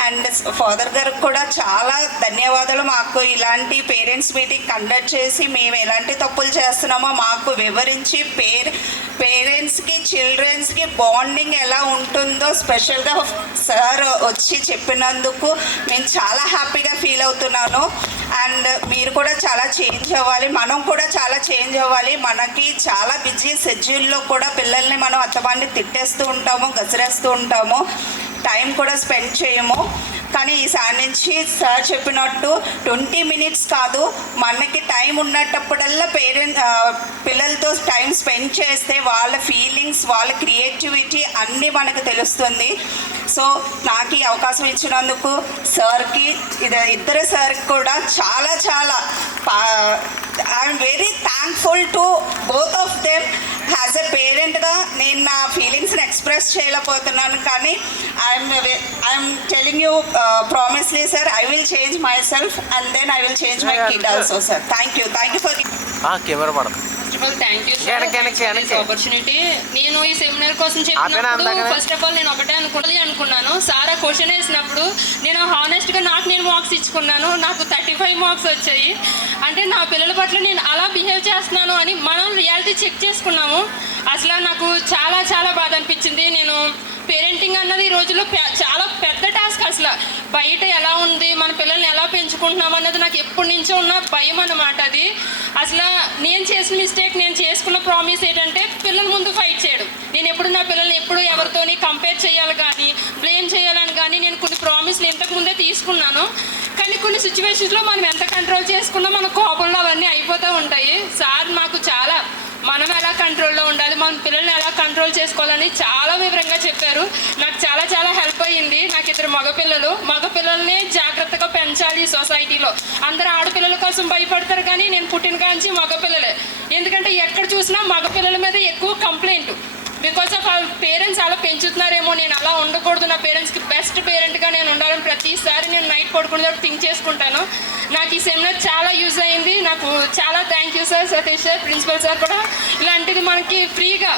అండ్ ఫాదర్ గారికి కూడా చాలా ధన్యవాదాలు. మాకు ఇలాంటి పేరెంట్స్ మీటింగ్ కండక్ట్ చేసి మేము ఎలాంటి తప్పులు చేస్తున్నామో మాకు వివరించి పేరెంట్స్కి చిల్డ్రన్స్కి బాండింగ్ ఎలా ఉంటుందో స్పెషల్గా సార్ వచ్చి చెప్పినందుకు నేను చాలా హ్యాపీగా ఫీల్ అవుతున్నాను. అండ్ మీరు కూడా చాలా చేంజ్ అవ్వాలి, మనం కూడా చాలా చేంజ్ అవ్వాలి. మనకి చాలా బిజీ షెడ్యూల్లో కూడా పిల్లల్ని మనం అత్తమాన్ని తిట్టేస్తూ ఉంటాము, గసిరేస్తూ ఉంటాము, టైం కూడా స్పెండ్ చేయము. కానీ ఈసారి నుంచి సార్ చెప్పినట్టు 20 మినిట్స్ కాదు, మనకి టైం ఉన్నప్పుడల్లా పిల్లలతో టైం స్పెండ్ చేస్తే వాళ్ళ ఫీలింగ్స్, వాళ్ళ క్రియేటివిటీ అన్నీ మనకు తెలుస్తుంది. సో నాకు ఈ అవకాశం ఇచ్చినందుకు సార్కి, ఇద్దరు సార్కి కూడా చాలా చాలా I'm very thankful to both of them. As a పేరెంట్గా నేను నా ఫీలింగ్స్ని ఎక్స్ప్రెస్ చేయలేకపోతున్నాను. కానీ I'm telling you promisely sir, I will change myself and then I will change my kid also sir. Thank you for camera పడదు. First of all thank you sir opportunity. నేను ఈ seminar కోసం చెప్పినప్పుడు first of all నేను ఒకటే అనుకున్నాను. Sir ఆ question వేసినప్పుడు నేను హానెస్ట్గా నేను మార్క్స్ ఇచ్చుకున్నాను. నాకు 35 మార్క్స్ వచ్చాయి. అంటే నా పిల్లల పట్ల నేను అలా బిహేవ్ చేస్తున్నాను అని మనం రియాలిటీ చెక్ చేసుకున్నాము. అసలు నాకు చాలా చాలా బాధ అనిపించింది. నేను పేరెంటింగ్ అన్నది ఈ రోజుల్లో చాలా పెద్ద టాస్క్. అసలు బయట ఎలా ఉంది, మన పిల్లల్ని ఎలా పెంచుకుంటున్నాం అన్నది నాకు ఎప్పటి నుంచో ఉన్న భయం అన్నమాట. అది అసలు నేను చేసిన మిస్టేక్, నేను చేసుకున్న ప్రామిస్ ఏంటంటే పిల్లల ముందు ఫైట్ చేయడం. నేను ఎప్పుడు నా పిల్లల్ని ఎప్పుడు ఎవరితోని కంపేర్ చేయాలి కానీ బ్లేమ్ చేయాలని కానీ నేను కొన్ని ప్రామిస్లు ఇంతకుముందే తీసుకున్నాను. కానీ కొన్ని సిచ్యువేషన్స్లో మనం ఎంత కంట్రోల్ చేసుకున్నా మన కోపంలో అవన్నీ అయిపోతూ ఉంటాయి. సార్ మాకు చాలా మనం ఎలా కంట్రోల్లో ఉండాలి, మన పిల్లల్ని ఎలా కంట్రోల్ చేసుకోవాలని చాలా వివరంగా చెప్పారు. నాకు చాలా చాలా హెల్ప్ అయ్యింది. నాకు 2 మగపిల్లల్ని జాగ్రత్తగా పెంచాలి. సొసైటీలో అందరు ఆడపిల్లల కోసం భయపడతారు కానీ నేను పుట్టిన కాంచి మగపిల్లలే. ఎందుకంటే ఎక్కడ చూసినా మగపిల్లల మీద ఎక్కువ కంప్లైంట్. బికాస్ ఆఫ్ వాళ్ళ పేరెంట్స్ అలా పెంచుతున్నారేమో, నేను అలా ఉండకూడదు, నా పేరెంట్స్కి బెస్ట్ పేరెంట్గా నేను ఉండాలని ప్రతిసారి నేను నైట్ పడుకునేటప్పుడు థింక్ చేసుకుంటాను. నాకు ఈ సెమినార్ చాలా యూజ్ అయింది. నాకు చాలా thank you sir, Satish sir, principal sir కూడా ఇలాంటిది మనకి ఫ్రీగా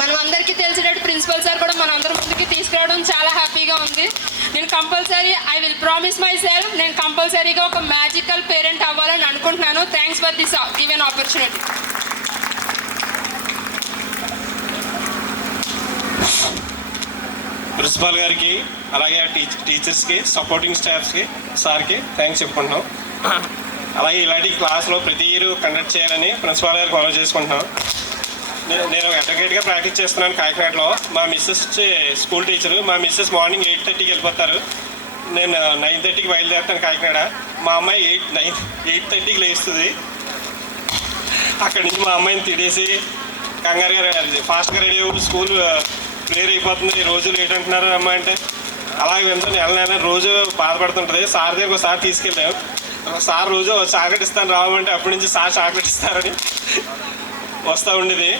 మనం అందరికీ తెలిసేటట్టు ప్రిన్సిపల్ సార్ కూడా మన అందరి ముందుకి తీసుకురావడం చాలా హ్యాపీగా ఉంది. నేను compulsory I will promise my self, నేను కంపల్సరీగా ఒక మ్యాజికల్ పేరెంట్ అవ్వాలని అనుకుంటున్నాను. Thanks for this given opportunity. Principal గారికి అలాగే టీచర్స్కి, సపోర్టింగ్ స్టాఫ్స్కి, సార్కి థ్యాంక్స్ చెప్పుకుంటున్నాం. అలాగే ఇలాంటి క్లాస్లో ప్రతి ఇయర్ కండక్ట్ చేయాలని ప్రిన్సిపాల్ గారు ఫాలో చేసుకుంటున్నాం. నేను అడ్వకేట్గా ప్రాక్టీస్ చేస్తున్నాను కాకినాడలో. మా మిస్సెస్ స్కూల్ టీచరు. మా మిస్సెస్ మార్నింగ్ 8:30కి వెళ్ళిపోతారు. నేను 9:30కి బయలుదేరుతాను కాకినాడ. మా అమ్మాయి 8:30కి లేస్తుంది. అక్కడి నుంచి మా అమ్మాయిని తిడేసి కంగారుగా ఫాస్ట్గా రెడీ అవ్వు, స్కూల్ ప్రేయర్ అయిపోతుంది, రోజు లేట్ అంటున్నారు అమ్మ అంటే. అలాగే వెళ్తాను వెళ్ళినా రోజు బాధపడుతుంటుంది. సార్ దగ్గర ఒకసారి తీసుకెళ్ళాము. సార్ రోజు చాక్లెట్ ఇస్తాను రావంటే అప్పటి నుంచి సార్ చాక్లెట్ ఇస్తారని వస్తూ ఉండేది.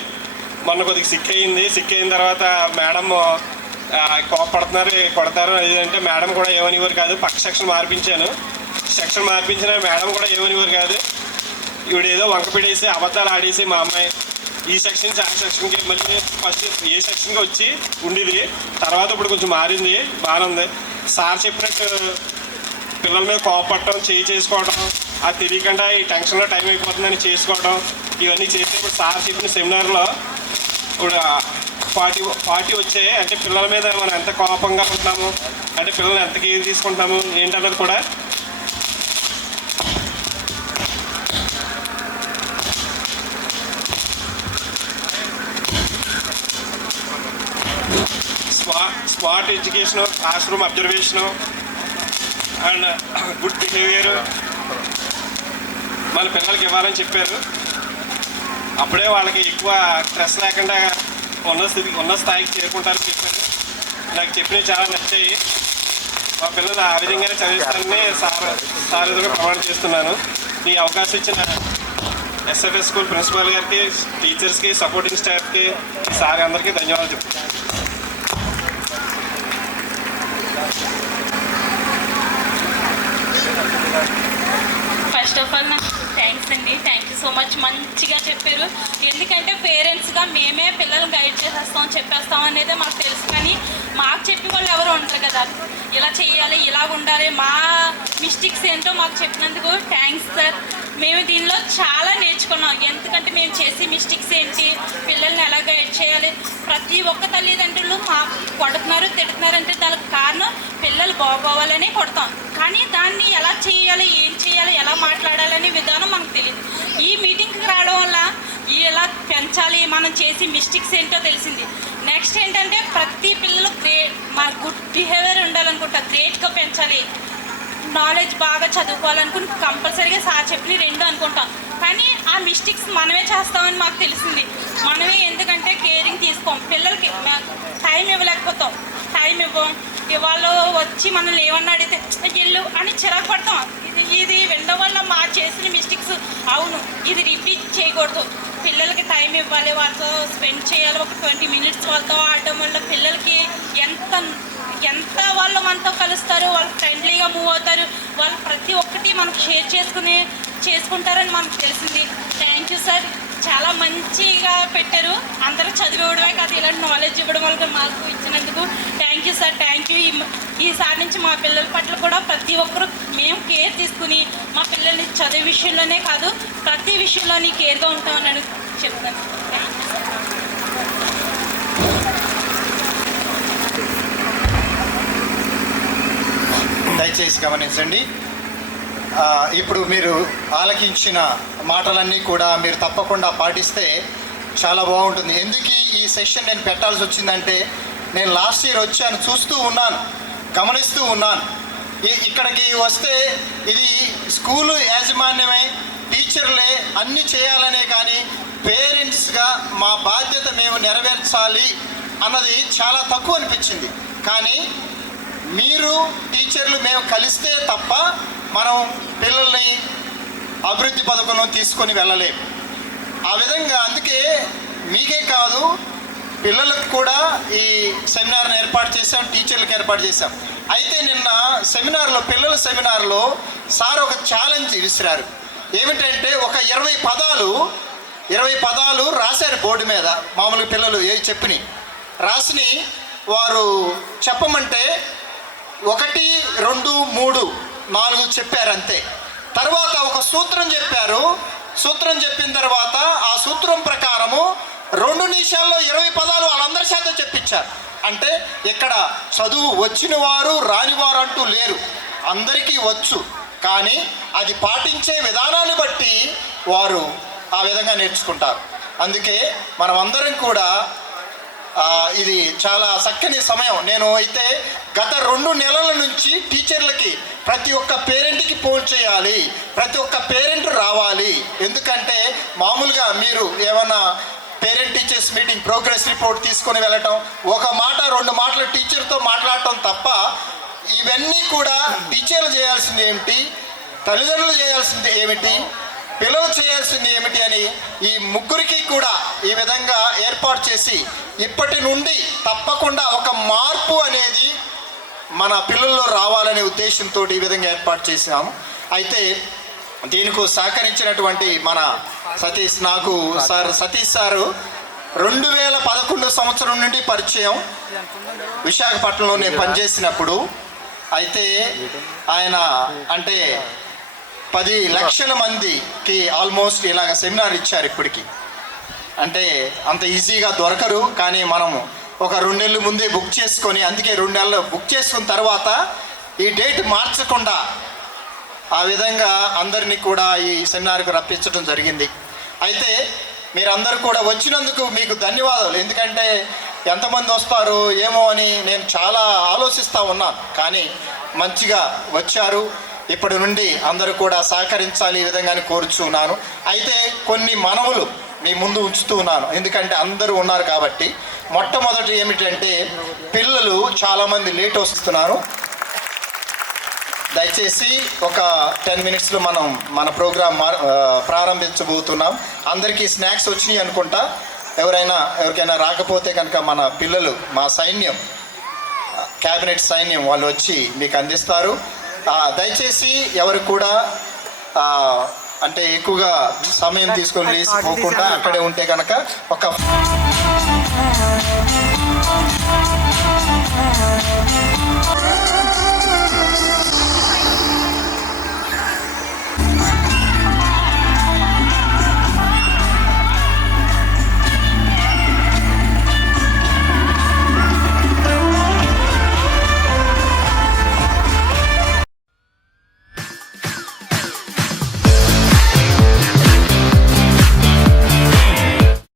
మొన్న కొద్దిగా సిక్ అయిన తర్వాత మేడం కోపడుతున్నారు, కొడతారు అది అంటే మేడం కూడా ఏమనివ్వరు కాదు. పక్క సెక్షన్ మార్పించిన మేడం కూడా ఏమనివ్వరు కాదు. ఈవిడేదో వంకపెట్టేసి అబద్ధాలు ఆడేసి మా అమ్మాయి ఈ సెక్షన్ నుంచి ఆ సెక్షన్కి మళ్ళీ ఫస్ట్ ఏ సెక్షన్కి వచ్చి ఉండేది. తర్వాత ఇప్పుడు కొంచెం మారింది, బాగానే ఉంది. సార్ చెప్పినట్టు పిల్లల మీద కోపపడటం, చేసుకోవడం, అది తెలియకుండా ఈ టెన్షన్లో టైం అయిపోతుందని చేసుకోవడం, ఇవన్నీ చేస్తే ఇప్పుడు సార్ చెప్పిన సెమినార్లో ఇప్పుడు 40 వచ్చాయి. అంటే పిల్లల మీద మనం ఎంత కోపంగా ఉంటున్నాము, అంటే పిల్లల్ని ఎంత కేర్ తీసుకుంటాము ఏంటన్నది కూడా smart education, class room observation and good behaviour మన పిల్లలకి ఇవ్వాలని చెప్పారు. అప్పుడే వాళ్ళకి ఎక్కువ స్ట్రెస్ లేకుండా ఉన్న స్థాయికి చేరుకుంటారని చెప్పారు. నాకు చెప్పినవి చాలా నచ్చాయి. మా పిల్లలు ఆ విధంగానే చదివిస్తారని సార్ ఎదురుగా ప్రమాణం చేస్తున్నాను. ఈ అవకాశం ఇచ్చిన ఎస్ఎఫ్ఎస్ స్కూల్ ప్రిన్సిపాల్ గారికి, టీచర్స్కి, సపోర్టింగ్ స్టాఫ్కి, సార్ అందరికీ ధన్యవాదాలు చెప్తున్నాను. ఫస్ట్ ఆఫ్ ఆల్ నాకు థ్యాంక్స్ అండి. Thank you so much. మంచిగా చెప్పారు. ఎందుకంటే పేరెంట్స్గా మేమే పిల్లల్ని గైడ్ చేసేస్తాం, చెప్పేస్తాం అనేది మాకు తెలుసు. కానీ మాకు చెప్పే వాళ్ళు ఎవరు ఉంటారు కదా, ఇలా చేయాలి, ఇలా ఉండాలి, మా మిస్టేక్స్ ఏంటో మాకు చెప్పినందుకు థ్యాంక్స్ సార్. మేము దీనిలో చాలా నేర్చుకున్నాం. ఎందుకంటే మేము చేసే మిస్టేక్స్ ఏంటి, పిల్లల్ని ఎలా గైడ్ చేయాలి. ప్రతి ఒక్క తల్లిదండ్రులు మాకు కొడుతున్నారు, తిడుతున్నారు అంటే దానికి కారణం పిల్లలు బాగోవాలని కొడతాం. కానీ దాన్ని ఎలా చేయాలి, ఏం చేయాలి, ఎలా మాట్లాడాలనే విధానం మనకు తెలియదు. ఈ మీటింగ్కి రావడం వల్ల ఎలా పెంచాలి, మనం చేసే మిస్టేక్స్ ఏంటో తెలిసింది. నెక్స్ట్ ఏంటంటే ప్రతి పిల్లలు మా గుడ్ బిహేవియర్ ఉండాలనుకుంటా, గ్రేట్గా పెంచాలి, నాలెడ్జ్ బాగా చదువుకోవాలనుకుని కంపల్సరీగా సార్ చెప్పి రెండు అనుకుంటాం. కానీ ఆ మిస్టేక్స్ మనమే చేస్తామని మాకు తెలిసింది. మనమే ఎందుకంటే కేరింగ్ తీసుకోం, పిల్లలకి టైం ఇవ్వలేకపోతాం, టైం ఇవ్వం. ఇవాళ వచ్చి మనల్ని ఏమన్నా అడిగితే వెళ్ళు అని చిరాకు పడతాం. ఇది వినడం వల్ల మా చేసిన మిస్టేక్స్ అవును ఇది రిపీట్ చేయకూడదు. పిల్లలకి టైం ఇవ్వాలి, వాళ్ళతో స్పెండ్ చేయాలి. ఒక 20 మినిట్స్ వాళ్ళతో ఆడడం వల్ల పిల్లలకి ఎంత వాళ్ళు మనతో కలుస్తారు, వాళ్ళు ఫ్రెండ్లీగా మూవ్ అవుతారు, వాళ్ళు ప్రతి ఒక్కటి మనకు షేర్ చేసుకుంటారని మనకు తెలిసింది. Thank you sir. చాలా మంచిగా పెట్టారు. అందరూ చదివివ్వడమే కాదు, ఇలాంటి నాలెడ్జ్ ఇవ్వడం వల్ల మాకు ఇచ్చినందుకు thank you sir. Thank you. ఈసారి నుంచి మా పిల్లల పట్ల కూడా ప్రతి ఒక్కరు మేము కేర్ తీసుకుని మా పిల్లల్ని చదువు విషయంలోనే కాదు ప్రతి విషయంలోని కేర్గా ఉంటామని చెప్తాను. దయచేసి గమనించండి. ఇప్పుడు మీరు ఆలకించిన మాటలన్నీ కూడా మీరు తప్పకుండా పాటిస్తే చాలా బాగుంటుంది. ఎందుకు ఈ సెషన్ నేను పెట్టాల్సి వచ్చిందంటే, నేను లాస్ట్ ఇయర్ వచ్చాను, చూస్తూ ఉన్నాను, గమనిస్తూ ఉన్నాను. ఇక్కడికి వస్తే ఇది స్కూలు యాజమాన్యమే, టీచర్లే అన్నీ చేయాలనే, కానీ పేరెంట్స్గా మా బాధ్యత మేము నెరవేర్చాలి అన్నది చాలా తక్కువ అనిపించింది. కానీ మీరు టీచర్లు మేము కలిస్తే తప్ప మనం పిల్లల్ని అభివృద్ధి పథకంలో తీసుకొని వెళ్ళలేము. ఆ విధంగా అందుకే మీకే కాదు పిల్లలకు కూడా ఈ సెమినార్ని ఏర్పాటు చేసాం, టీచర్లకు ఏర్పాటు చేసాం. అయితే నిన్న సెమినార్లో, పిల్లల సెమినార్లో సార్ ఒక ఛాలెంజ్ విసిరారు. ఏమిటంటే ఒక 20 పదాలు రాశారు బోర్డు మీద. మామూలుగా పిల్లలు ఏ చెప్పిని రాసిని వారు చెప్పమంటే 1, 2, 3, 4 చెప్పారు అంతే. తర్వాత ఒక సూత్రం చెప్పారు. సూత్రం చెప్పిన తర్వాత ఆ సూత్రం ప్రకారము 2 నిమిషాల్లో 20 పదాలు వాళ్ళందరి చేత చెప్పించారు. అంటే ఇక్కడ చదువు వచ్చిన వారు రానివారు అంటూ లేరు, అందరికీ వచ్చు. కానీ అది పాటించే విధానాన్ని బట్టి వారు ఆ విధంగా నేర్చుకుంటారు. అందుకే మనం అందరం కూడా ఇది చాలా చక్కని సమయం. నేను అయితే గత 2 నెలల నుంచి టీచర్లకి ప్రతి ఒక్క పేరెంట్కి ఫోన్ చేయాలి, ప్రతి ఒక్క పేరెంట్ రావాలి. ఎందుకంటే మామూలుగా మీరు ఏమన్నా parent teachers meeting progress report తీసుకొని వెళ్ళటం, 1 మాట 2 మాటలు టీచర్తో మాట్లాడటం తప్ప ఇవన్నీ కూడా టీచర్లు చేయాల్సింది ఏమిటి, తల్లిదండ్రులు చేయాల్సింది ఏమిటి, పిల్లలు చేయాల్సింది ఏమిటి అని ఈ ముగ్గురికి కూడా ఈ విధంగా ఏర్పాటు చేసి ఇప్పటి నుండి తప్పకుండా ఒక మార్పు అనేది మన పిల్లల్లో రావాలనే ఉద్దేశంతో ఈ విధంగా ఏర్పాటు చేసినాము. అయితే దీనికి సహకరించినటువంటి మన సతీష్, నాకు సతీష్ సారు 2011 సంవత్సరం నుండి పరిచయం, విశాఖపట్నంలో నేను పనిచేసినప్పుడు. అయితే ఆయన అంటే 10 లక్షల మందికి ఆల్మోస్ట్ ఇలాగ సెమినార్ ఇచ్చారు ఇప్పటికి. అంటే అంత ఈజీగా దొరకరు, కానీ మనం ఒక 2 నెలల ముందే బుక్ చేసుకొని, అందుకే 2 నెలలు బుక్ చేసుకున్న తర్వాత ఈ డేట్ మార్చకుండా ఆ విధంగా అందరినీ కూడా ఈ సెమినార్కు రప్పించడం జరిగింది. అయితే మీరందరూ కూడా వచ్చినందుకు మీకు ధన్యవాదాలు. ఎందుకంటే ఎంతమంది వస్తారు ఏమో అని నేను చాలా ఆలోచిస్తూ ఉన్నాను. కానీ మంచిగా వచ్చారు. ఇప్పటి నుండి అందరూ కూడా సహకరించాలి ఈ విధంగానే కోరుచున్నాను. అయితే కొన్ని మనవులు మీ ముందు ఉంచుతూ ఉన్నాను, ఎందుకంటే అందరూ ఉన్నారు కాబట్టి. మొట్టమొదటి ఏమిటంటే పిల్లలు చాలామంది లేట్ వస్తున్నారు. దయచేసి ఒక 10 మినిట్స్లో మనం మన ప్రోగ్రామ్ ప్రారంభించబోతున్నాం. అందరికీ స్నాక్స్ వచ్చినాయి అనుకుంటా. ఎవరికైనా రాకపోతే కనుక మన పిల్లలు, మా సైన్యం, క్యాబినెట్ సైన్యం వాళ్ళు వచ్చి మీకు అందిస్తారు. దయచేసి ఎవరు కూడా అంటే ఎక్కువగా సమయం తీసుకొని లేచిపోకుండా అక్కడే ఉంటే కనుక ఒక